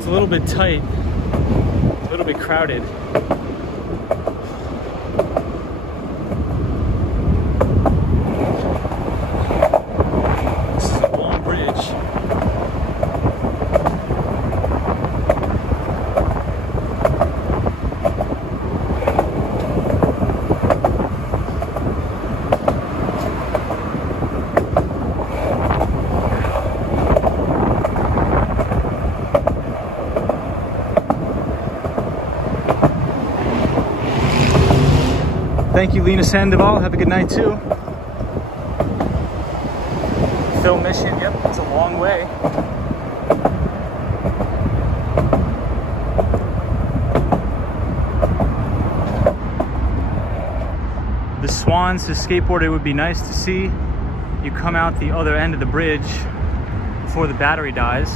A little bit tight. bit crowded. This is a long bridge. Thank you, Lena Sandoval. Have a good night too. Film mission, yep, it's a long way. The Swan says skateboard, it would be nice to see you come out the other end of the bridge before the battery dies.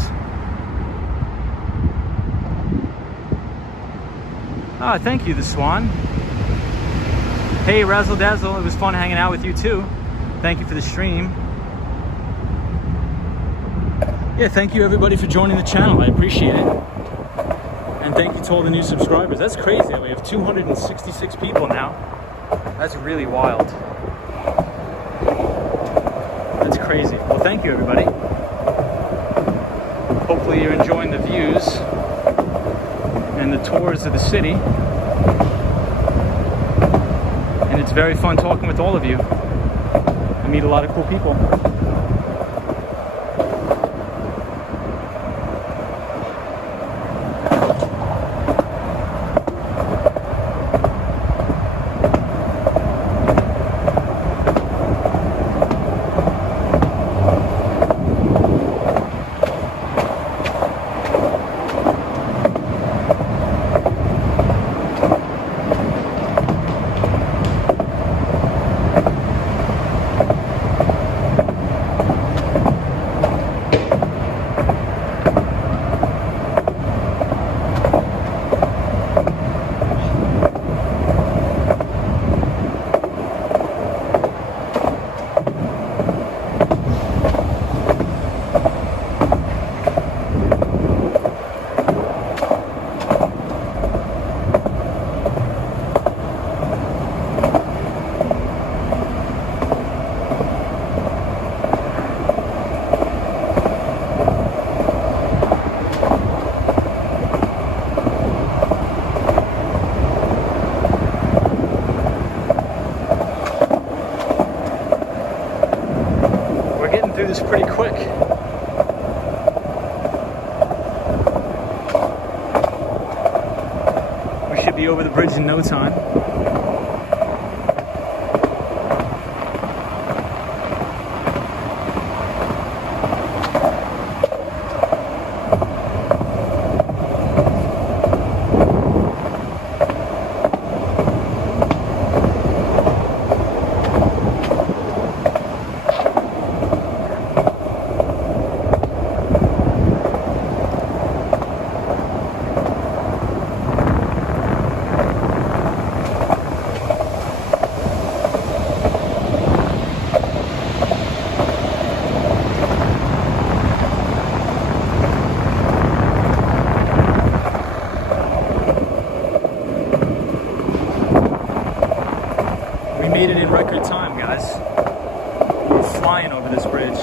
Ah, thank you, the Swan. Hey, Razzle Dazzle, it was fun hanging out with you too. Thank you for the stream. Yeah, thank you everybody for joining the channel. I appreciate it. And thank you to all the new subscribers. That's crazy. We have 266 people now. That's really wild. That's crazy. Well, thank you everybody. Hopefully you're enjoying the views and the tours of the city. And it's very fun talking with all of you. I meet a lot of cool people. Pretty quick. We should be over the bridge in no time. Made it in record time, guys. We're flying over this bridge.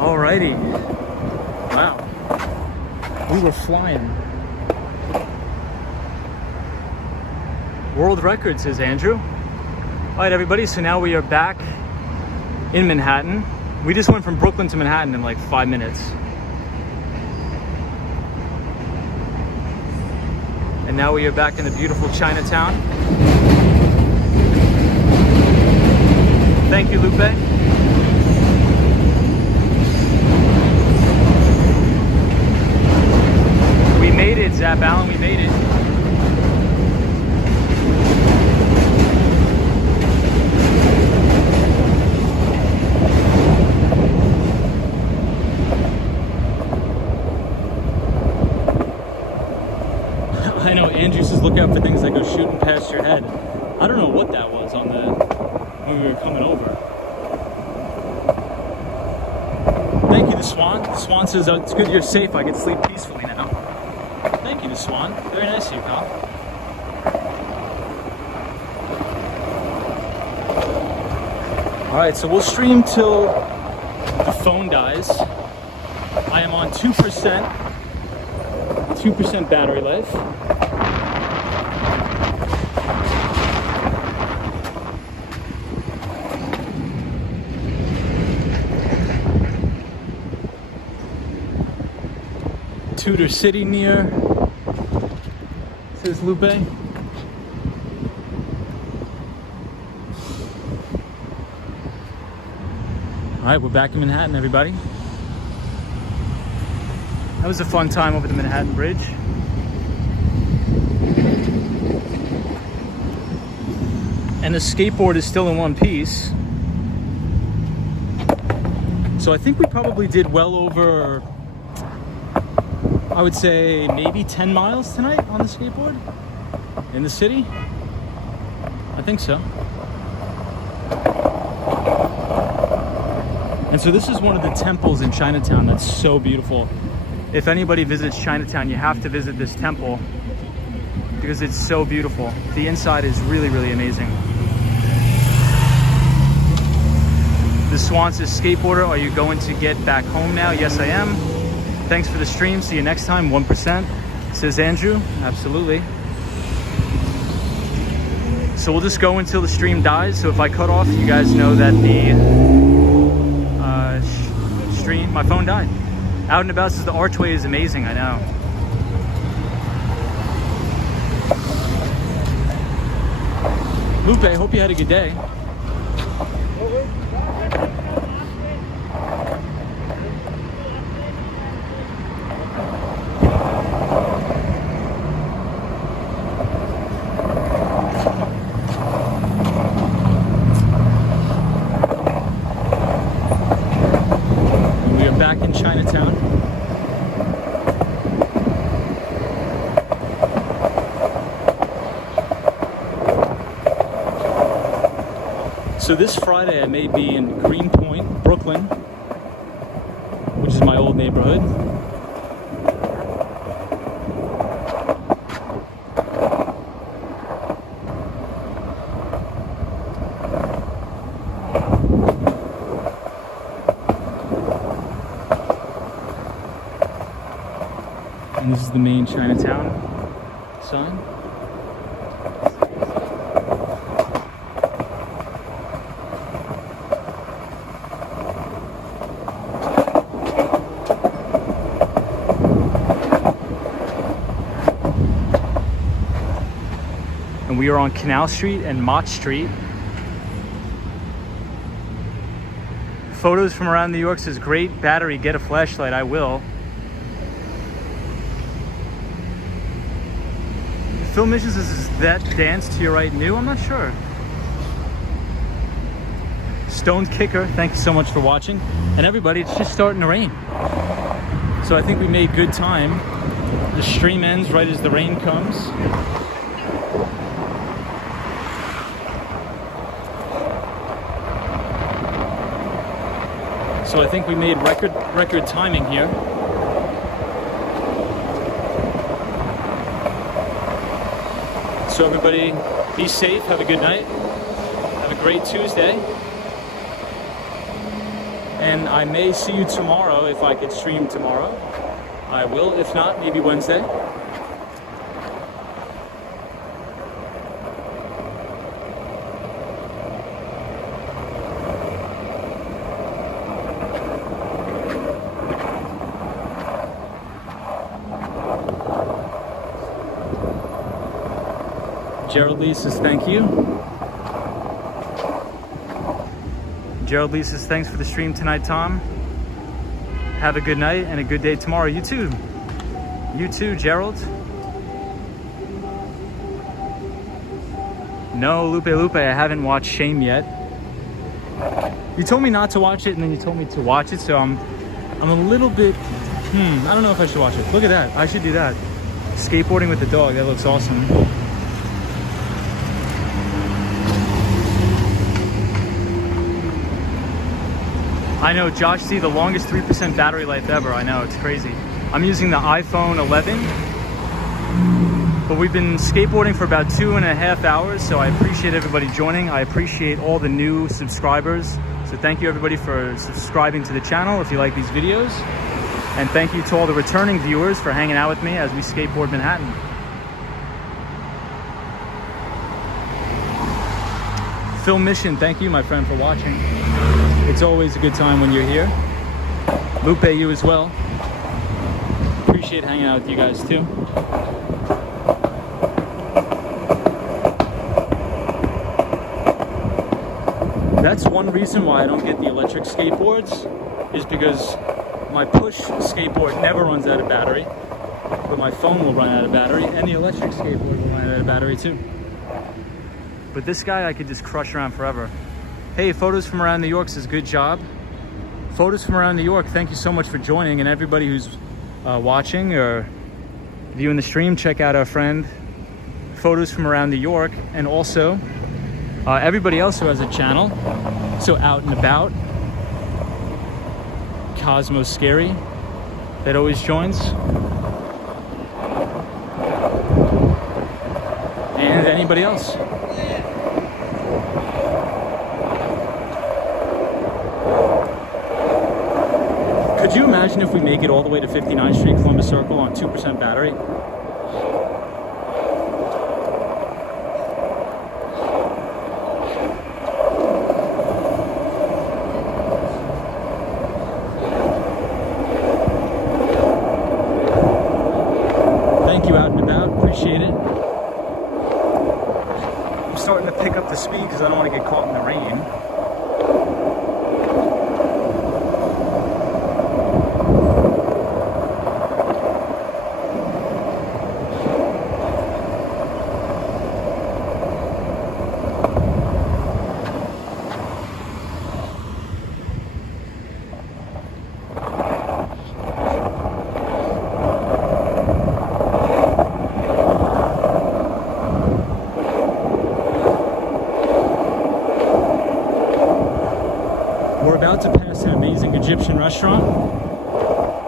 Alrighty. Wow. We were flying. World record, says Andrew. All right, everybody, so now we are back in Manhattan. We just went from Brooklyn to Manhattan in like 5 minutes. And now we are back in the beautiful Chinatown. Thank you, Lupe. We made it, Zap Allen, we made it. I know Andrew says just look out for things that go shooting past your head. I don't know what that was when we were coming over. Thank you, the Swan. The Swan says, oh, it's good you're safe. I can sleep peacefully now. Thank you, the Swan. Very nice of you, pal. Alright, so we'll stream till the phone dies. I am on 2% battery life. Tudor City near, says Lupe. Alright, we're back in Manhattan, everybody. That was a fun time over the Manhattan Bridge. And the skateboard is still in one piece. So I think we probably did well over, I would say maybe 10 miles tonight on the skateboard in the city. I think so. And so this is one of the temples in Chinatown that's so beautiful. If anybody visits Chinatown, you have to visit this temple because it's so beautiful. The inside is really, really amazing. The Swan says, skateboarder, are you going to get back home now? Yes, I am. Thanks for the stream. See you next time. 1%. Says Andrew. Absolutely. So we'll just go until the stream dies. So if I cut off, you guys know that the stream, my phone died. Out and About says the archway is amazing. I know. Lupe, hope you had a good day. Back in Chinatown. So this Friday I may be in Greenpoint, Brooklyn, which is my old neighborhood. And this is the main Chinatown sign. And we are on Canal Street and Mott Street. Photos from around New York says, great battery, get a flashlight. I will. Phil Missions, is that dance to your right new? I'm not sure. Stone's Kicker, thank you so much for watching. And everybody, it's just starting to rain. So I think we made good time. The stream ends right as the rain comes. So I think we made record timing here. So everybody, be safe, have a good night, have a great Tuesday, and I may see you tomorrow if I could stream tomorrow. I will, if not, maybe Wednesday. Gerald Lee says thank you. Gerald Lee says thanks for the stream tonight, Tom. Have a good night and a good day tomorrow. You too. You too, Gerald. No, Lupe, I haven't watched Shame yet. You told me not to watch it and then you told me to watch it, so I'm a little bit, I don't know if I should watch it. Look at that, I should do that. skateboarding with the dog. That looks awesome. I know, Josh Z, the longest 3% battery life ever. I know, it's crazy. I'm using the iPhone 11, but we've been skateboarding for about 2.5 hours, so I appreciate everybody joining. I appreciate all the new subscribers. So thank you everybody for subscribing to the channel if you like these videos. And thank you to all the returning viewers for hanging out with me as we skateboard Manhattan. Phil Mission, thank you, my friend, for watching. It's always a good time when you're here. Lupe, you as well. Appreciate hanging out with you guys too. That's one reason why I don't get the electric skateboards, is because my push skateboard never runs out of battery, but my phone will run out of battery, and the electric skateboard will run out of battery too. But this guy, I could just crush around forever. Hey, Photos from Around New York says, good job. Photos from Around New York, thank you so much for joining, and everybody who's watching or viewing the stream, check out our friend Photos from Around New York, and also everybody else who has a channel. So Out and About, Cosmo Scary, that always joins, and anybody else. Could you imagine if we make it all the way to 59th Street, Columbus Circle on 2% battery? Thank you, Out and About. Appreciate it. I'm starting to pick up the speed because I don't want to get caught in the rain. About to pass an amazing Egyptian restaurant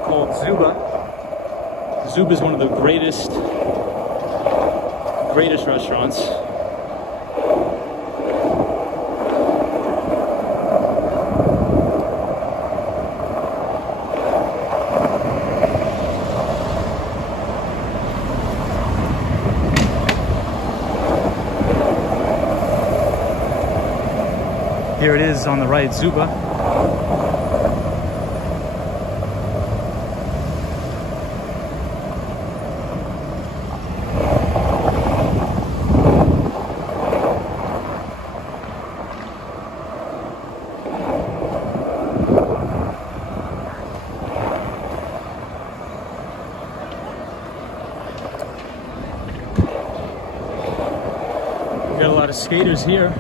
called Zuba. Zuba is one of the greatest restaurants. Here it is on the right, Zuba. Got a lot of skaters here.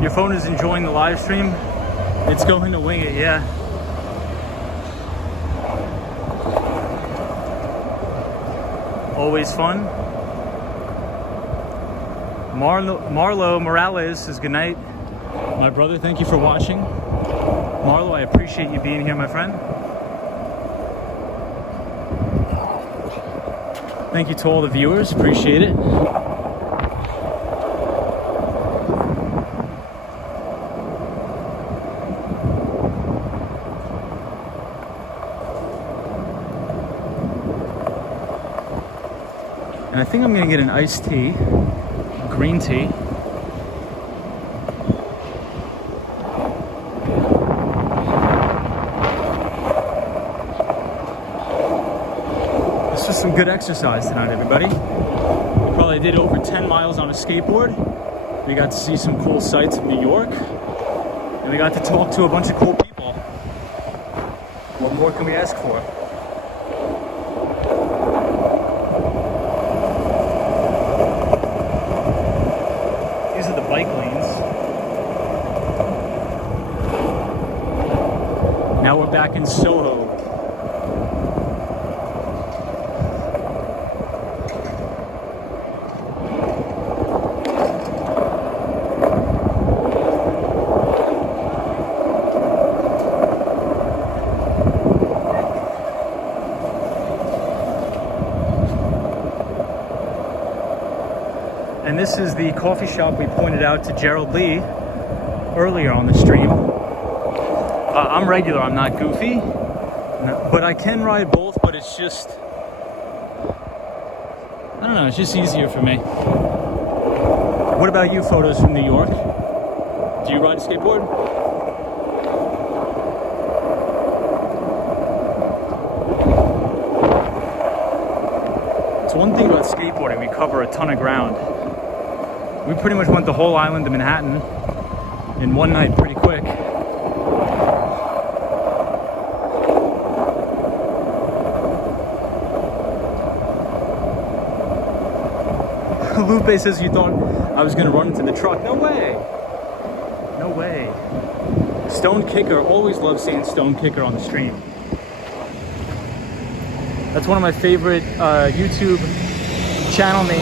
Your phone is enjoying the live stream? It's going to wing it, yeah. Always fun. Marlo Morales says good night. My brother, thank you for watching. Marlo, I appreciate you being here, my friend. Thank you to all the viewers, appreciate it. And I think I'm gonna get an iced tea, green tea. This was some good exercise tonight, everybody. We probably did over 10 miles on a skateboard. We got to see some cool sights of New York. And we got to talk to a bunch of cool people. What more can we ask for? These are the bike lanes. Now we're back in SoHo. And this is the coffee shop we pointed out to Gerald Lee earlier on the stream. I'm regular, I'm not goofy, but I can ride both, but it's just, I don't know, it's just easier for me. What about you, photos from New York? Do you ride a skateboard? It's one thing about skateboarding, we cover a ton of ground. We pretty much went the whole island of Manhattan in one night pretty quick. Lupe says you thought I was going to run into the truck. No way. No way. Stone Kicker. Always love seeing Stone Kicker on the stream. That's one of my favorite YouTube channel names.